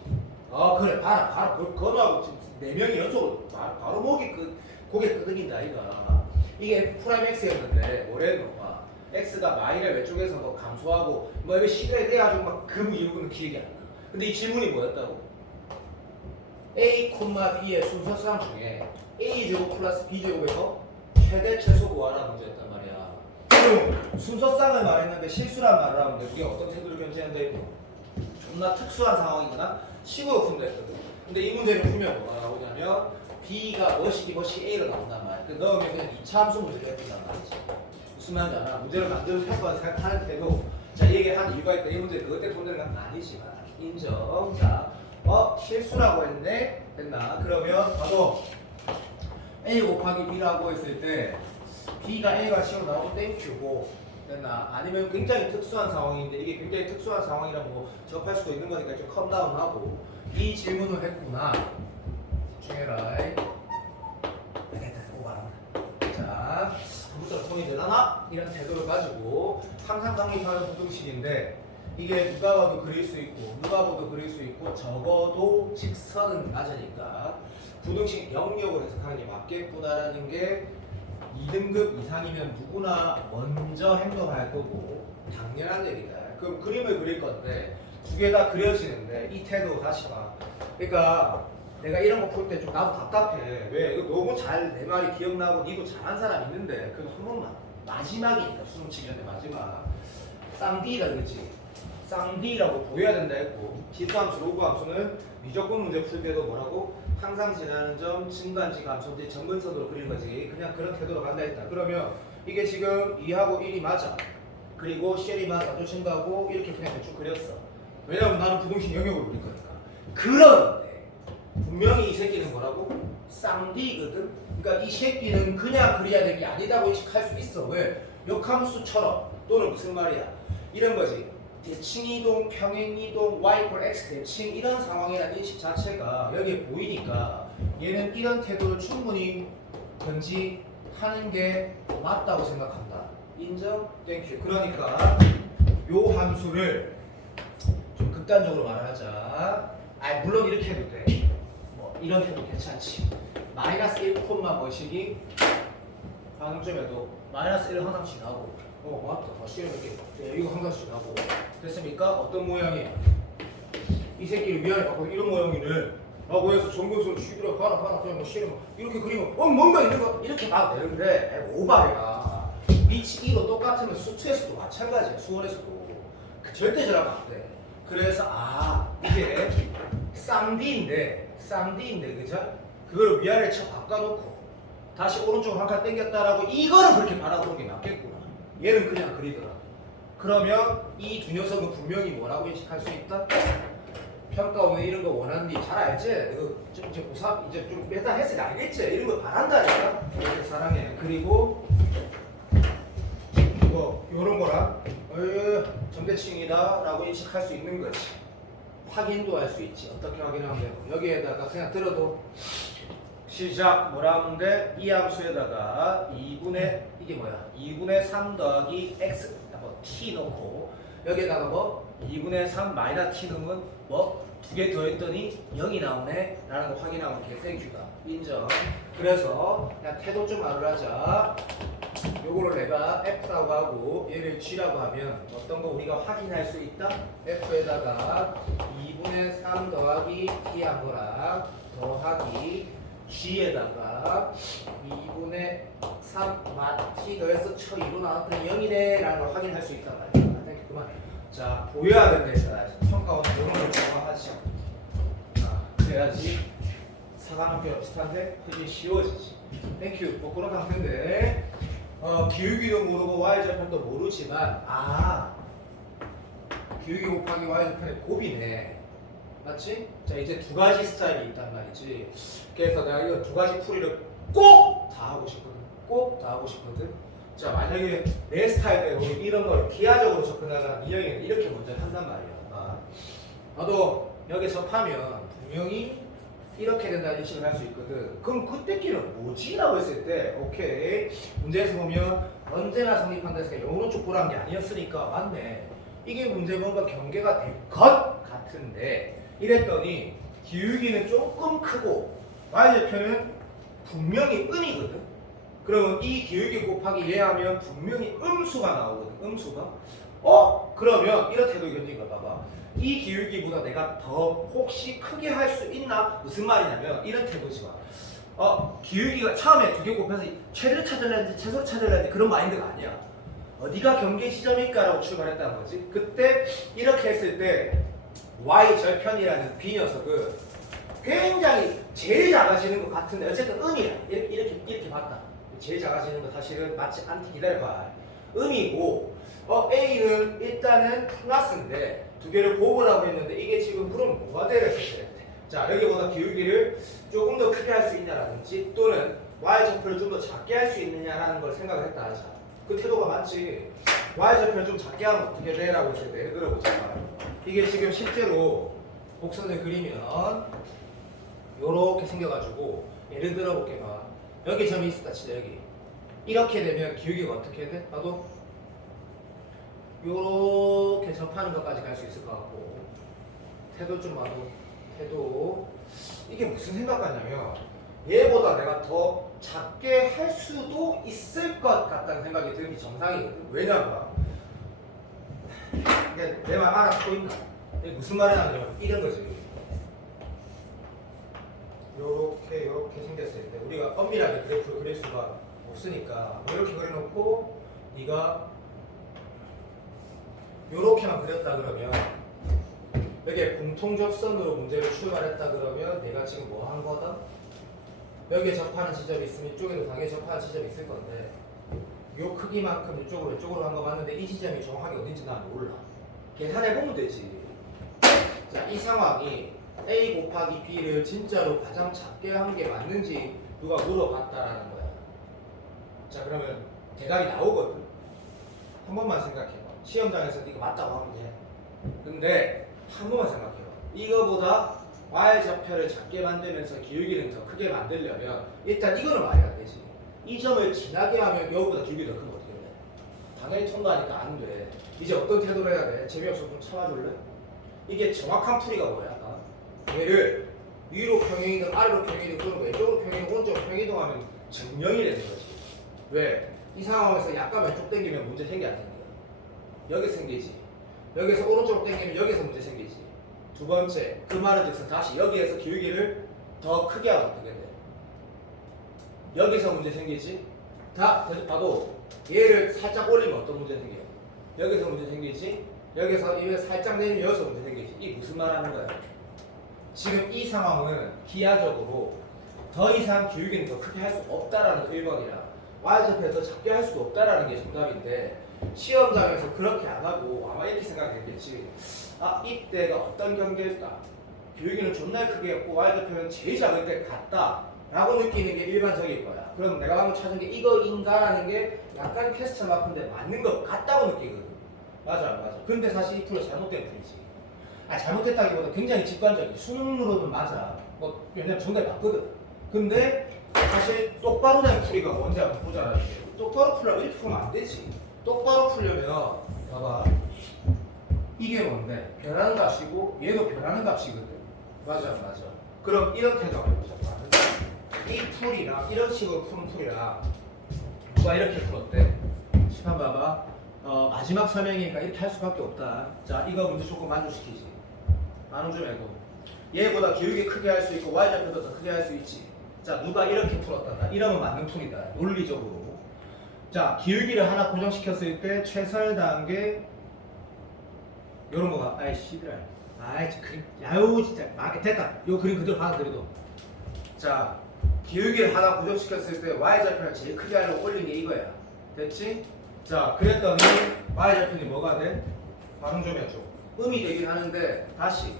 그래 봐라 건호하고 지금 4명이 연속으로 바로 고개 끄덕인다 이가. 이게 f 프라임 x였는데 뭐랬노? x가 마이를 왼쪽에서 뭐 감소하고 뭐 이거 시도에 돼가지고 막 그 이유는 기억이 안 나. 근데 이 질문이 뭐였다고? a, b의 순서상 중에 a제곱 플러스 b제곱에서 최대 최소 구하라는 문제였단 말이야. 그럼 순서상을 말했는데 실수란 말을 하는데 우리가 어떤 태도를 견지하는데 존나 특수한 상황이거나 식으로 푼다 했거든. 근데 이 문제를 풀면 뭐가 나오냐면 b가 뭐시 a로 나온단 말이야. 그 넣으면 그냥 2차 함수 문제를 해본단 말이지. 무슨 말인지 알아? 문제를 만들어서 평가해서 생각하는 태도. 자, 이 얘기한 이유가 있다. 이 문제 그것 때문에 푸는 건 아니지만 인정. 자, 실수라고 했네? 됐나? 그러면 바로 A 곱하기 B라고 했을 때 B가 A가 C로 나오면 땡큐고 됐나? 아니면 굉장히 특수한 상황인데 이게 굉장히 특수한 상황이라 뭐 접할 수도 있는 거니까 좀 컴다운하고 이 질문을 했구나. 집중해라. 됐다. 오바라. 자, 컴퓨터로 통이 되나나? 이런 태도를 가지고 항상 성립하는 부등식인데 이게 누가 봐도 그릴 수 있고 누가 봐도 그릴 수 있고 적어도 직선은 맞으니까 부등식 영역을 해석하는 게 맞겠구나라는 게 2등급 이상이면 누구나 먼저 행동할 거고 당연한 얘기다. 그럼 그림을 그릴 건데 두 개 다 그려지는데 이 태도 다시 봐. 그러니까 내가 이런 거 풀 때 좀 나도 답답해. 왜? 이거 너무 잘 내 말이 기억나고 니도 잘한 사람 있는데 그래도 한 번만 마지막이니까 수능 치기 전에 마지막 쌍디라 그러지. 쌍디라고 보여야 된다 했고 기수함수, 로그함수는 미적분 문제 풀 때도 뭐라고? 항상 지나는 점, 증간지, 감소인데 정근선으로 그린 거지. 그냥 그런 태도로 간다 했다. 그러면 이게 지금 2하고 1이 맞아. 그리고 CL이 맞아. 또 증가하고 이렇게 그냥 대충 그렸어. 왜냐면 나는 부등식 영역을 그릴 거니까. 그런데 분명히 이 새끼는 뭐라고? 쌍디거든. 그러니까 이 새끼는 그냥 그려야 될 게 아니다고 인식할 수 있어. 왜? 역함수처럼 또는 무슨 말이야? 이런 거지. 대칭이동, 평행이동, y = x 대칭 이런 상황이라는 인식 자체가 여기에 보이니까 얘는 이런 태도를 충분히 견지하는 게 맞다고 생각한다. 인정? 땡큐. 그러니까 요 함수를 좀 극단적으로 말하자. 아 물론 이렇게 해도 돼. 뭐 이런 해도 괜찮지. 마이너스 1 콤마 뭐시기 반응점에도 마이너스 1 항상 지나고 맞다. 다시 이렇게 이거 항상 지나고 됐습니까? 어떤 모양이야? 이 새끼를 위안에 바꿔 이런 모양이네. 라고 해서 정근수는 쉬더라 가라 그냥 뭐 싫으면 이렇게 그리면 뭔가 있는 거 이렇게 봐도 되는데 오바야. 위치 2로 똑같으면 수투에서도 마찬가지야. 수원에서도 절대 저러면 안 돼. 그래서 이게 쌍디인데 그죠? 그걸 위아래 쳐 바꿔놓고 다시 오른쪽으로 한 칸 당겼다라고 이거는 그렇게 바라보는 게 낫겠구나. 얘는 그냥 그리더라. 그러면 이 두 녀석은 분명히 뭐라고 인식할 수 있다? 평가 오늘 이런 거 원하는지 잘 알지? 이거 이제 고사 이제 좀 일단 했으니 알겠지? 이런 거 바란다니까. 이렇게 사랑해. 그리고 이거 요런 거랑 정대칭이다라고 인식할 수 있는 거지. 확인도 할 수 있지. 어떻게 확인하면 되고 여기에다가 그냥 들어도 시작 뭐라 하면 돼? 이 함수에다가 2분의 3 더하기 x t 넣고 여기에다가 뭐 2분의 3 마이너스 t 넣으면 뭐 두 개 더했더니 0이 나오네 라는 거 확인하면 개땡큐다. 인정. 그래서 그냥 태도 좀 알으라자. 요거를 내가 F라고 하고 얘를 G라고 하면 어떤 거 우리가 확인할 수 있다? F에다가 2분의 3 더하기 T 한 거랑 더하기 G에다가 2분의 3 T 더해서 쳐 2로 나왔더니 0이네 라는 걸 확인할 수 있단 말이야. 그만. 자, 보여야 된다. 평가원 이런 걸 정확하지. 그래야지 사관학교랑 비슷한데 되게 쉬워지지. 땡큐. 뭐 그런 상태인데 기울기도 모르고 y절편도 모르지만 기울기 곱하기 y절편의 곱이네. 맞지? 자 이제 두 가지 스타일이 있단 말이지. 그래서 내가 이거 두 가지 풀이를 꼭 다 하고 싶거든. 자 만약에 내 스타일대로 이런 걸 기하적으로 접근하자면 이 형이 이렇게 먼저 한단 말이야. 나도 여기 접하면 분명히 이렇게 된다는 인식을 할 수 있거든. 그럼 그때끼는 뭐지? 라고 했을 때 오케이 문제에서 보면 언제나 성립한다 했으니까 오른쪽 보라는 게 아니었으니까 맞네. 이게 문제 뭔가 경계가 될 것 같은데 이랬더니 기울기는 조금 크고 y절편은 분명히 음이거든. 그러면 이 기울기 곱하기 얘 하면 분명히 음수가 나오거든. 음수가 그러면 이런 태도 견딘 거 봐봐. 이 기울기보다 내가 더 혹시 크게 할 수 있나? 무슨 말이냐면 이런 태도지 마. 기울기가 처음에 두 개 곱해서 최대를 찾으려는지 최소를 찾으려는지 그런 마인드가 아니야. 어디가 경계 지점일까라고 출발했다는 거지. 그때 이렇게 했을 때 y절편이라는 b 녀석은 굉장히 제일 작아지는 것 같은데 어쨌든 음이야. 이렇게 봤다. 제일 작아지는 거 사실은 맞지 않지. 기다려봐. 음이고 a는 일단은 플러스인데 두 개를 곱으라고 했는데 이게 지금 그럼 뭐가 되겠을 때? 자 여기보다 기울기를 조금 더 크게 할 수 있냐라든지 또는 y절편을 좀 더 작게 할 수 있느냐라는 걸 생각을 했다 하자. 그 태도가 맞지. y절편을 좀 작게 하면 어떻게 돼? 라고 했을 때 예를 들어보자. 이게 지금 실제로 곡선을 그리면 요렇게 생겨가지고 예를 들어볼게 봐. 여기 점이 있었다 치자. 여기 이렇게 되면 기울기가 어떻게 돼? 나도 요렇게 접하는 것까지 갈 수 있을 것 같고 태도 좀 봐도 태도 이게 무슨 생각 같냐면 얘보다 내가 더 작게 할 수도 있을 것 같다는 생각이 드는 게 정상이거든. 왜냐면 내 말 알아듣고 있나? 이게 무슨 말이 나냐면 이런 거지. 요렇게 생겼을 때 우리가 엄밀하게 그래프를 그릴 수가 없으니까 뭐 이렇게 그려놓고 네가 요렇게만 그렸다 그러면 여기에 공통접선으로 문제를 출발했다 그러면 내가 지금 뭐 한 거다? 여기에 접하는 지점이 있으면 이쪽에도 당연히 접하는 지점이 있을 건데 요 크기만큼 이쪽으로 왼쪽으로 한 거 맞는데 이 지점이 정확하게 어딘지 난 몰라. 계산해보면 되지. 자, 이 상황이 A 곱하기 B를 진짜로 가장 작게 한 게 맞는지 누가 물어봤다라는 거야. 자 그러면 대답이 나오거든. 한 번만 생각해봐. 시험장에서 네가 맞다고 하면 돼. 근데 한 번만 생각해봐. 이거보다 y절편을 작게 만들면서 기울기는 더 크게 만들려면 일단 이거는 말이 안 되지. 이 점을 지나게 하면 여기보다 기울기가 더 크면 어떻게 돼? 당연히 통과하니까 안 돼. 이제 어떤 태도를 해야 돼? 재미없어 좀 참아줄래? 이게 정확한 풀이가 뭐야? 얘를 위로 평행이동 아래로 평행이동 또는 왼쪽으로 평행이동 오른쪽으로 평행이동하면 증명이 되는 거지. 왜? 이 상황에서 약간 왼쪽 당기면 문제 생기 안 생겨? 여기 생기지. 여기서 오른쪽으로 당기면 여기서 문제 생기지. 두 번째, 그 말은 즉슨 다시 여기에서 기울기를 더 크게 하면 어떻게 돼? 여기서 문제 생기지. 다 봐도 얘를 살짝 올리면 어떤 문제 생겨요? 여기서 문제 생기지. 여기서 이걸 살짝 내리면 여기서 문제 생기지. 이게 무슨 말 하는 거야? 지금 이 상황은 기하적으로 더 이상 기울기는 더 크게 할 수 없다라는 게 1번이라 y좌표에 더 작게 할 수도 없다라는 게 정답인데 시험장에서 그렇게 안 하고 아마 이렇게 생각했겠지. 아, 이때가 어떤 경계일까? 기울기는 존나 크게 했고 y좌표는 제일 작을 때 같다 라고 느끼는 게 일반적일 거야. 그럼 내가 방금 찾은 게 이거인가라는 게 약간 퀘스천 마크인데 맞는 것 같다고 느끼거든. 맞아 안 맞아? 근데 사실 이 풀이 잘못된 풀이지. 아, 잘못됐다기보다 굉장히 직관적이지. 수능으로는 맞아. 뭐 왜냐면 정답이 맞거든. 근데 사실 똑바로 된 풀이가 뭔지 한번 보자. 똑바로 풀려면 이렇게 풀면 안 되지. 똑바로 풀려면 봐봐. 이게 뭔데? 변하는 값이고 얘도 변하는 값이거든. 맞아 안 맞아? 그럼 이렇게 해보자. 이 풀이랑 이런 식으로 푸는 풀이랑 누가 이렇게 풀었대? 시판 봐봐. 마지막 설명이니까 이렇게 할 수밖에 없다. 자, 이거 문제 조금 만족시키지. 반응 좀 해도. 얘보다 기울기 크게 할 수 있고 y좌표도 더 크게 할 수 있지. 자, 누가 이렇게 풀었다. 이러면 맞는 풀이다. 논리적으로. 자, 기울기를 하나 고정시켰을 때 최설 단계 요런 거가 아이 씨들아. 아이 그림 야우 진짜 됐다. 요 그림 그대로 받아들여도. 자, 기울기를 하나 고정시켰을 때 y좌표를 제일 크게 하려고 올린 게 이거야. 됐지? 자, 그랬더니 y좌표는 뭐가 돼? 반응 좀 해줘. 음이 되긴 하는데 다시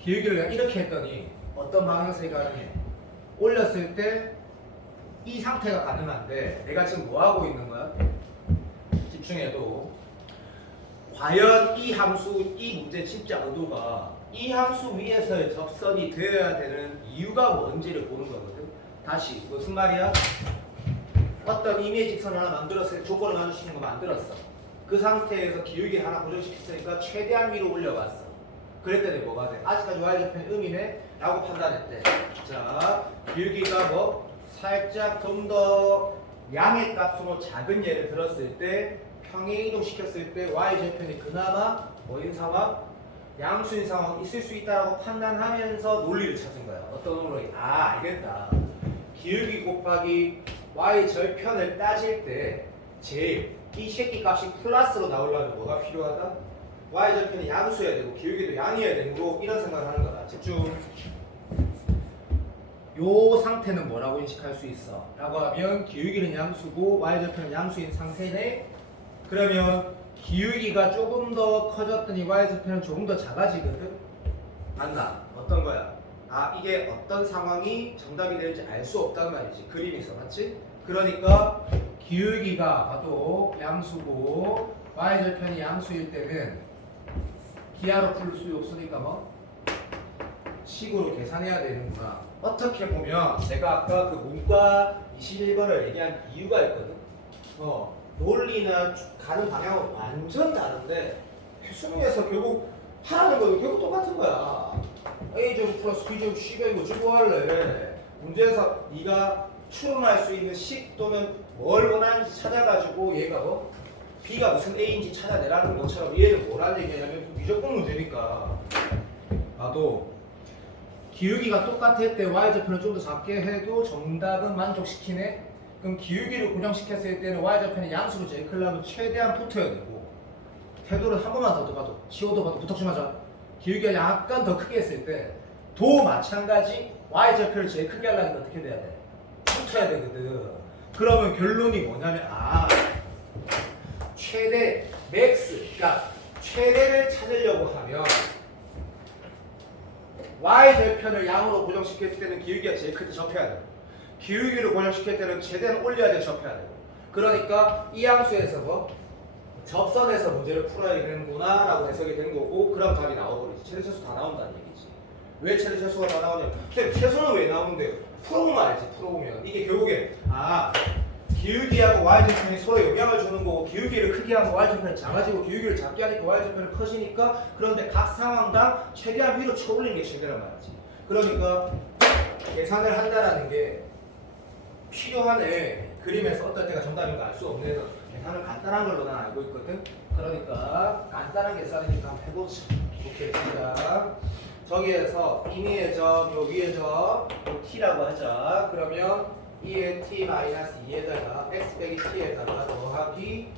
기울기를 그냥 이렇게 했더니 어떤 방향성이 가능해? 올렸을 때 이 상태가 가능한데 내가 지금 뭐 하고 있는 거야? 집중해도 과연 이 함수, 이 문제 진짜 의도가 이 함수 위에서의 접선이 되어야 되는 이유가 뭔지를 보는 거거든. 다시 무슨 말이야? 어떤 이미지 직선을 하나 만들었을 때 조건을 맞추시는 거 만들었어. 그 상태에서 기울기를 하나 고정시켰으니까 최대한 위로 올려봤어. 그랬더니 뭐가 돼? 아직까지 y좌표는 음이네? 라고 판단했대. 자, 기울기가 뭐? 살짝 좀 더 양의 값으로 작은 예를 들었을 때 평행이동 시켰을 때 y좌표는 그나마 뭐인 상황? 양수인 상황이 있을 수 있다고 판단하면서 논리를 찾은 거야. 어떤 논리? 아, 알겠다. 기울기 곱하기 y 절편을 따질 때 제일 이 새끼 값이 플러스로 나오려면 뭐가 필요하다? y 절편이 양수여야 되고 기울기도 양이어야 되므로 이런 생각을 하는 거다. 집중. 요 상태는 뭐라고 인식할 수 있어? 라고 하면 기울기는 양수고 y절편은 양수인 상태네. 그러면 기울기가 조금 더 커졌더니 y절편은 조금 더 작아지거든? 맞나? 어떤 거야? 아, 이게 어떤 상황이 정답이 될지 알 수 없단 말이지. 그림이 있어. 맞지? 그러니까 기울기가 봐도 양수고 y절편이 양수일 때는 기하로 풀 수 없으니까 뭐? 식으로 계산해야 되는구나. 어떻게 보면 내가 아까 그 문과 21번을 얘기한 이유가 있거든. 논리나 가는 방향은 완전 다른데 수능에서 결국 하라는 거는 결국 똑같은 거야. A제곱 플러스 B제곱 C가 이거 어쩌고 할래. 문제에서 네가 추론할 수 있는 식 또는 뭘 원하는지 찾아가지고 얘가 뭐 B가 무슨 A인지 찾아내라는 것처럼 얘는 뭐라는 얘기냐면 무조건 문제니까. 나도 기울기가 똑같을 때 y좌표를 좀 더 작게 해도 정답은 만족시키네. 그럼 기울기를 고정시켰을 때는 y좌표는 양수로 제일 크려면 최대한 붙어야 되고 태도를 한 번만 더 봐도 시오도 봐도 부탁 좀 하자. 기울기가 약간 더 크게 했을 때 도 마찬가지 y좌표를 제일 크게 하려면 어떻게 돼야 돼? 붙어야 되거든. 그러면 결론이 뭐냐면 최대 맥스 그러니까 최대를 찾으려고 하면 y절편을 양으로 고정시켰을 때는 기울기가 제일 클 때 접해야 돼요. 기울기를 고정시킬 때는 최대한 올려야 돼, 접해야 돼요. 그러니까 이 함수에서 뭐 접선에서 문제를 풀어야 되는구나 라고 해석이 된 거고 그럼 답이 나와버리지. 최대 최소 다 나온다는 얘기지. 왜 최대 최소가 다 나오냐면 최소는 왜 나오는데요? 풀어보면 알지. 풀어보면 이게 결국에 기울기하고 y절편이 서로 영향을 주는 거고 기울기를 크게 하면 y절편이 작아지고 기울기를 작게 하니까 y절편이 커지니까 그런데 각 상황당 최대한 위로 쳐올리는 게 최대란 말이지. 그러니까 계산을 한다라는 게 필요한 애 그림에서 어떨 때가 정답인 거 알 수 없는 데서 계산을 간단한 걸로 난 알고 있거든. 그러니까 간단한 계산이니까 한번 해보자. 오케이. 자, 저기에서 임의의 점, 요 위의 점, 요 t라고 하자. 그러면 2의 t 마이너스 2에다가 x 빼기 t에다가 더하기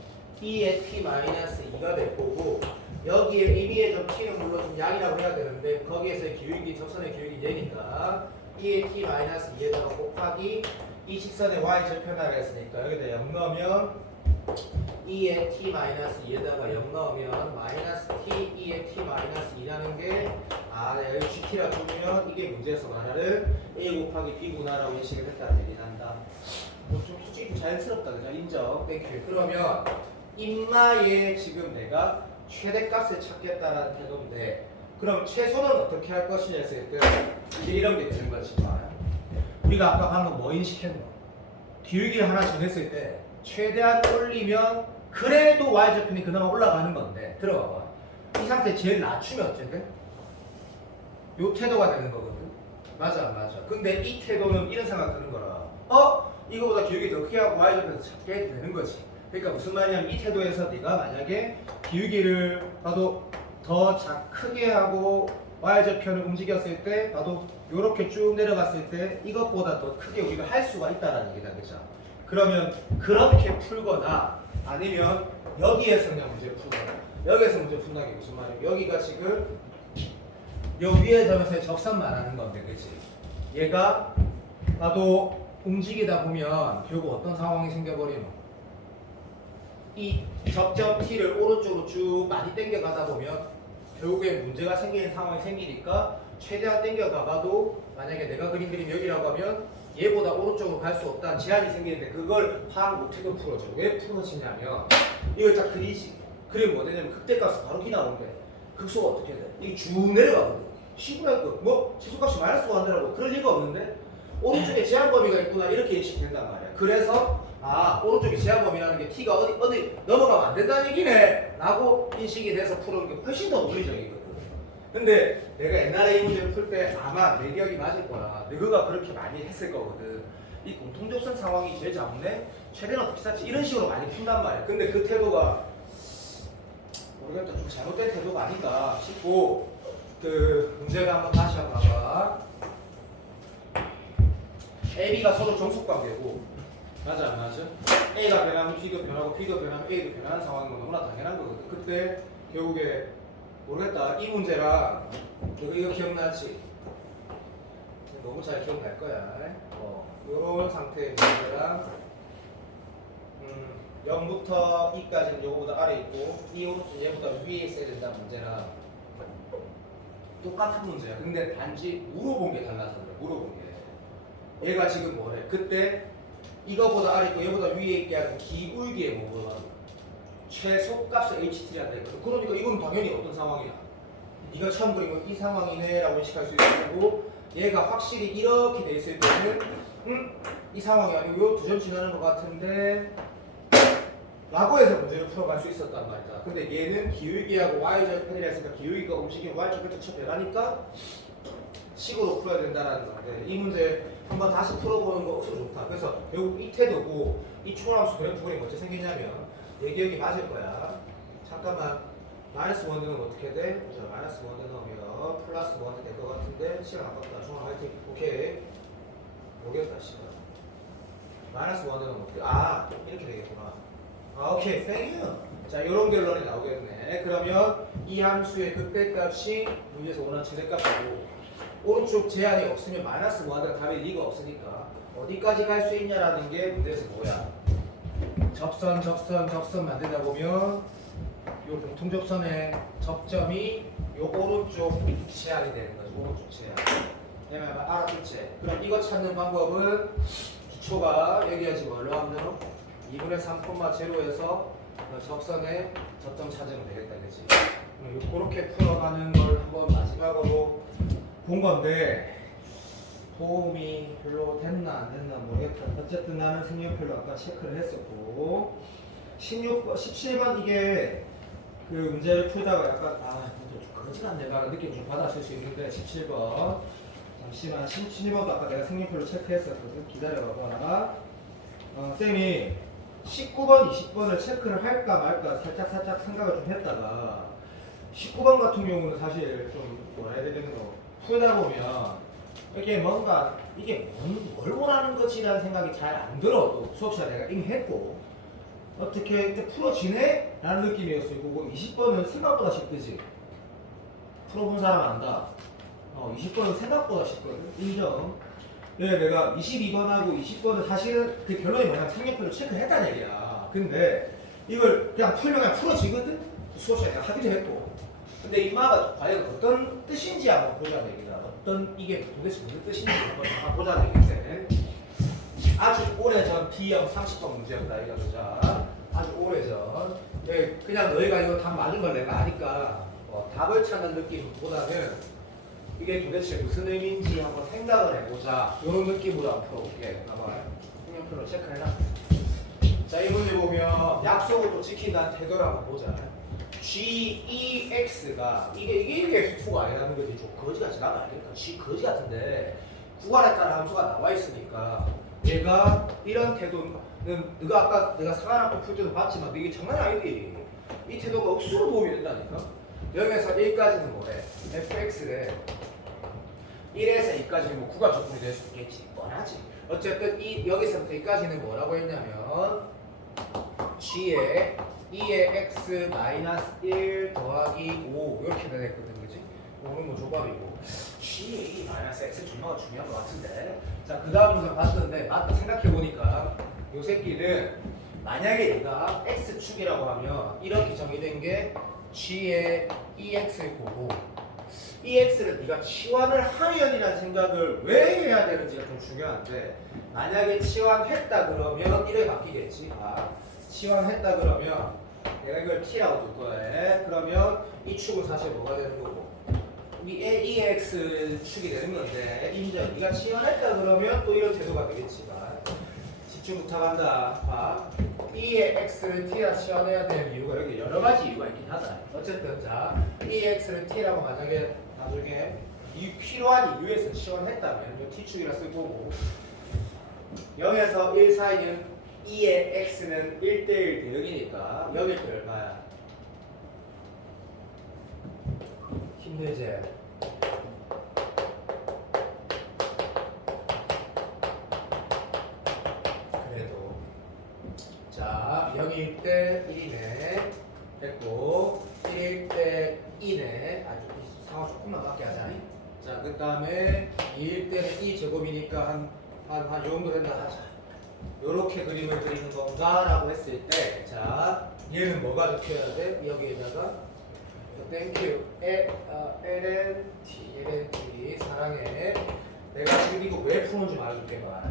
2의 t 마이너스 2가 될 거고, 여기에 임의의 점 t는 물론 좀 양이라고 해야 되는데 거기에서의 기울기, 접선의 기울기 얘니까 2의 t 마이너스 2에다가 곱하기 이 직선의 y 절편하라 했으니까 여기다 0 넣으면 2의 t 마이너스 2에다가 0 넣으면 마이너스 t 2의 t 마이너스 2라는 게 여기 gt라 주면 이게 문제에서 말하는 a 곱하기 b구나라고 인식을 했다는 얘기 난다. 뭐 좀 솔직히 좀 자연스럽다 그죠? 인정. 땡큐. 그러면 인마에 지금 내가 최대값을 찾겠다라는 태도인데 그럼 최소는 어떻게 할 것이냐 했을 때 이제 이런 게 되는 거지만 우리가 아까 방금 뭐 인식했노? 기울기를 하나 정했을 때 최대한 올리면 그래도 y절편이 그나마 올라가는 건데 들어봐봐. 이 상태 제일 낮추면 어째 돼? 요 태도가 되는 거거든. 맞아 안 맞아. 근데 이 태도는 이런 생각 드는 거라. 이거보다 기울기 더 크게 하고 y절편에서 작게 해도 되는 거지. 그러니까 무슨 말이냐면 이 태도에서 네가 만약에 기울기를 봐도 더 크게 하고 y절편을 움직였을 때 봐도 이렇게 쭉 내려갔을 때 이것보다 더 크게 우리가 할 수가 있다는 얘기다. 그죠? 그러면 그렇게 풀거나 아니면 여기에서 그냥 문제 풀거나 여기에서 문제 푼다는 게 무슨 말이야? 여기가 지금 요 위에 점에서의 접선 말하는 건데 그치? 얘가 봐도 움직이다 보면 결국 어떤 상황이 생겨버리노? 이 접점 t를 오른쪽으로 쭉 많이 당겨가다 보면 결국에 문제가 생기는 상황이 생기니까 최대한 당겨가봐도 만약에 내가 그린 그림 여기라고 하면 얘보다 오른쪽으로 갈 수 없다는 제한이 생기는데 그걸 파악 못해도 풀어줘. 왜 풀어지냐면 이걸 딱 그리지. 그리면 뭐 되냐면 극대값이 바로 기 나오는데 극소가 어떻게 돼? 이게 쭉 내려가거든. 시구할 거. 뭐 지수값이 마이너스 1이라고 그럴 리가 없는데 오른쪽에 제한 범위가 있구나 이렇게 인식된단 말이야. 그래서 오른쪽에 제한 범위라는 게 t가 어디 넘어가면 안 된다는 얘기네 라고 인식이 돼서 푸는 게 훨씬 더 논리적이거든. 근데 내가 옛날에 이 문제를 풀 때 아마 내 기억이 맞을 거야. 너가 그렇게 많이 했을 거거든. 이 공통접선 상황이 제일 잡네? 최대는 어떻게 쌓지? 이런 식으로 많이 푼단 말이야. 근데 그 태도가 모르겠다. 좀 잘못된 태도가 아닌가 싶고 그 문제를 한번 다시 한번 봐봐. A, B가 서로 정속관계고 맞아 안 맞아? A가 변하면 B가 변하고 B가 변하면 A도 변하는 상황인 건 너무나 당연한 거거든. 그때 결국에 모르겠다. 이 문제랑 너 이거 기억나지? 너무 잘 기억날 거야. 요런 상태의 문제랑 0부터 2까지는 요거보다 아래 있고 이 오른쪽 얘보다 위에 있어야 된다 문제랑 똑같은 문제야. 근데 단지 물어본 게 달라서 그래. 물어본 게. 얘가 지금 뭐래? 그때 이거보다 아래 있고 얘보다 위에 있게 하는 기울기에 뭐가 최소값을 HT를 한다 했거든. 그러니까 이건 당연히 어떤 상황이야? 네가 처음 그린 건 이 상황이네 라고 인식할 수 있을 거고 얘가 확실히 이렇게 돼 있을 때는 이 상황이 아니고 두 점 지나는 것 같은데 라고 해서 문제를 풀어갈 수 있었단 말이다. 근데 얘는 기울기하고 y절편이라 했으니까 기울기가 움직이면 y절편도 쳐 변하니까 식으로 풀어야 된다는 건데 이 문제 한번 다시 풀어보는 거 없어도 좋다. 그래서 결국 이 태도고 이 초함수 그래프 그림 어떻게 생기냐면 내 기억이 맞을 거야. 잠깐만 마이너스 1은 어떻게 돼? 자, 마이너스 1 넣으면 플러스 1이 될 것 같은데 시간 아깝다. 중앙 화이팅. 오케이. 모르겠다 시간. 마이너스 1은 어떻게 이렇게 되겠구나. 오케이. 땡큐. 자, 요런 결론이 나오겠네. 그러면 이 함수의 극대값이 문제에서 원하는 최대값이고 오른쪽 제한이 없으면 마이너스 1은 답일 리가 없으니까 어디까지 갈 수 있냐라는 게 문제에서 뭐야? 접선 만들다 보면 요 공통접선의 접점이 요 오른쪽 제한이 되는 거죠. 오른쪽 제한. 얘만 알아듣지? 그럼 이거 찾는 방법은 기초가 여기까지 뭘로 하면 되노? 2분의 3,0에서 접선의 접점 찾으면 되겠다. 그치? 그렇게 풀어가는 걸 한번 마지막으로 본 건데 도움이 별로 됐나 안 됐나 모르겠다. 어쨌든 나는 색연필로 아까 체크를 했었고 17번 이게 그 문제를 풀다가 약간 문제 좀 거지 같네 라는 느낌 좀 받았을 수 있는데 17번 잠시만 신입원도 아까 내가 생년표를 체크했었거든. 기다려봐봐. 쌤이 19번, 20번을 체크를 할까 말까 살짝 생각을 좀 했다가 19번 같은 경우는 사실 좀 뭐라 해야 되는 거 풀다 보면 이게 뭔가 이게 뭘 원하는 거지라는 생각이 잘 안 들어도 수업 시간에 내가 이미 했고 어떻게 이제 풀어지네? 라는 느낌이었어. 이거 20번은 생각보다 쉽듯이 풀어본 사람 안다. 20번은 생각보다 쉽거든. 인정. 예, 내가 22번하고 20번은 사실은 그 결론이 뭐냐면 색연표를 체크했다는 얘기야. 근데 이걸 그냥 풀면 그냥 풀어지거든? 수업 시간에 내가 하기도 했고. 근데 이마가 과연 어떤 뜻인지 한번 보자는 얘기다. 어떤 이게 도대체 무슨 뜻인지 한번 보자는 얘기인데 아주 오래전 D형 30번 문제였다. 이거 보자. 아주 오래전. 예, 그냥 너희가 이거 답 맞은 걸 내가 아니까 답을 찾는 느낌보다는 이게 도대체 무슨 의미인지 한번 생각을 해보자. 이런 느낌으로 한번 풀어볼게. 봐봐요. 색연표로 체크해놔. 자, 이 문제 보면 약속을 또 지킨다는 태도를 한번 보자. GEX가 이게 X2가 아니라는 거지. 좀 거지같이 나도 알겠다. G 거지 같은데 구간했다는 함수가 나와 있으니까 얘가 이런 태도는 너가 아까 내가 상하학교 풀 때도 봤지만 이게 장난 아니지. 이 태도가 억수로 도움이 된다니까. 여기에서 1까지는 뭐래? fx래. 1에서 2까지는 뭐 구간 적분이 될 수 있겠지. 뻔하지. 어쨌든 여기서부터 2까지는 뭐라고 했냐면 g에 2의 x 마이너스 1 더하기 5 이렇게 되겠거든, 그지? 5는 뭐 조밥이고 g에 2 마이너스 x 존나가 중요한 것 같은데. 자, 그 다음 문제 봤는데 맞다 생각해보니까 요 새끼는 만약에 얘가 x축이라고 하면 이렇게 정의된 게 g의 2x일 거고 EX를 네가 치환을 하면이라는 생각을 왜 해야 되는지가 좀 중요한데 만약에 치환했다 그러면 이렇게 바뀌겠지. 치환했다 그러면 내가 이걸 T라고 둘 거야. 그러면 이 축은 사실 뭐가 되는 거고 이 EX 축이 되는 건데 인정. 네가 치환했다 그러면 또 이런 태도가 되겠지. 집중 부탁한다. E의 X를 T라 치환해야 되는 이유가 여기 여러 가지 이유가 있긴 하다. 어쨌든 자 EX를 T라고 만약에 나중에 이 필요한 이유에서 치환했다면 이 T축이라 쓸 거고 0에서 1 사이는 E의 X는 1대1 대역이니까 여길 때 얼마야? 힘들지? 그래도 자 0일 때 1이네 됐고 1일 때 2네 아주 상황 조금만 맞게 하자. 자, 그 다음에 2일 때는 2 제곱이니까 한 요 정도 된다 하자. 요렇게 그림을 그리는 건가? 라고 했을 때, 자, 얘는 뭐가 적혀야 돼? 여기에다가, 땡큐, LNT, 사랑해. 내가 지금 이거 왜 푸는지 말해줄게, 봐.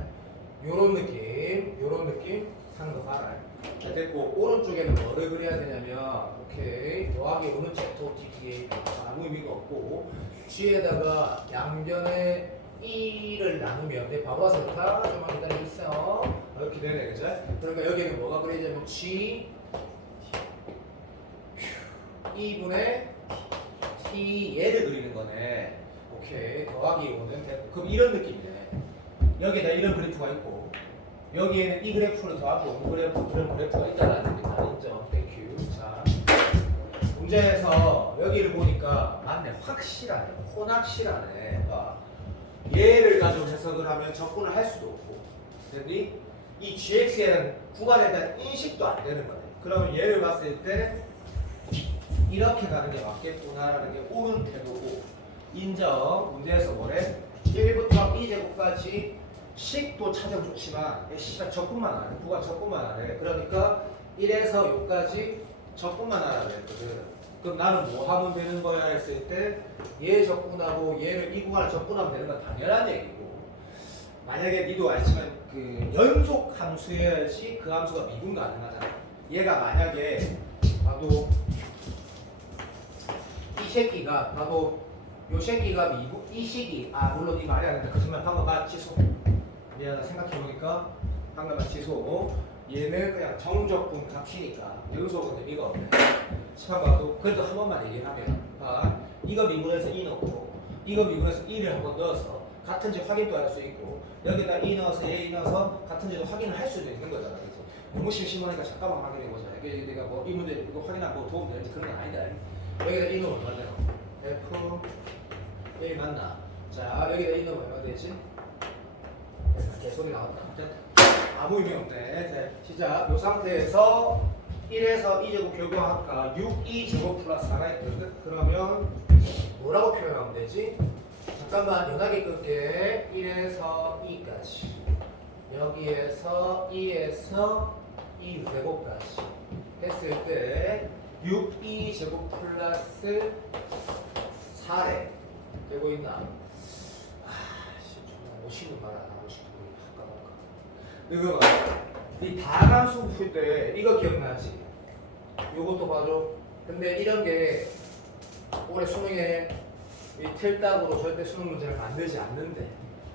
요런 느낌, 하는 거 봐라. 자, 됐고, 오른쪽에는 뭐를 그려야 되냐면, 오케이, 더하기 오는 챕터 TPA 아무 의미가 없고, G에다가 양변에 2를 나누면 내 바보 와서 그렇다. 좀만 기다려주세요. 이렇게 되네, 그죠? 그러니까 여기는 뭐가 그려지냐면 G 2분의 T 얘를 그리는 거네. 오케이, 더하기 5는 됐고. 그럼 이런 느낌이네. 여기에다 이런 그래프가 있고 여기에는 이 그래프를 더하고 그런 그래프가 있다는 얘기다. 인정. 땡큐. 자, 문제에서 여기를 보니까 맞네. 확실하네. 혼합실하네. 얘를 가지고 해석을 하면 접근을 할 수도 없고 됐니? 이 GX에는 구간에 대한 인식도 안 되는 거네. 그러면 얘를 봤을 때 이렇게 가는 게 맞겠구나라는 게 옳은 태도고 인정. 문제에서 뭐래? 1부터 2제곱까지 식도 찾으면 좋지만 시작 적분만 안 해. 구간 적분만 안 해. 그러니까 1에서 여기까지 적분만 하라 그랬거든. 그럼 나는 뭐 하면 되는 거야 했을 때 얘 적분하고 얘를 이 구간을 적분하면 되는 건 당연한 얘기고 만약에 니도 알지만 그 연속 함수여야지 그 함수가 미분 가능하잖아. 얘가 만약에 봐도 이 새끼가 봐도 요 새끼가 미분 이 식이 물론 이 말이 안 된다. 거짓말 방금 취소. 미안하다 생각해보니까 방금만 취소. 얘는 그냥 정적분 값이니까 연속은 의미가 없네. 시간 봐도 그래도 한 번만 얘기하면 이거 미분해서 2 넣고 이거 미분해서 2를 한 번 넣어서 같은지 확인도 할 수 있고 여기다 E 넣어서 A 넣어서 같은지도 확인을 할 수도 있는 거잖아. 그치? 너무 심심하니까 잠깐만 확인해보자. 이게 내가 뭐 이 문제 이거 확인하고 도움 되는지 그런 건 아니다. 여기다 E 넣으면 얼마나 돼요? F A 맞나? 자 여기다 E 넣으면 얼마 되지? 개소리 나왔다. 아무 의미 없네. 자, 시작. 이 상태에서 1에서 2제곱 결과할까 6E 제곱 플러스 4가 있거든. 그러면 뭐라고 표현하면 되지? 잠깐만 연하게 끌게. 1에서 2까지 여기에서 2에서 2제곱까지 했을 때 6E 제곱 플러스 4래 되고 있나? 아씨 정말 오시는 말 안 하고 싶어. 이거 이 다함수 풀 때 이거 기억나지? 요것도 봐줘. 근데 이런 게 올해 수능에 이 틀딱으로 절대 수능 문제를 만들지 않는데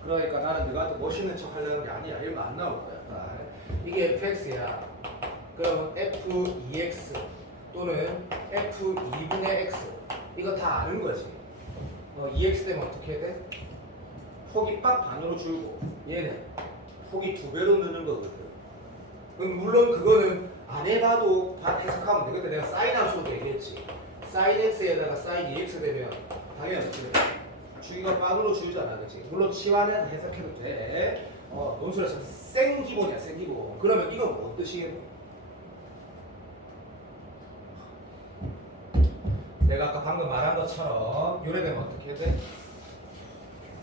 그러니까 나는 너한테 멋있는 척 하려는 게 아니야. 이런 거 안 나올 거야. 이게 fx야. 그럼 f2x 또는 f2분의 x 이거 다 아는 거지. 2x 되면 어떻게 돼? 폭이 빡 반으로 줄고 얘는 폭이 2배로 느는 거거든. 물론 그거는 안 해봐도 다 해석하면 되거든. 내가 사인 함수도 얘기했지. 사인 x에다가 사인 2x 되면 당연히 어떻게 돼? 주기가 빵으로 줄잖아, 그렇지? 물론 치환해서 해석해도 돼. 논술에서 생 기본이야, 생 기본. 그러면 이건 뭐 뜻이겠노? 내가 아까 방금 말한 것처럼 요래되면 어떻게 돼?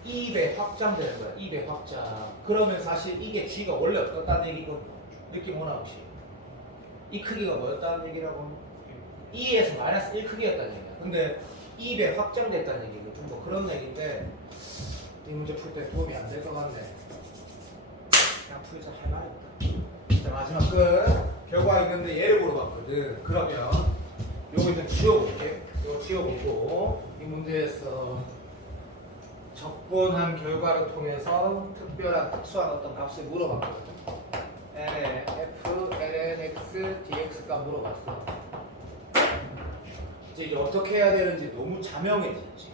2배 확장되는 거야. 2배 확장. 그러면 사실 이게 G가 원래 어떻다는 얘기거든. 느낌 오나 혹시? 이 크기가 뭐였다는 얘기라고? 2에서 마이너스 1 크기였다는 얘기야. 근데 2배 확장됐다는 얘기거든. 뭐 그런 얘기인데 이 문제 풀 때 도움이 안 될 것 같네. 그냥 풀자 할 말이 없다. 자 마지막 끝. 결과 있는데 얘를 물어봤거든. 그러면 요거 일단 지워볼게. 요거 지워보고 이 문제에서 적분한 결과를 통해서 특별한 특수한 어떤 값을 물어봤거든. ln f, ln x, dx 값 물어봤어. 이제 어떻게 해야 되는지 너무 자명해졌지.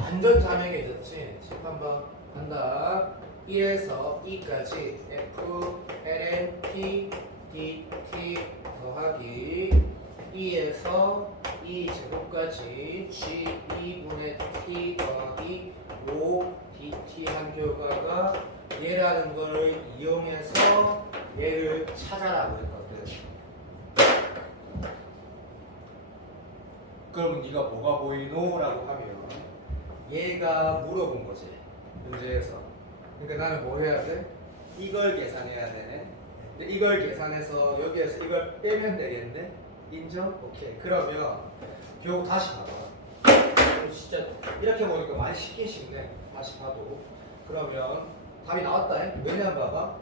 완전 자명해졌지. 13번 간다. 1에서 2까지 f, ln t, dt 더하기 2에서 2제곱까지 g 2분의 t 더하기 5 dt 한 결과가 얘라는 걸 이용해서 얘를 찾아라고 했거든. 그럼 네가 뭐가 보이노? 라고 하면 얘가 물어본 거지 문제에서. 그러니까 나는 뭐 해야 돼? 이걸 계산해야 되네. 근데 이걸 계산해서 여기에서 이걸 빼면 되겠네. 인정? 오케이. 그러면 결국 다시 봐봐. 진짜 이렇게 보니까 많이 쉽긴 쉽네. 다시 봐도. 그러면 답이 나왔다. 왜냐면 봐봐.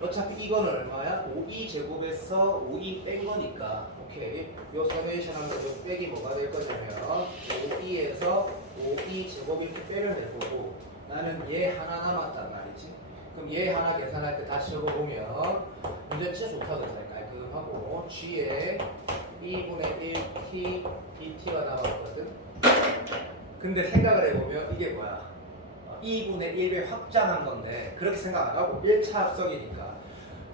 어차피 이거는 얼마야? 5e 제곱에서 5e 뺀 거니까. 오케이. 요 서메이션 하면 요 빼기 뭐가 될 거냐면 5e에서 5e 제곱 이렇게 빼면 될 거고 나는 얘 하나 남았단 말이지. 그럼 얘 하나 계산할 때 다시 적어보면 문제 진짜 좋다 그러잖아요. 깔끔하고 g에 2분의 1t dt가 나왔거든. 근데 생각을 해보면 이게 뭐야? 2분의 1배 확장한 건데 그렇게 생각 안 하고 1차 합성이니까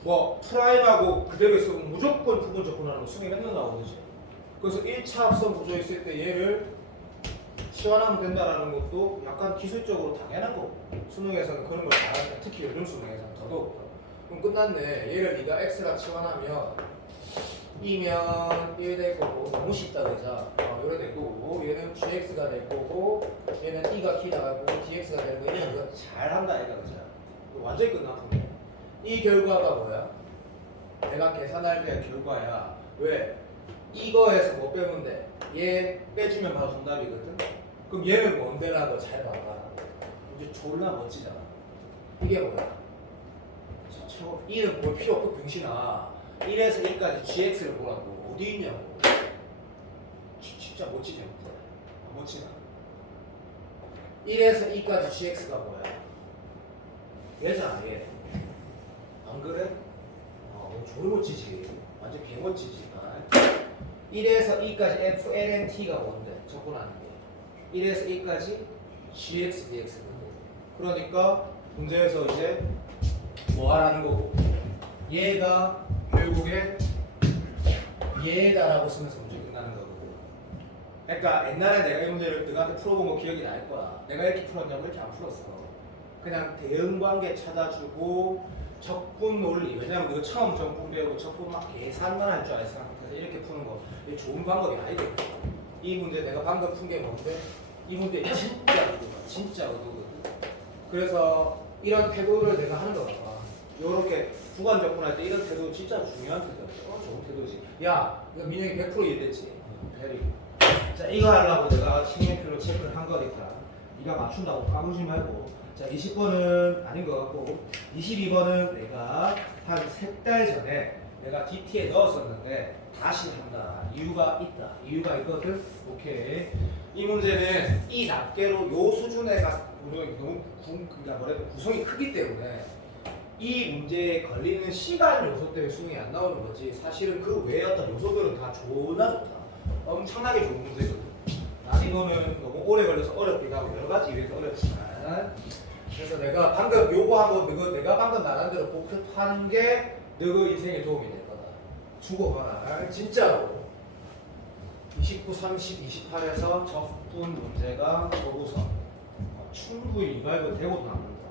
뭐 프라임하고 그대로 있으면 무조건 부분 조건하는 거 수능에 맨날 나오듯이. 그래서 1차 합성 구조 있을 때 얘를 치환하면 된다는 것도 약간 기술적으로 당연한 거고 수능에서는 그런 걸 잘하니까 특히 요즘 수능에서는 더더욱. 그럼 끝났네. 얘를 네가 x랑 치환하면 2면 1 될 거고 너무 쉽다 그죠? 요래 될 거고 얘는 gx가 될 거고 얘는 e가 키 나가고 dx가 되는 거 이거 잘한다 얘가 그죠? 완전히 끝났네. 이 결과가 뭐야? 내가 계산할 때 결과야. 왜? 이거에서 뭐 빼면 돼? 얘 빼주면 바로 정답이거든? 그럼 얘는 뭔데라고 잘 봐봐. 이제 졸라 멋지잖아. 이게 뭐야? 저 2는 볼 필요 없고 병신아. 1에서 1까지 gx를 보라고. 어디 있냐고. 진짜 멋지지 못해. 멋지나? 1에서 2까지 gx가 뭐야? 얘잖아 얘. 안 그래? 졸 멋지지. 완전 개 멋지지. 1에서 2까지 f, ln, t가 뭔데? 적분하는 게. 1에서 2까지 gx, dx인데 그러니까 문제에서 이제 뭐 하라는 거고 얘가 결국에 얘다라고 쓰면서 문제 끝나는 거고. 그러니까 옛날에 내가 이 문제를 너한테 풀어본 거 기억이 날 거야. 내가 이렇게 풀었냐고 이렇게 안 풀었어. 그냥 대응 관계 찾아주고 적분 논리. 왜냐면 이거 처음 적분 배우고 적분 막 계산만 할 줄 알았어. 그래서 이렇게 푸는 거 이게 좋은 방법이 아니거든. 이 문제 내가 방금 푼 게 뭔데? 이 문제 진짜 어두워. 진짜 어두거든. 그래서 이런 태도를 내가 하는 거 봐. 요렇게 구간 접근할 때 이런 태도 진짜 중요한 태도야. 좋은 태도지. 야, 이거 민영이 100% 이해됐지? 베리. 자, 이거 하려고 내가 신경표로 체크를 한 거니까 네가 맞춘다고 까불지 말고. 자, 20번은 아닌 것 같고 22번은 내가 한 3달 전에 내가 DT에 넣었었는데 다시 한다. 이유가 있다. 이유가 있거든. 오케이. 이 문제는 이 낱개로 요 수준의 너무 그러니까 뭐래도 구성이 크기 때문에 이 문제에 걸리는 시간 요소 때문에 수능이 안 나오는 거지. 사실은 그 외의 어떤 요소들은 다 좋나 좋다. 엄청나게 좋은 문제거든. 난이도는 너무 오래 걸려서 어렵기도 하고 여러 가지 이유에서 어렵지만 그래서 내가 방금 요거 하고 너가 내가 방금 말한 대로 복습하는 게 너그 인생에 도움이 될 거다. 죽어봐라. 진짜로. 29, 30, 28에서 적분 문제가 저구선 충분히 이발도 되고도 남는다.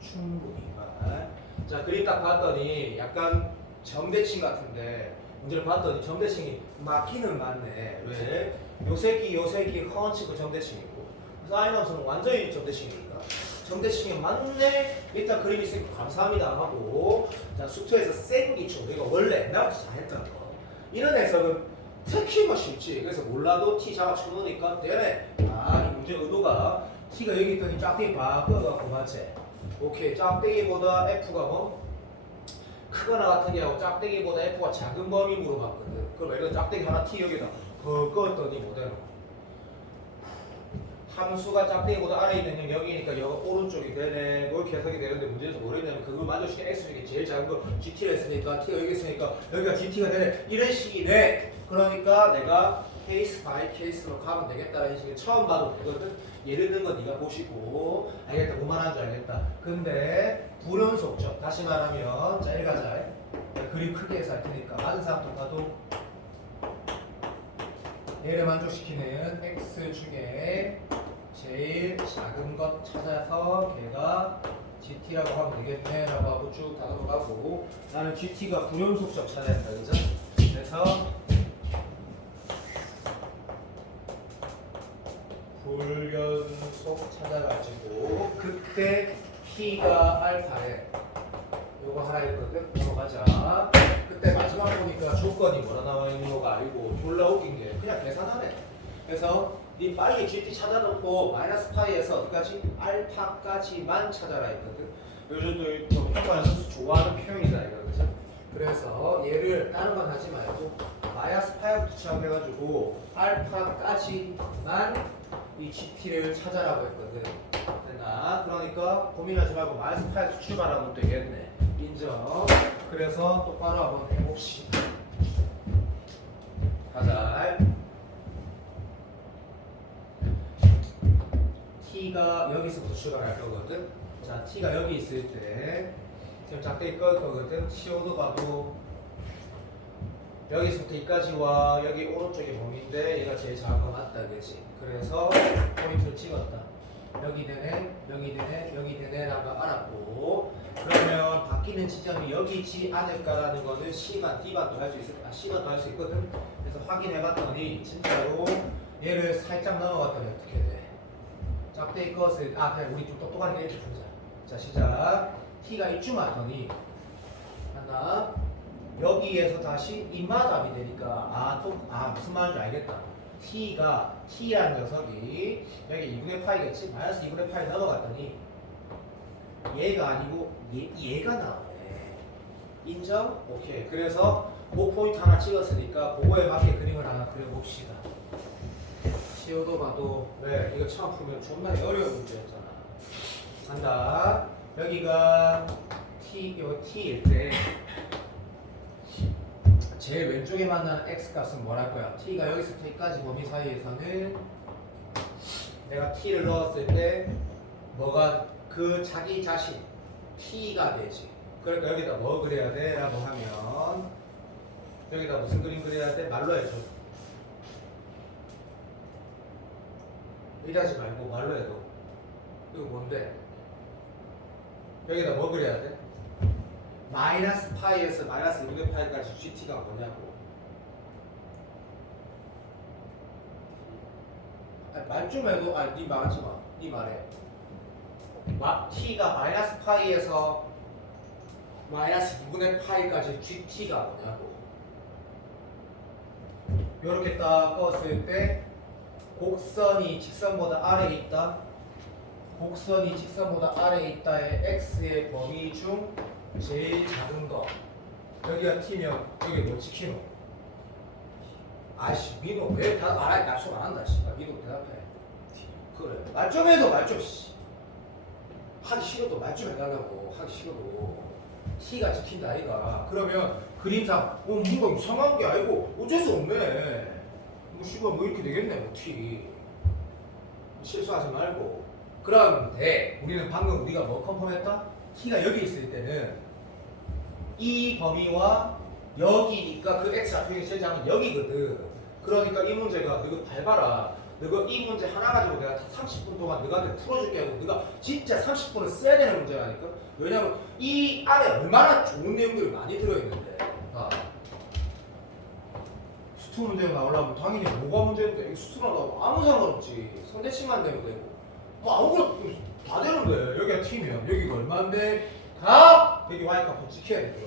충분히 이발. 자, 그림 딱 봤더니 약간 점대칭 같은데 문제를 봤더니 점대칭이 맞기는 맞네. 왜? 요 새끼 허언치고 점대칭이고 사인함수는 완전히 점대칭이니까 점대칭이 맞네. 일단 그림이 있으니까 감사합니다 하고 자 수투에서 센 기초 우리가 원래 옛날부터 잘했던 거 이런 해석은 특히 뭐 쉽지. 그래서 몰라도 T 잡아 쳐놓으니까 되네. 아, 이 문제 의도가 T가 여기 있더니 짝대기 바꿔갖고 맞지? 오케이. 짝대기보다 F가 뭐? 크거나 같은 게 하고 짝대기보다 F가 작은 범위 물어봤거든. 그럼 예를 들어 짝대기 하나 T 여기다 걷었더니 뭐되노? 함수가 짝대기보다 아래에 있는 여기니까 여기 오른쪽이 되네. 뭘 계산이 되는데 문제에서 뭐랬냐면 그걸 만족시킨 x 중에 제일 작은 거 GT를 했으니까 T가 여기 있으니까 여기가 GT가 되네. 이런 식이네. 그러니까 내가 케이스 바이 케이스로 가면 되겠다라는 식의 처음 봐도 되거든. 예를 든 건 네가 보시고 알겠다. 뭐만 하는 줄 알겠다. 근데 불연속적 다시 말하면 자 읽어자. 그림 크게 해서 할 테니까 많은 사람도 봐도 얘를 만족시키는 x 중에 제일 작은 것 찾아서 걔가 GT라고 하면 되겠네 라고 하고 쭉 다 넘어가고 나는 GT가 불연속적 찾아야 한다. 그죠? 그래서 불연속 찾아가지고 그때 T가 알파래 요거 하나 있거든. 넘어가자. 그때 마지막 보니까 조건이 뭐라 나와 있는 거가 아니고 졸라 웃긴 게 그냥 계산하네. 그래서 니 빨리 GT 찾아놓고 마이너스 파이에서 어디까지? 알파까지만 찾아라 했거든. 요즘도 평가하는 선수 좋아하는 표현이다 이거 그죠? 그래서 얘를 다른 건 하지 말고 마이너스 파이부터 시작해가지고 알파까지만 이 GT를 찾아라고 했거든. 됐나? 그러니까 고민하지 말고 마이너스 파이에서 출발하면 되겠네. 인정. 그래서 똑바로 한번 해봅시다. 가자. T가 여기서부터 출발할 거거든. 자, T가 여기 있을 때 지금 짝대기 끌 거거든. CO2 봐도 여기서부터 여기까지와 여기 오른쪽이 범위인데 얘가 제일 작은 거 맞다, 그치? 그래서 포인트를 찍었다. 여기 되네, 여기 되네, 여기 되네 라고 알았고 그러면 바뀌는 지점이 여기지 않을까라는 거는 C반, D반도 할 수 있을 거야. C반도 할 수 있거든. 그래서 확인해봤더니 진짜로 얘를 살짝 넘어갔더니 어떻게 돼? 짝대기 컷을 그냥 우리 좀 똑똑하게 이렇게 보자. 자 시작. T가 이쯤 왔더니 하나 여기에서 다시 입마잡이 되니까 무슨 말인지 알겠다. T라는 녀석이 여기 2분의 파이겠지? 마이너스 2분의 파이 넘어갔더니 얘가 아니고 얘가 나오네. 인정? 오케이. 그래서 그 포인트 하나 찍었으니까 그거에 맞게 그림을 하나 그려봅시다. CO2 봐도 왜 이거 처음 풀면 존나 어려운 문제였잖아. 간다. 여기가 T일 때 제일 왼쪽에 만나는 x 값은 뭐랄 거야? T가 여기서부터 여기까지 범위 사이에서는 내가 T를 넣었을 때 뭐가 그 자기 자신 t가 되지. 그러니까 여기다 뭐 그려야 돼? 라고 하면 여기다 무슨 그림 그려야 돼? 말로 해줘. 이러지 말고 말로 해도. 이거 뭔데? 여기다 뭐 그려야 돼? 마이너스 파이에서 마이너스 2분의 파이까지 gt가 뭐냐고. 말 좀 해도, 니 말하지 마. 니 말해. t가 마이너스 파이에서 마이너스 2분의 파이까지 gt가 뭐냐고. 요렇게 딱 껐을 때 곡선이 직선보다 아래에 있다. 곡선이 직선보다 아래에 있다의 x의 범위 중 제일 작은 거. 여기가 t면 여기 뭐 지키노? 아이씨 민호 왜 대답 안 해? 약속 안 한다. 씨. 민호 대답해. 그래. 말 좀 해도 말 좀. 하기 싫어도 말 좀 해달라고. 하기 싫어도 t가 지킨다 아이가. 그러면 그림상 뭔가 이상한 게 아니고 어쩔 수 없네. 뭐 씨발 뭐 이렇게 되겠네 뭐 t. 실수하지 말고. 그런데 우리는 방금 우리가 뭐 컨펌했다? t가 여기 있을 때는 이 범위와 여기니까 그 x 좌표의 제일 작은 여기거든. 그러니까 이 문제가 너가 밟아라. 너가 이 문제 하나 가지고 내가 30분 동안 너한테 풀어줄게 하고 너가 진짜 30분을 써야 되는 문제라니까. 왜냐면 이 안에 얼마나 좋은 내용들이 많이 들어있는데. 수투 문제가 나오려면 당연히 뭐가 문제인데 수투가 나오면 아무 상관없지. 선대칭만 되면 되고 뭐 아무것도 다 되는데 여기가 t면 여기가 얼마인데 가 여기 y값을 지켜야 돼.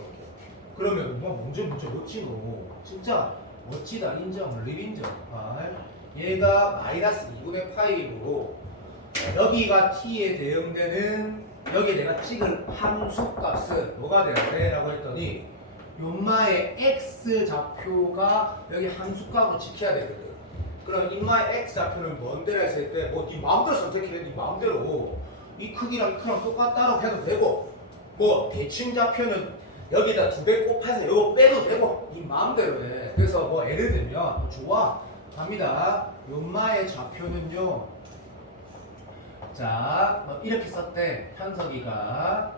그러면 뭐 문제 멋지노. 진짜 멋지다. 인정. 립 인정. 얘가 마이너스 2분의 파이로 여기가 t에 대응되는 여기 내가 찍은 함수 값은 뭐가 돼야 돼? 라고 했더니 요마의 x 좌표가 여기 함수 값으로 지켜야 되거든. 그럼 인마의 x 좌표는 뭔데라 했을 때 뭐 네 마음대로 선택해. 네 마음대로 이 크기랑 이 크기랑 똑같다라고 해도 되고 뭐 대칭 좌표는 여기다 2배 곱해서 이거 빼도 되고 네 마음대로 해. 그래서 뭐 예를 들면 좋아 갑니다. 요마의 좌표는요. 자, 뭐 이렇게 썼대. 현석이가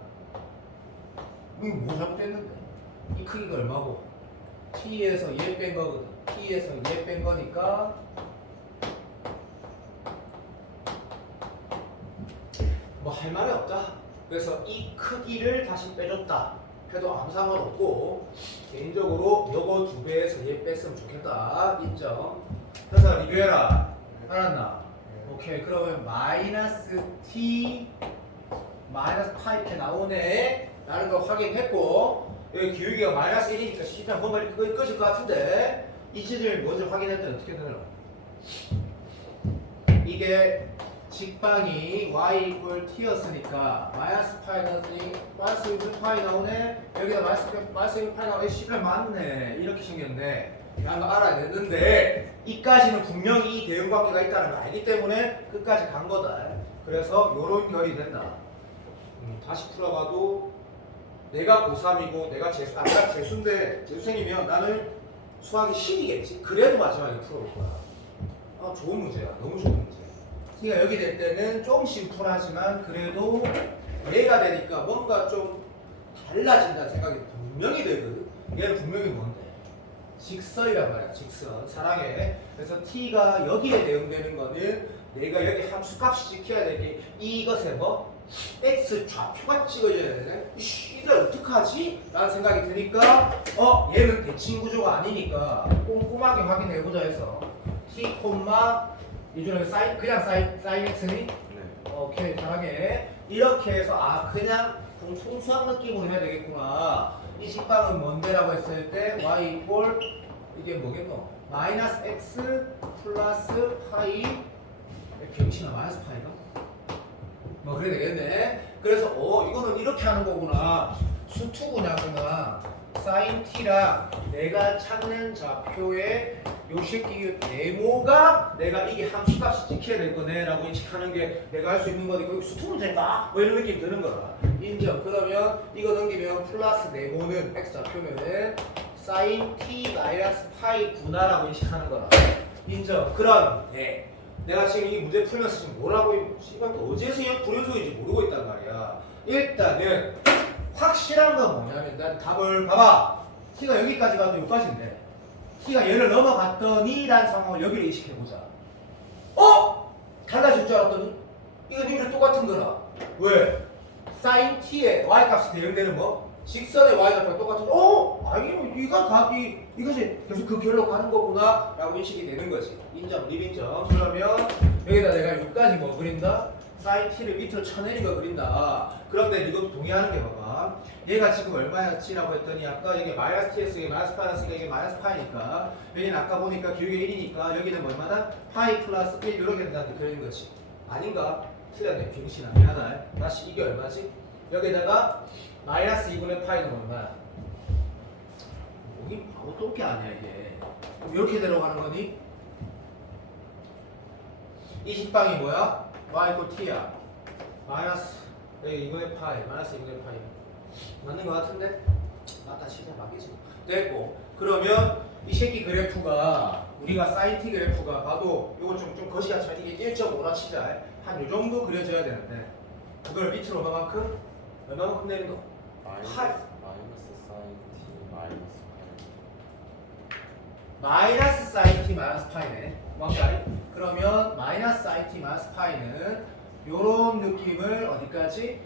뭐 잘못됐는데 이 크기가 얼마고? t에서 얘 뺀 거거든. t에서 얘 뺀 거니까 뭐 할 말이 없다. 그래서 이 크기를 다시 빼줬다 해도 아무 상관없고 개인적으로 요거 2배에서 얘 뺐으면 좋겠다. 인정. 그래서 리뷰해라. 알았나? 오케이. 그러면 마이너스 t 마이너스 파 이렇게 나오네 라는 걸 확인했고 여기 기울기가 마이너스 1이니까 시간 뭔가 이렇게 꺼질 것 같은데 이 지점을 먼저 확인했더니 어떻게 되나? 이게 직방이 y 이퀄 t였으니까 마이너스 파이너스 마이너스 1 파이 나오네. 여기다 마이너스 1 파이 나오네. 11 맞네. 이렇게 생겼네. 라는 거 알아냈는데 이까지는 분명히 이 대응관계가 있다는 걸 알기 때문에 끝까지 간 거다. 그래서 요런 결이 된다. 다시 풀어봐도 내가 고3이고 내가 재수, 아까 재수인데 재수생이면 나는 수학이 10이겠지. 그래도 마지막에 풀어볼 거야. 좋은 문제야. 너무 좋은 문제. t가 여기 될 때는 좀 심플하지만 그래도 얘가 되니까 뭔가 좀 달라진다는 생각이 분명히 들거든. 얘는 분명히 뭔데? 직선이란 말이야. 직선. 사랑해. 그래서 t가 여기에 대응되는 거는 내가 여기 함수값이 지켜야 될 게 이것에 뭐? x 좌표가 찍어져야 되네. 이걸 어떡하지? 라는 생각이 드니까 얘는 대칭 구조가 아니니까 꼼꼼하게 확인해보자 해서 t, 이 중에 그냥 사인 x니? 네. 오케이 잘하게 이렇게 해서 그냥 통수학 느낌으로 해야 되겠구나. 이 직방은 뭔데라고 했을 때 y 이퀄 이게 뭐겠노? 마이너스 x 플러스 파이 병신아 마이너스 파이가? 뭐 그래 되겠네. 그래서 이거는 이렇게 하는 거구나. 수투구나 그냥 사인 t랑 내가 찾는 좌표의 요 새끼 네모가 내가 이게 함수값이 지켜야 될 거네 라고 인식하는 게 내가 할 수 있는 거니까 이거 수투 문제인가? 뭐 이런 느낌이 드는 거라. 인정. 그러면 이거 넘기면 플러스 네모는 x 좌표면은 사인 t 마이너스 파이 분하라고 인식하는 거라. 인정. 그런데 내가 지금 이 문제 풀면서 지금 뭐라고 씨발 어제서 불연속인지 모르고 있단 말이야. 일단은 확실한 건 뭐냐면 난 답을 봐봐. t가 여기까지 가도 여기까지인데 t가 얘를 넘어갔더니 라는 상황을 여기를 인식해보자. 달라질 줄 알았더니 이거 님들 똑같은 거라. 왜? sin t의 y값이 대응되는 뭐? 직선의 y값과 똑같은 아니 뭐 이거 답이 이것이 계속 그 결로 가는 거구나 라고 인식이 되는 거지. 인정, 립인정. 그러면 여기다 내가 6까지 뭐 그린다? sin t를 밑으로 쳐내린 거 그린다. 그런데 이것도 동의하는 게 봐봐. 얘가 지금 얼마였지라고 했더니 아까 여기 마이너스 t에서 이게 마이너스 파이였으니까 이게 마이너스 파이니까 여기는 아까 보니까 기울기 1이니까 여기는 뭐마다 파이 플러스 1 이렇게 된다는데 그리는 거지. 아닌가? 틀렸네. 병신아 미안하다. 다시 이게 얼마지? 여기다가 마이너스 2분의 파이는 얼마야? 여기 바보 똥개 아니야 이게. 그럼 이렇게 내려가는 거니? 이 식방이 뭐야? y 이퀄 t야. 마이너스 여기 2분의 파이 마이너스 2분의 파이 맞는 거 같은데? 맞다 치자 맞겠지. 됐고 그러면 이 새끼 그래프가 우리가 사인 t 그래프가 봐도 이거 좀 거시가 차 이게 1.5라 치자. 한 요 정도 그려져야 되는데 그걸 밑으로 얼마만큼 내린 거? 마이너스 팔. 사인 t 마이너스 마이너스 사인 t 마이너스 파이네. 맞지? 그러면 마이너스 사인 t 마이너스 파이는 요런 느낌을 어디까지?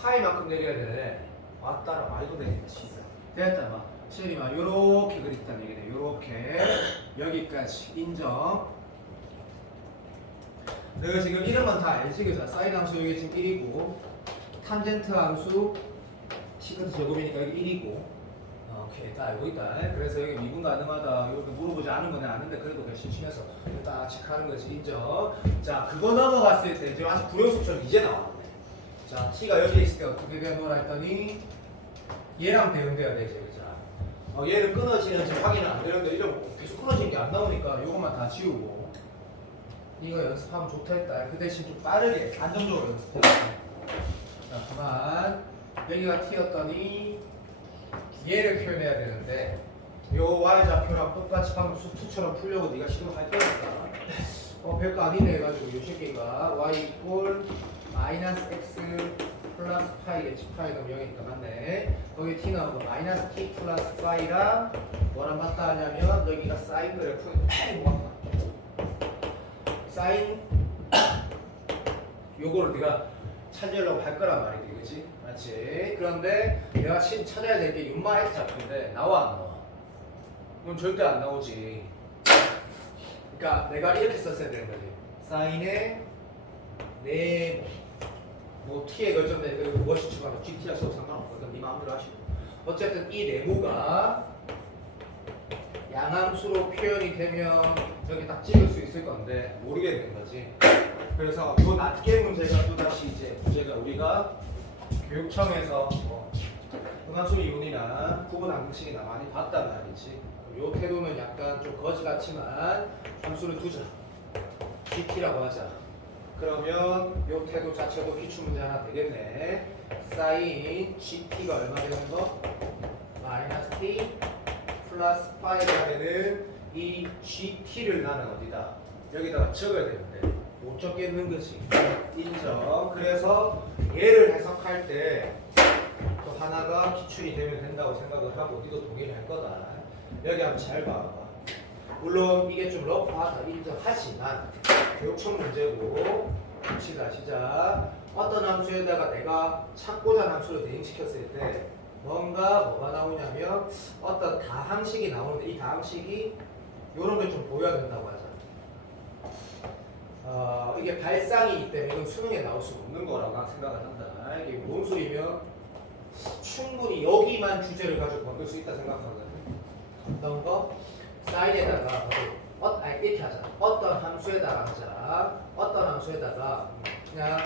파이만큼 내려야 되네. 맞다라 말도 되겠다 진짜. 됐다 봐. 시리마 요렇게 그렸다는 얘기네. 요렇게 여기까지 인정. 내가 지금 이름만 다 알지? 그래서 사인 함수 여기 지금 1이고 탄젠트 함수 시컨트 제곱이니까 여기 1이고 오케이 다 알고 있다. 그래서 여기 미분 가능하다 이렇게 물어보지 않은 건 아는데 그래도 열심히 치면서 딱 체크하는 거지. 인정. 자 그거 넘어갔을 때 이제 아주 불연속처럼 이제 나왔네. 자 t가 여기 있을 때 어떻게 되는 거라 했더니 얘랑 대응돼야 되지. 그죠? 얘를 끊어지는지 확인은 안 되는데 이런 계속 끊어지는 게 안 나오니까 이것만 다 지우고 이거 연습하면 좋다 했다. 그 대신 좀 빠르게 안정적으로 연습해야 돼. 자 그만 여기가 t였더니 얘를 표현해야 되는데 요 y좌표랑 똑같이 방금 수투처럼 풀려고 네가 시도할 거니까 별거 아니네 해가지고 요 새끼가 y 이꼴 마이너스 x 플러스 파이겠지. 파이 그럼 0이니까 맞네. 거기 t 나오고 마이너스 t 플러스 파이랑 뭐랑 맞다 하냐면 여기가 사인 그래프 사인 요거를 네가 찾으려고 할 거란 말이지. 그치? 맞지? 그런데 내가 지금 찾아야 될 게 윤마 x 좌표인데 나와 안 나와? 그럼 절대 안 나오지. 그러니까 내가 이렇게 썼어야 되는 거지. 사인의 뭐 t에 결정된 그 무엇이 추가하면 gt야 써도 상관없거든. 네 마음대로 하시고. 어쨌든 이 네모가 양함수로 표현이 되면 여기 딱 찍을 수 있을 건데 모르겠는 거지. 그래서 이 낱개 문제가 또다시 이제 문제가 우리가 교육청에서 음함수 이론이나 구분 항식이나 많이 봤단 말이지. 요 태도는 약간 좀 거지 같지만 함수를 두자. gt라고 하자. 그러면 요 태도 자체도 기출문제 하나 되겠네. 사인 gt가 얼마 되는 거? 마이너스 t 플러스 파이가 되는 이 gt를 나는 어디다? 여기다가 적어야 되는데 못 적겠는 거지. 인정. 그래서 얘를 해석할 때 또 하나가 기출이 되면 된다고 생각을 하고 어디도 동의를 할 거다. 여기 한번 잘 봐봐. 물론 이게 좀 러프하다 인정하지만 교육청 문제고 봅시다. 시작. 어떤 함수에다가 내가 찾고자 하는 함수를 대응시켰을 때 뭐가 나오냐면 어떤 다항식이 나오는데 이 다항식이 이런 게 좀 보여야 된다고 하자. 이게 발상이기 때문에 이건 수능에 나올 수 없는 거라고 난 생각을 한다. 이게 뭔 소리면 충분히 여기만 주제를 가지고 만들 수 있다 생각하거든. 어떤 거? 사인에다가 이렇게 하자. 어떤 함수에다가 하자. 어떤 함수에다가 그냥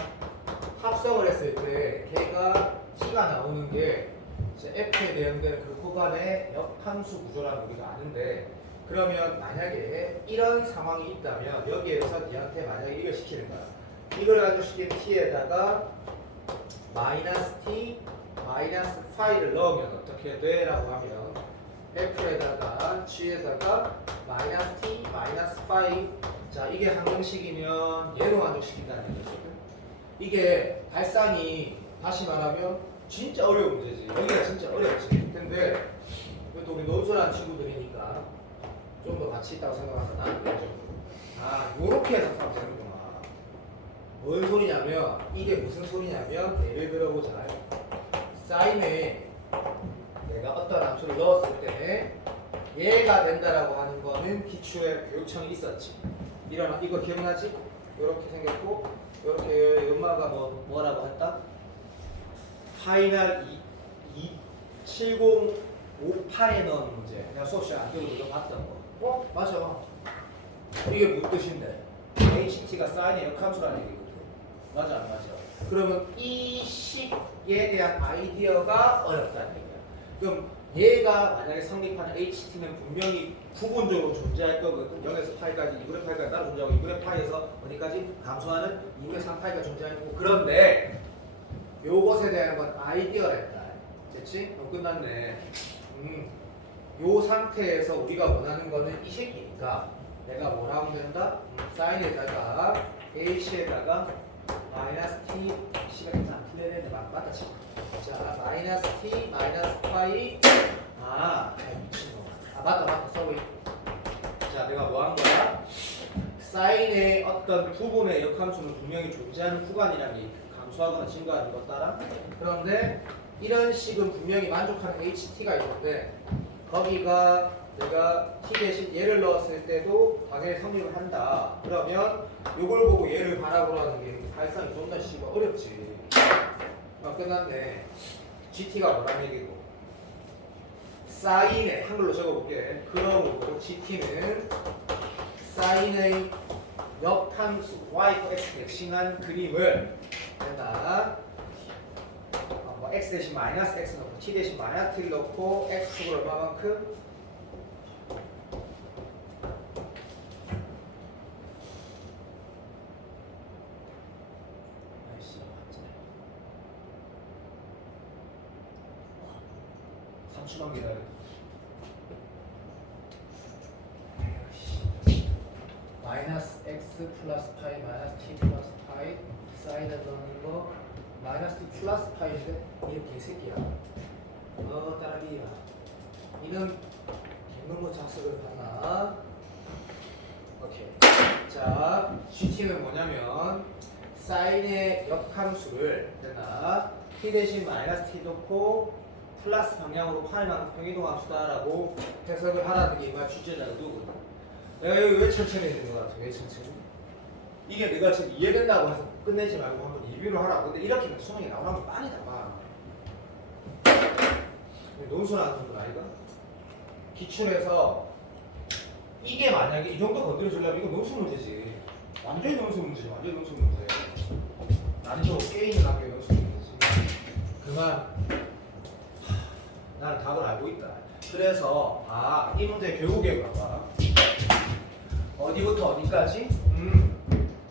합성을 했을 때 걔가 t가 나오는 게 이제 f에 대응되는 그 구간의 역함수 구조라는 우리가 아는데 그러면 만약에 이런 상황이 있다면 여기에서 니한테 만약에 이걸 시키는 거야. 이걸 가지고 시킨 t에다가 마이너스 t 마이너스 파이를 넣으면 어떻게 돼? 라고 하면 F에다가 G에다가 마이너스 T 마이너스 파이. 자, 이게 항정식이면 얘로 만족시킨다는 얘기거든. 이게 발상이 다시 말하면 진짜 어려운 문제지. 여기가 진짜 어렵지. 근데 이것도 우리 논술하는 친구들이니까 좀 더 가치 있다고 생각해서 나는 그래죠. 아, 요렇게 해석하면 되는구나. 뭔 소리냐면 이게 무슨 소리냐면 예를 들어보자. 사인에 내가 어떤 함수를 넣었을 때 얘가 된다라고 하는 거는 기초에 교육청이 있었지. 이거 기억나지? 이렇게 생겼고 이렇게 엄마가 뭐라고 했다? 파이널 7058에 넣은 문제. 내가 수업 시간에 안 배우고 이거 봤던 거. 맞아. 이게 무슨 뜻인데? HT가 사인의 역함수라는 얘기거든. 맞아 안 맞아? 그러면 이 식에 대한 아이디어가 어렵다는 얘기야. 그럼 얘가 만약에 성립하는 HT는 분명히 부분적으로 존재할 거거든. 0에서 파이까지 2분의 파이까지 따로 존재하고 2분의 파이에서 어디까지 감소하는 2분의 3파이가 존재할 거고. 그런데 요것에 대한 건 아이디어랬다. 됐지? 끝났네. 요 상태에서 우리가 원하는 거는 이 새끼니까 내가 뭐라고 하면 된다? 사인에다가 H에다가 마이너스 T C가 계산 안 틀려야 되는데 맞다 지금. 자, 마이너스 T 마이너스 파이. 미친놈아. 맞다 써보이. 자, 내가 뭐 한 거야? 사인의 어떤 부분의 역함수는 분명히 존재하는 구간이라는 게 감소하거나 증가하는 것 따라. 그런데 이런 식은 분명히 만족하는 HT가 있는데 거기가 내가 T 대신 얘를 넣었을 때도 당연히 성립을 한다. 그러면 이걸 보고 얘를 바라보라는 게 발상이 좀 더 어렵지. 끝났네. GT가 뭐란 얘기고 사인의 한글로 적어볼게. 그러므로 GT는 사인의 역함수 y, x 백신한 그림을 내가 x 대신 마이너스 x 넣고 t 대신 마이너스 t를 넣고 x축을 얼마만큼? 아이씨, 3초만 기다려. 마이너스 x 플러스 파이 마이너스 t 플러스 파이 사인에 넣는 거 마이너스 t 플러스 파이인데 이게 개새끼야. 따라기야. 이는 개놈의 작석을 봤나? 오케이. 자, GT는 뭐냐면 사인의 역함수를 내가 t 대신 마이너스 t 넣고 플러스 방향으로 파이만큼 평이동함수다라고 해석을 하라는 게 이말 취재자가 누구거든. 내가 여기 왜 천천히 해야 것 같아? 왜 천천히? 이게 내가 지금 이해된다고 해서 끝내지 말고 한번 리뷰를 하라고. 근데 이렇게 수능이 나오면 빨리 나와. 논술하는 분들 아이가? 기출에서 이게 만약에 이 정도 건드려주려면 이거 논술 문제지. 완전히 논술 문제지. 완전히 논술 문제. 난이도 게임을 하게 논술 문제지. 그만. 나는 답을 알고 있다. 그래서 이 문제 결국에 봐봐. 어디부터 어디까지?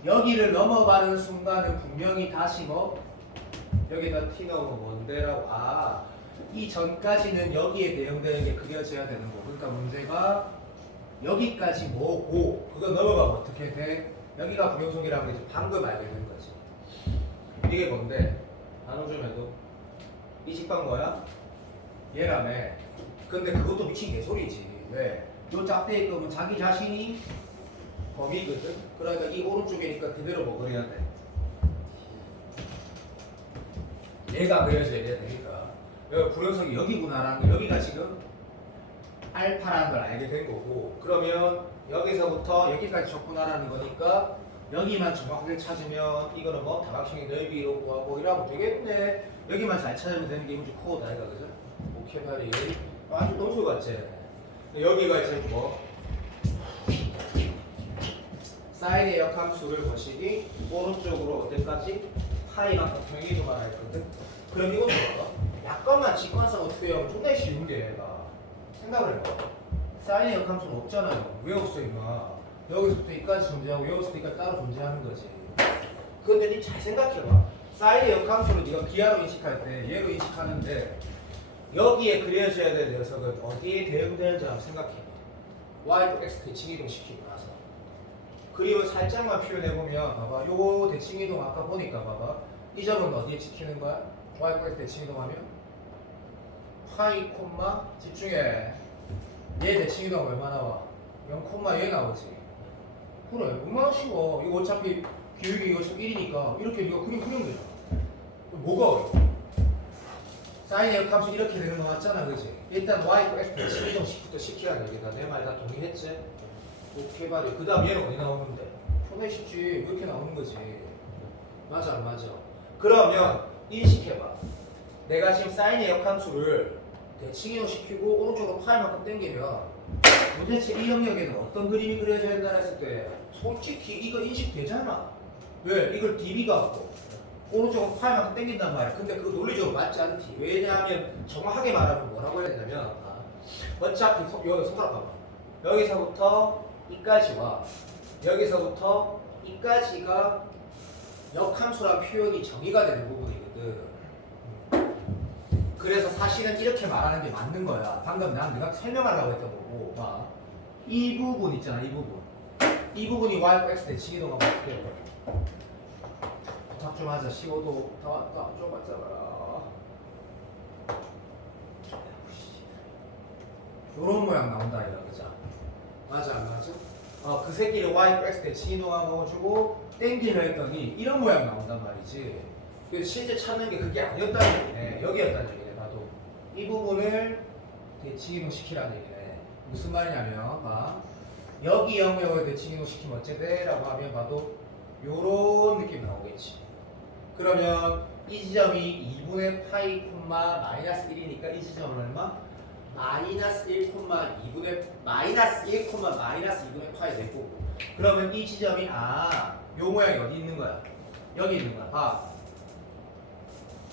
여기를 넘어가는 순간은 분명히 다시 여기다 t 넣으면 뭔데라고. 이 전까지는 여기에 대응되는 게 그려져야 되는 거. 그러니까 문제가 여기까지 뭐고 그거 넘어가면 어떻게 돼? 여기가 불용속이라는 게 이제 방금 알게 된 거지. 이게 뭔데? 단어 좀 해도 이 직방 뭐야? 얘라며. 근데 그것도 미친 개소리지. 왜? 요 짝대기 거면 자기 자신이 범위거든. 그러니까 이 오른쪽이니까 그대로 그려야 돼. 얘가 그려져야 되니까. 여기 불용성이 여기구나라는 거, 여기가 지금 알파라는 걸 알게 된 거고, 그러면 여기서부터 여기까지 적구나라는 거니까 여기만 정확하게 찾으면 이거는 다각형의 넓이로 구하고 이러면 되겠네. 여기만 잘 찾으면 되는 게 문제 코어다 이거. 그죠? 오케이. 아주 논술 같지? 여기가 이제 사인의 역함수를 보시기 오른쪽으로 어디까지? 파이만큼 평이동하라 했거든. 그럼 이것도 봐봐. 약간만 직관상 어떻게 하면 존나 쉬운 게 얘가. 생각을 해봐. 사인의 역함수는 없잖아요. 왜 없어 임마. 여기서부터 여기까지 존재하고 여기서부터 여기까지 따로 존재하는 거지. 근데 니 잘 생각해봐. 사인의 역함수를 네가 기하로 인식할 때 얘로 인식하는데 여기에 그려져야 될 녀석은 어디에 대응되는지 한번 생각해봐. y, x 대칭이동 시키고 나서 그림을 살짝만 표현해보면 봐봐. 요 대칭이동 아까 보니까 봐봐. 이 점은 어디에 찍히는 거야? y, x 대칭이동하면 파이 콤마 집중해. 얘 대칭이동 얼마 나와? 0 콤마 얘 나오지. 그래 얼마나 쉬워. 이거 어차피 기울기 이거 지금 1이니까 이렇게 네가 그림 그리면 되잖아. 뭐가 어려워? 사인 역함수 이렇게 되는 거 맞잖아, 그지? 일단 y, x 대칭이동 시부터 시키라는 얘기다. 내 말 다 동의했지? 오케이 말이. 그 다음 얘는 어디 나오는데? 표면 쉽지. 이렇게 나오는 거지. 맞아 안 맞아? 그러면 인식해봐. 내가 지금 사인의 역함수를 대칭이동 시키고 오른쪽으로 파이만큼 당기면 도대체 이 영역에는 어떤 그림이 그려져야 된다 했을 때 솔직히 이거 인식되잖아. 왜? 이걸 DB 갖고 오른쪽으로 파이만큼 당긴단 말이야. 근데 그거 논리적으로 맞지 않지. 왜냐하면 정확하게 말하면 뭐라고 해야 되냐면 어차피 여기 손가락 봐봐. 여기서부터 이까지와 여기서부터 이까지가 역함수란 표현이 정의가 되는 부분이거든. 그래서 사실은 이렇게 말하는 게 맞는 거야. 방금 내가 설명하려고 했던 거고. 봐. 이 부분 있잖아, 이 부분. 이 부분이 y, x 대칭이동하면 어떻게 해? 부탁 좀 하자. 15도 다 왔다. 좀 맞자봐라. 요런 모양 나온다, 이런 거죠. 맞아, 안 맞아? 그 새끼를 y, x 대칭이동하고 땡기려 했더니 이런 모양 나온단 말이지. 그래서 실제 찾는 게 그게 아니었다는 얘기네. 여기였다는 얘기네. 봐도 이 부분을 대칭이동 시키라는 얘기네. 무슨 말이냐면 여기 영역을 대칭이동 시키면 어째 라고 하면 봐도 요런 느낌 나오겠지. 그러면 이 지점이 2분의 파이 콤마 마이너스 1이니까 이 지점은 얼마? 마이너스 1 콤마 2분의 마이너스 1 콤마 마이너스 2분의 파이 될 거고. 그러면 이 지점이 요 모양이 어디 있는 거야? 여기 있는 거야. 봐.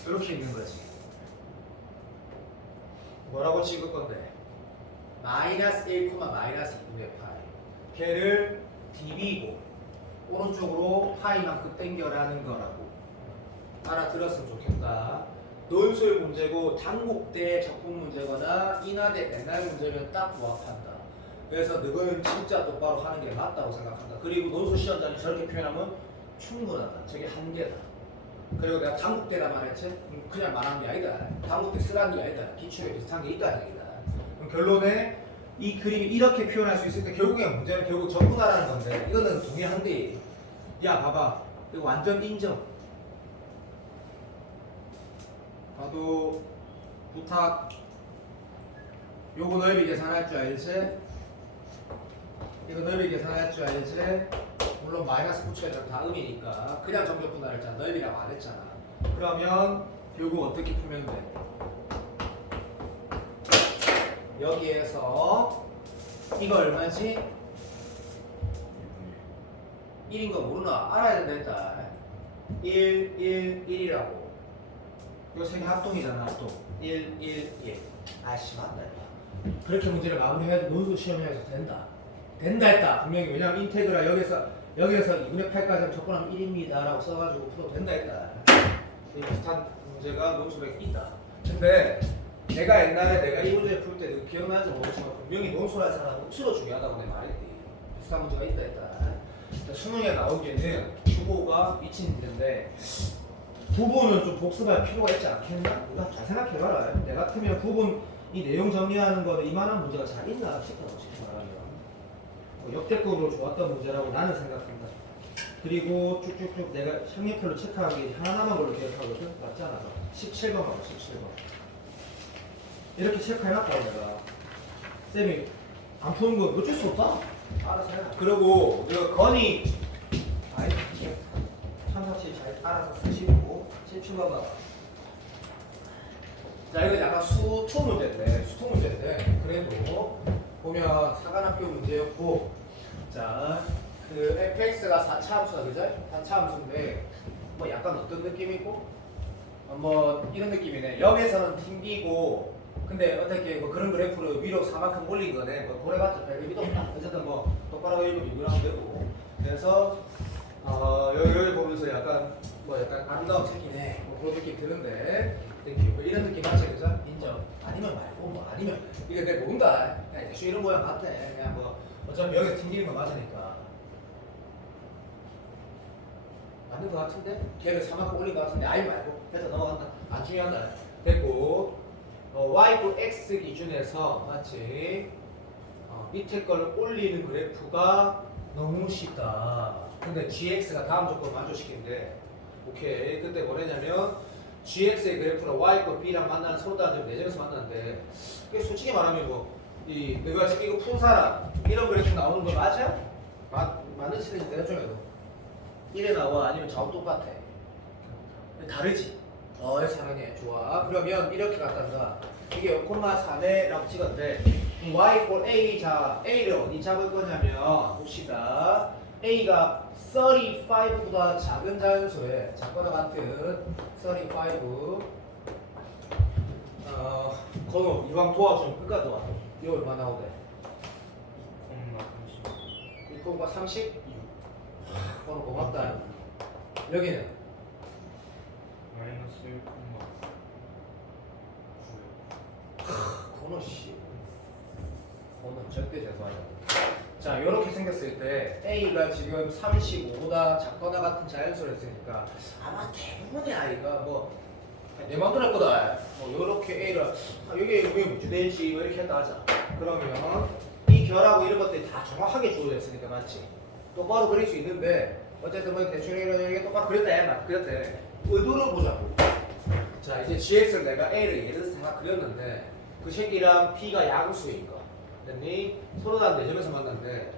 이렇게 있는 거지. 뭐라고 찍을 건데? 마이너스 1, 마이너스 2분의 파이. 걔를 DB고 오른쪽으로 파이만큼 땡겨라는 거라고 알아들었으면 좋겠다. 논술 문제고 단국대 적분 문제거나 인하대 옛날 문제면 딱 부합한다. 그래서 너는 진짜 똑바로 하는 게 맞다고 생각한다. 그리고 논술 시험장이 저렇게 표현하면 충분하다. 저게 한계다. 그리고 내가 단국대라 말했지? 그냥 말한 게 아니다. 단국대 쓰라는 게 아니다. 기출에 비슷한 게 있다는 얘기다. 그럼 결론에 이 그림이 이렇게 표현할 수 있을 때 결국에 문제는 결국 적분하라는 건데 이거는 동의한대. 야 봐봐. 이거 완전 인정. 나도 부탁. 요거 넓이 계산할 줄 알지? 이거 넓이 계산할 줄 알지? 물론 마이너스 붙여야 되는 다 음이니까 그냥 정적 분할을 했잖아. 넓이라고 안 했잖아. 그러면 요거 어떻게 풀면 돼? 여기에서 이거 얼마지? 1인 거 모르나? 알아야 된다. 1, 1, 1이라고. 이거 세 개 합동이잖아. 합동. 1, 1, 1. 아씨 맞다. 그렇게 문제를 마무리해도 논술 시험에서 된다. 된다 했다. 분명히. 왜냐면 인테그라 여기서 2분의 8까지 적분하면 1입니다 라고 써가지고 풀어도 된다 했다. 비슷한 문제가 논술에 있다. 근데 내가 옛날에 내가 이 문제 풀 때 기억나지 모르지만 분명히 논술할 사람은 억수로 중요하다고 내가 말했지. 비슷한 문제가 있다 했다. 수능에 나오기에는 주보가 미친 문제인데 부분은 좀 복습할 필요가 있지 않겠나? 우리가 잘 생각해봐라. 내 같으면 부분 이 내용 정리하는 거는 이만한 문제가 잘 있나 싶다. 솔직히 말하면 역대급으로 좋았던 문제라고 나는 생각한다. 그리고 쭉쭉쭉 내가 학년별로 체크하기 하나만 걸로 기억하거든. 맞지 않아? 17번하고 17번 이렇게 체크해놨다고 내가. 쌤이 안 푸는 거 어쩔 수 없다. 알아서 해라. 그리고 이거 건이 아이 참사치 잘 알아서 쓰시고 17번 봐봐. 자 이거 약간 수투 문제인데 그래도 보면 사관학교 문제였고, 자 그 fx가 4차 함수다 그죠? 4차 함수인데 뭐 약간 어떤 느낌이고 뭐 이런 느낌이네. 여기서는 튕기고 근데 어떻게 뭐 그런 그래프를 위로 4만큼 올린 거네. 뭐 고래봤자 별 의미도 없다. 어쨌든 뭐 똑바로 읽으면 이거랑 되고. 그래서 여기 보면서 약간 뭐 약간 아름다운 책이네 뭐 그런 느낌 드는데 뭐 이런 느낌 맞지 그죠? 인정. 아니면 말고 뭐 아니면 이게 내가 모른다. 그냥 대충 이런 모양 같아. 그냥 뭐 어차피 여기 튕기는 거 맞으니까. 맞는 거 같은데? 걔를 3만큼 올린 거 같은데 아예 말고 됐다 넘어간다. 안 중요하다. 됐고 y 또 x 기준에서 맞지? 밑에 걸 올리는 그래프가 너무 쉽다. 근데 gx가 다음 조건 만족시킨대. 오케이. 그때 뭐랬냐면 gx의 그래프랑 y 꼴 b랑 만나는 서로 다른 점 내정에서 만났는데 이게 솔직히 말하면 뭐이 내가 지금 이거 푼 사람 이런 그래프 나오는 거 맞아? 맞는 시대지 내가 좀 해도 이래 나와 아니면 좌우 똑같아? 다르지? 사랑해. 좋아. 그러면 이렇게 갖다가 이게 0,4네라고 찍었는데 y 꼴 a. 자 a를 어디 잡을 거냐면 봅시다. a가 35보다 작은 자연수에 작거나 같은 35 건우 이왕 도와주면 끝까지 도와줘. 이거 얼마 나오대? 2,30 30? 건우 고맙다. 여기는 마이너스 1,9 건우 씨 건우 절대 죄송하지 않아. 자, 이렇게 생겼을 때 A가 지금 35보다 작거나 같은 자연수를 했으니까 아마 대부분의 아이가 뭐 내 맘대로 할 거다. 뭐 이렇게 A를 여기 왜 문제되지? 뭐 이렇게 한다 하자. 그러면 이 결하고 이런 것들이 다 정확하게 주어졌으니까 맞지? 똑바로 그릴 수 있는데 어쨌든 뭐 대충 이게 똑바로 그렸다. 그렸대. 의도를 보자고. 자, 이제 GX를 내가 A를 예를 들어서 하나 그렸는데 그 새끼랑 B가 양수인 거. 됐니? 서로 다 내점에서 만났는데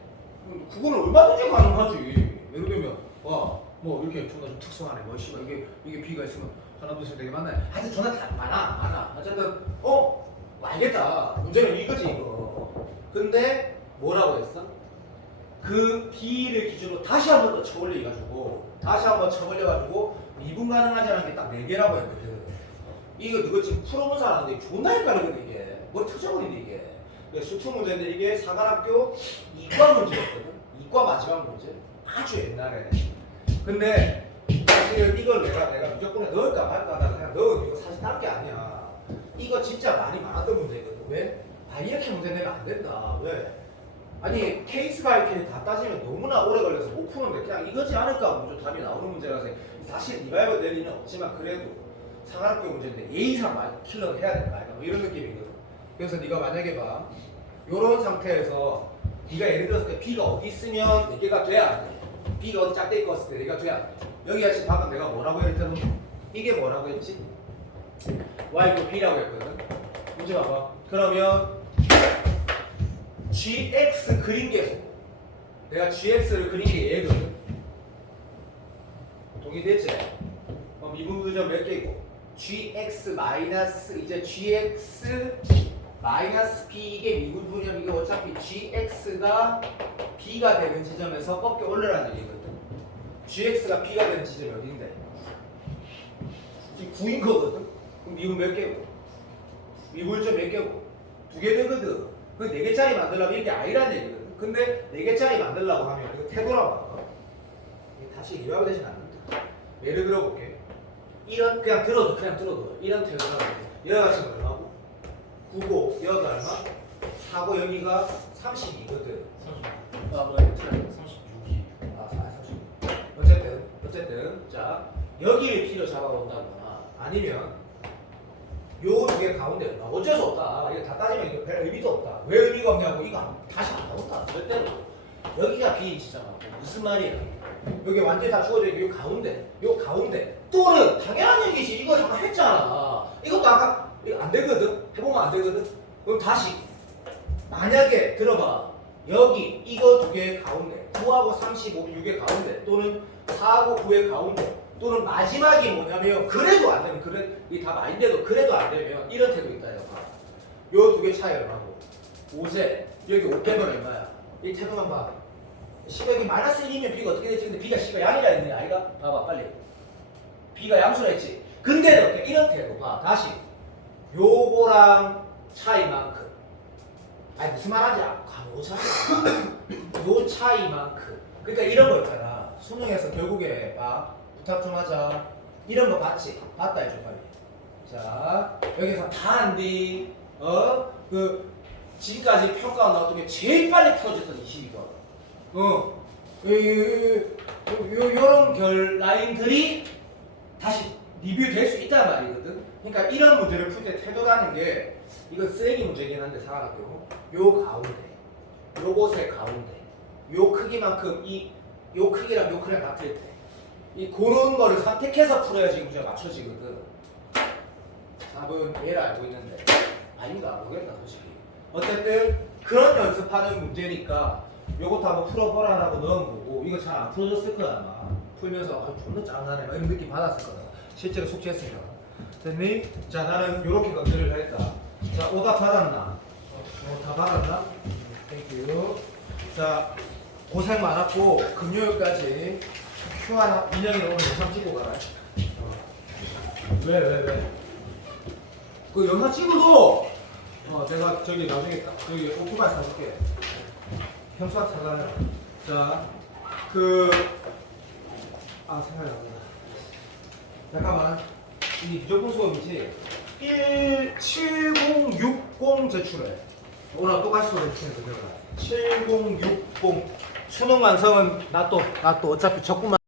그거는 얼마든지 가능하지. 예를 들면 뭐 이렇게 존나 좀 특수하네. 뭐 씨발 이게 B가 있으면 하나 둘 셋 네 개 만나요. 하여튼 존나 다 많아. 어쨌든 알겠다. 문제는 이거지 이거. 근데 뭐라고 했어? 그 B를 기준으로 다시 한 번 더 쳐올려가지고 미분 가능하지 않은 게 딱 4개라고 했거든. 이거 누가 지금 풀어본 사람인데 존나 헷갈리거든 이게. 뭘 터져버리네 이게. 수투 문제인데 이게 사관학교 이과 문제였거든. 이과 마지막 문제. 아주 옛날에. 근데 사실 이걸 내가 무조건 넣을까 말까 하다가 그냥 넣어. 이거 사실 딴 게 아니야. 이거 진짜 많이 많았던 문제거든. 왜? 이렇게 문제 내면 안 된다. 왜? 아니 케이스 바이 케이스 다 따지면 너무나 오래 걸려서 못 푸는데 그냥 이거지 않을까 먼저 답이 나오는 문제라서 사실 리바이벌 될 리는 없지만 그래도 사관학교 문제인데 예의상 킬러를 해야 된다. 뭐 이런 느낌이거든. 그래서 네가 만약에 봐 요런 상태에서 네가 예를 들었을 때 B가 어디 있으면 4개가 돼야 안 돼. B가 어디 짝대 있고 왔을 때 얘가 돼야 안 돼. 여기 같이 방금 내가 뭐라고 했더니 이게 뭐라고 했지? Y고 B라고 했거든. 문제 봐봐. 그러면 GX 그린 게 내가 GX를 그린 게 얘거든. 동의되지? 미분 부점 몇 개이고 GX 마이너스 이제 GX 마이너스 B 이게 미분 부점 이게 어차피 GX가 B가 되는 지점에서 꺾여 올라라는 얘기거든. GX가 B가 되는 지점이 어딘데? 지금 9인 거거든. 그럼 미분 몇 개고? 미분점 몇 개고? 2개 되거든. 그 4개짜리 만들려면 이게 아니라는 얘기거든. 근데 4개짜리 만들려고 하면 이거 태도라고 이게 다시 이해가 되진 않는다. 예를 들어볼게. 이런 그냥 들어도 이런 태도라고 여기가 같이 얼마고? 9고 여기가 얼마? 4고 여기가 32거든. 뭐 틀려. 36이 36. 어쨌든 자 여기를 P로 잡아본다거나 아니면 요 두 개 가운데 어쩔 수 없다. 이거 다 따지면 이거 별 의미도 없다. 왜 의미가 없냐고 이거 다시 안 나온다. 절대로. 여기가 B 지점하고 무슨 말이야? 여기 완전히 다 주어져 있고 요 가운데 또는 당연한 얘기지. 이거 잠깐 했잖아. 이것도 아까 이거 안 되거든. 해보면 안 되거든. 그럼 다시 만약에 들어봐. 여기 이거 두 개 가운데 9하고 35, 6의 가운데 또는 4하고 9의 가운데 또는 마지막이 뭐냐면 그래도 안 되면 그래 이 답 아닌데도 그래도 안 되면 이런 태도 있다 요 두 개 차이 얼마고 5제 여기 5 빼면 얼마야? 이 태도만 봐. C가 여기 마이너스 1이면 B가 어떻게 되지? 근데 B가 C가 양이라 했네 아이가? 봐봐 빨리 B가 양수라 했지. 근데 이렇게 이런 태도 봐 다시 요거랑 차이만큼 아니 무슨 말하지? 가보자고 요 차이만큼 그러니까 이런 거 있잖아 수능에서 결국에 봐 부탁 좀 하자 이런 거 봤지? 봤다 해줘 빨리. 자 여기서 다 안 돼. 그 지금까지 평가가 나왔던 게 제일 빨리 터졌던 22번. 요런 결 라인들이 다시 리뷰될 수 있단 말이거든. 그러니까 이런 문제를 풀 때 태도라는 게 이거 쓰레기 문제긴 한데 사각형으로 요 가운데, 요곳의 가운데, 요 크기만큼 요 크기랑 요 크기랑 같을 때, 이 그런 거를 선택해서 풀어야지 문제가 맞춰지거든. 답은 얘를 알고 있는데 아닌가 모르겠다 솔직히. 어쨌든 그런 연습하는 문제니까 요것도 한번 풀어보라라고 넣은 거고, 이거 잘 안 풀어졌을 거야 아마. 풀면서 존나 짱나네 막 이런 느낌 받았을 거다. 실제로 숙제했으니까. 됐니? 자, 나는 요렇게 건드리려 했다. 자, 오답 받았나? 다 받았나? 땡큐. 자, 고생 많았고 금요일까지 큐 하나 인형이 오늘 영상 찍고 가라. 왜? 그 영상 찍어도 내가 저기 나중에 저기 오토바이 사줄게. 형수한테 사가요. 자, 생각이 안 나. 잠깐만. 이 비정품 수업이지. 17060 제출해. 오늘 똑같이 수업 해주시면 되잖아. 7060 수능 완성은 나 또 어차피 적분만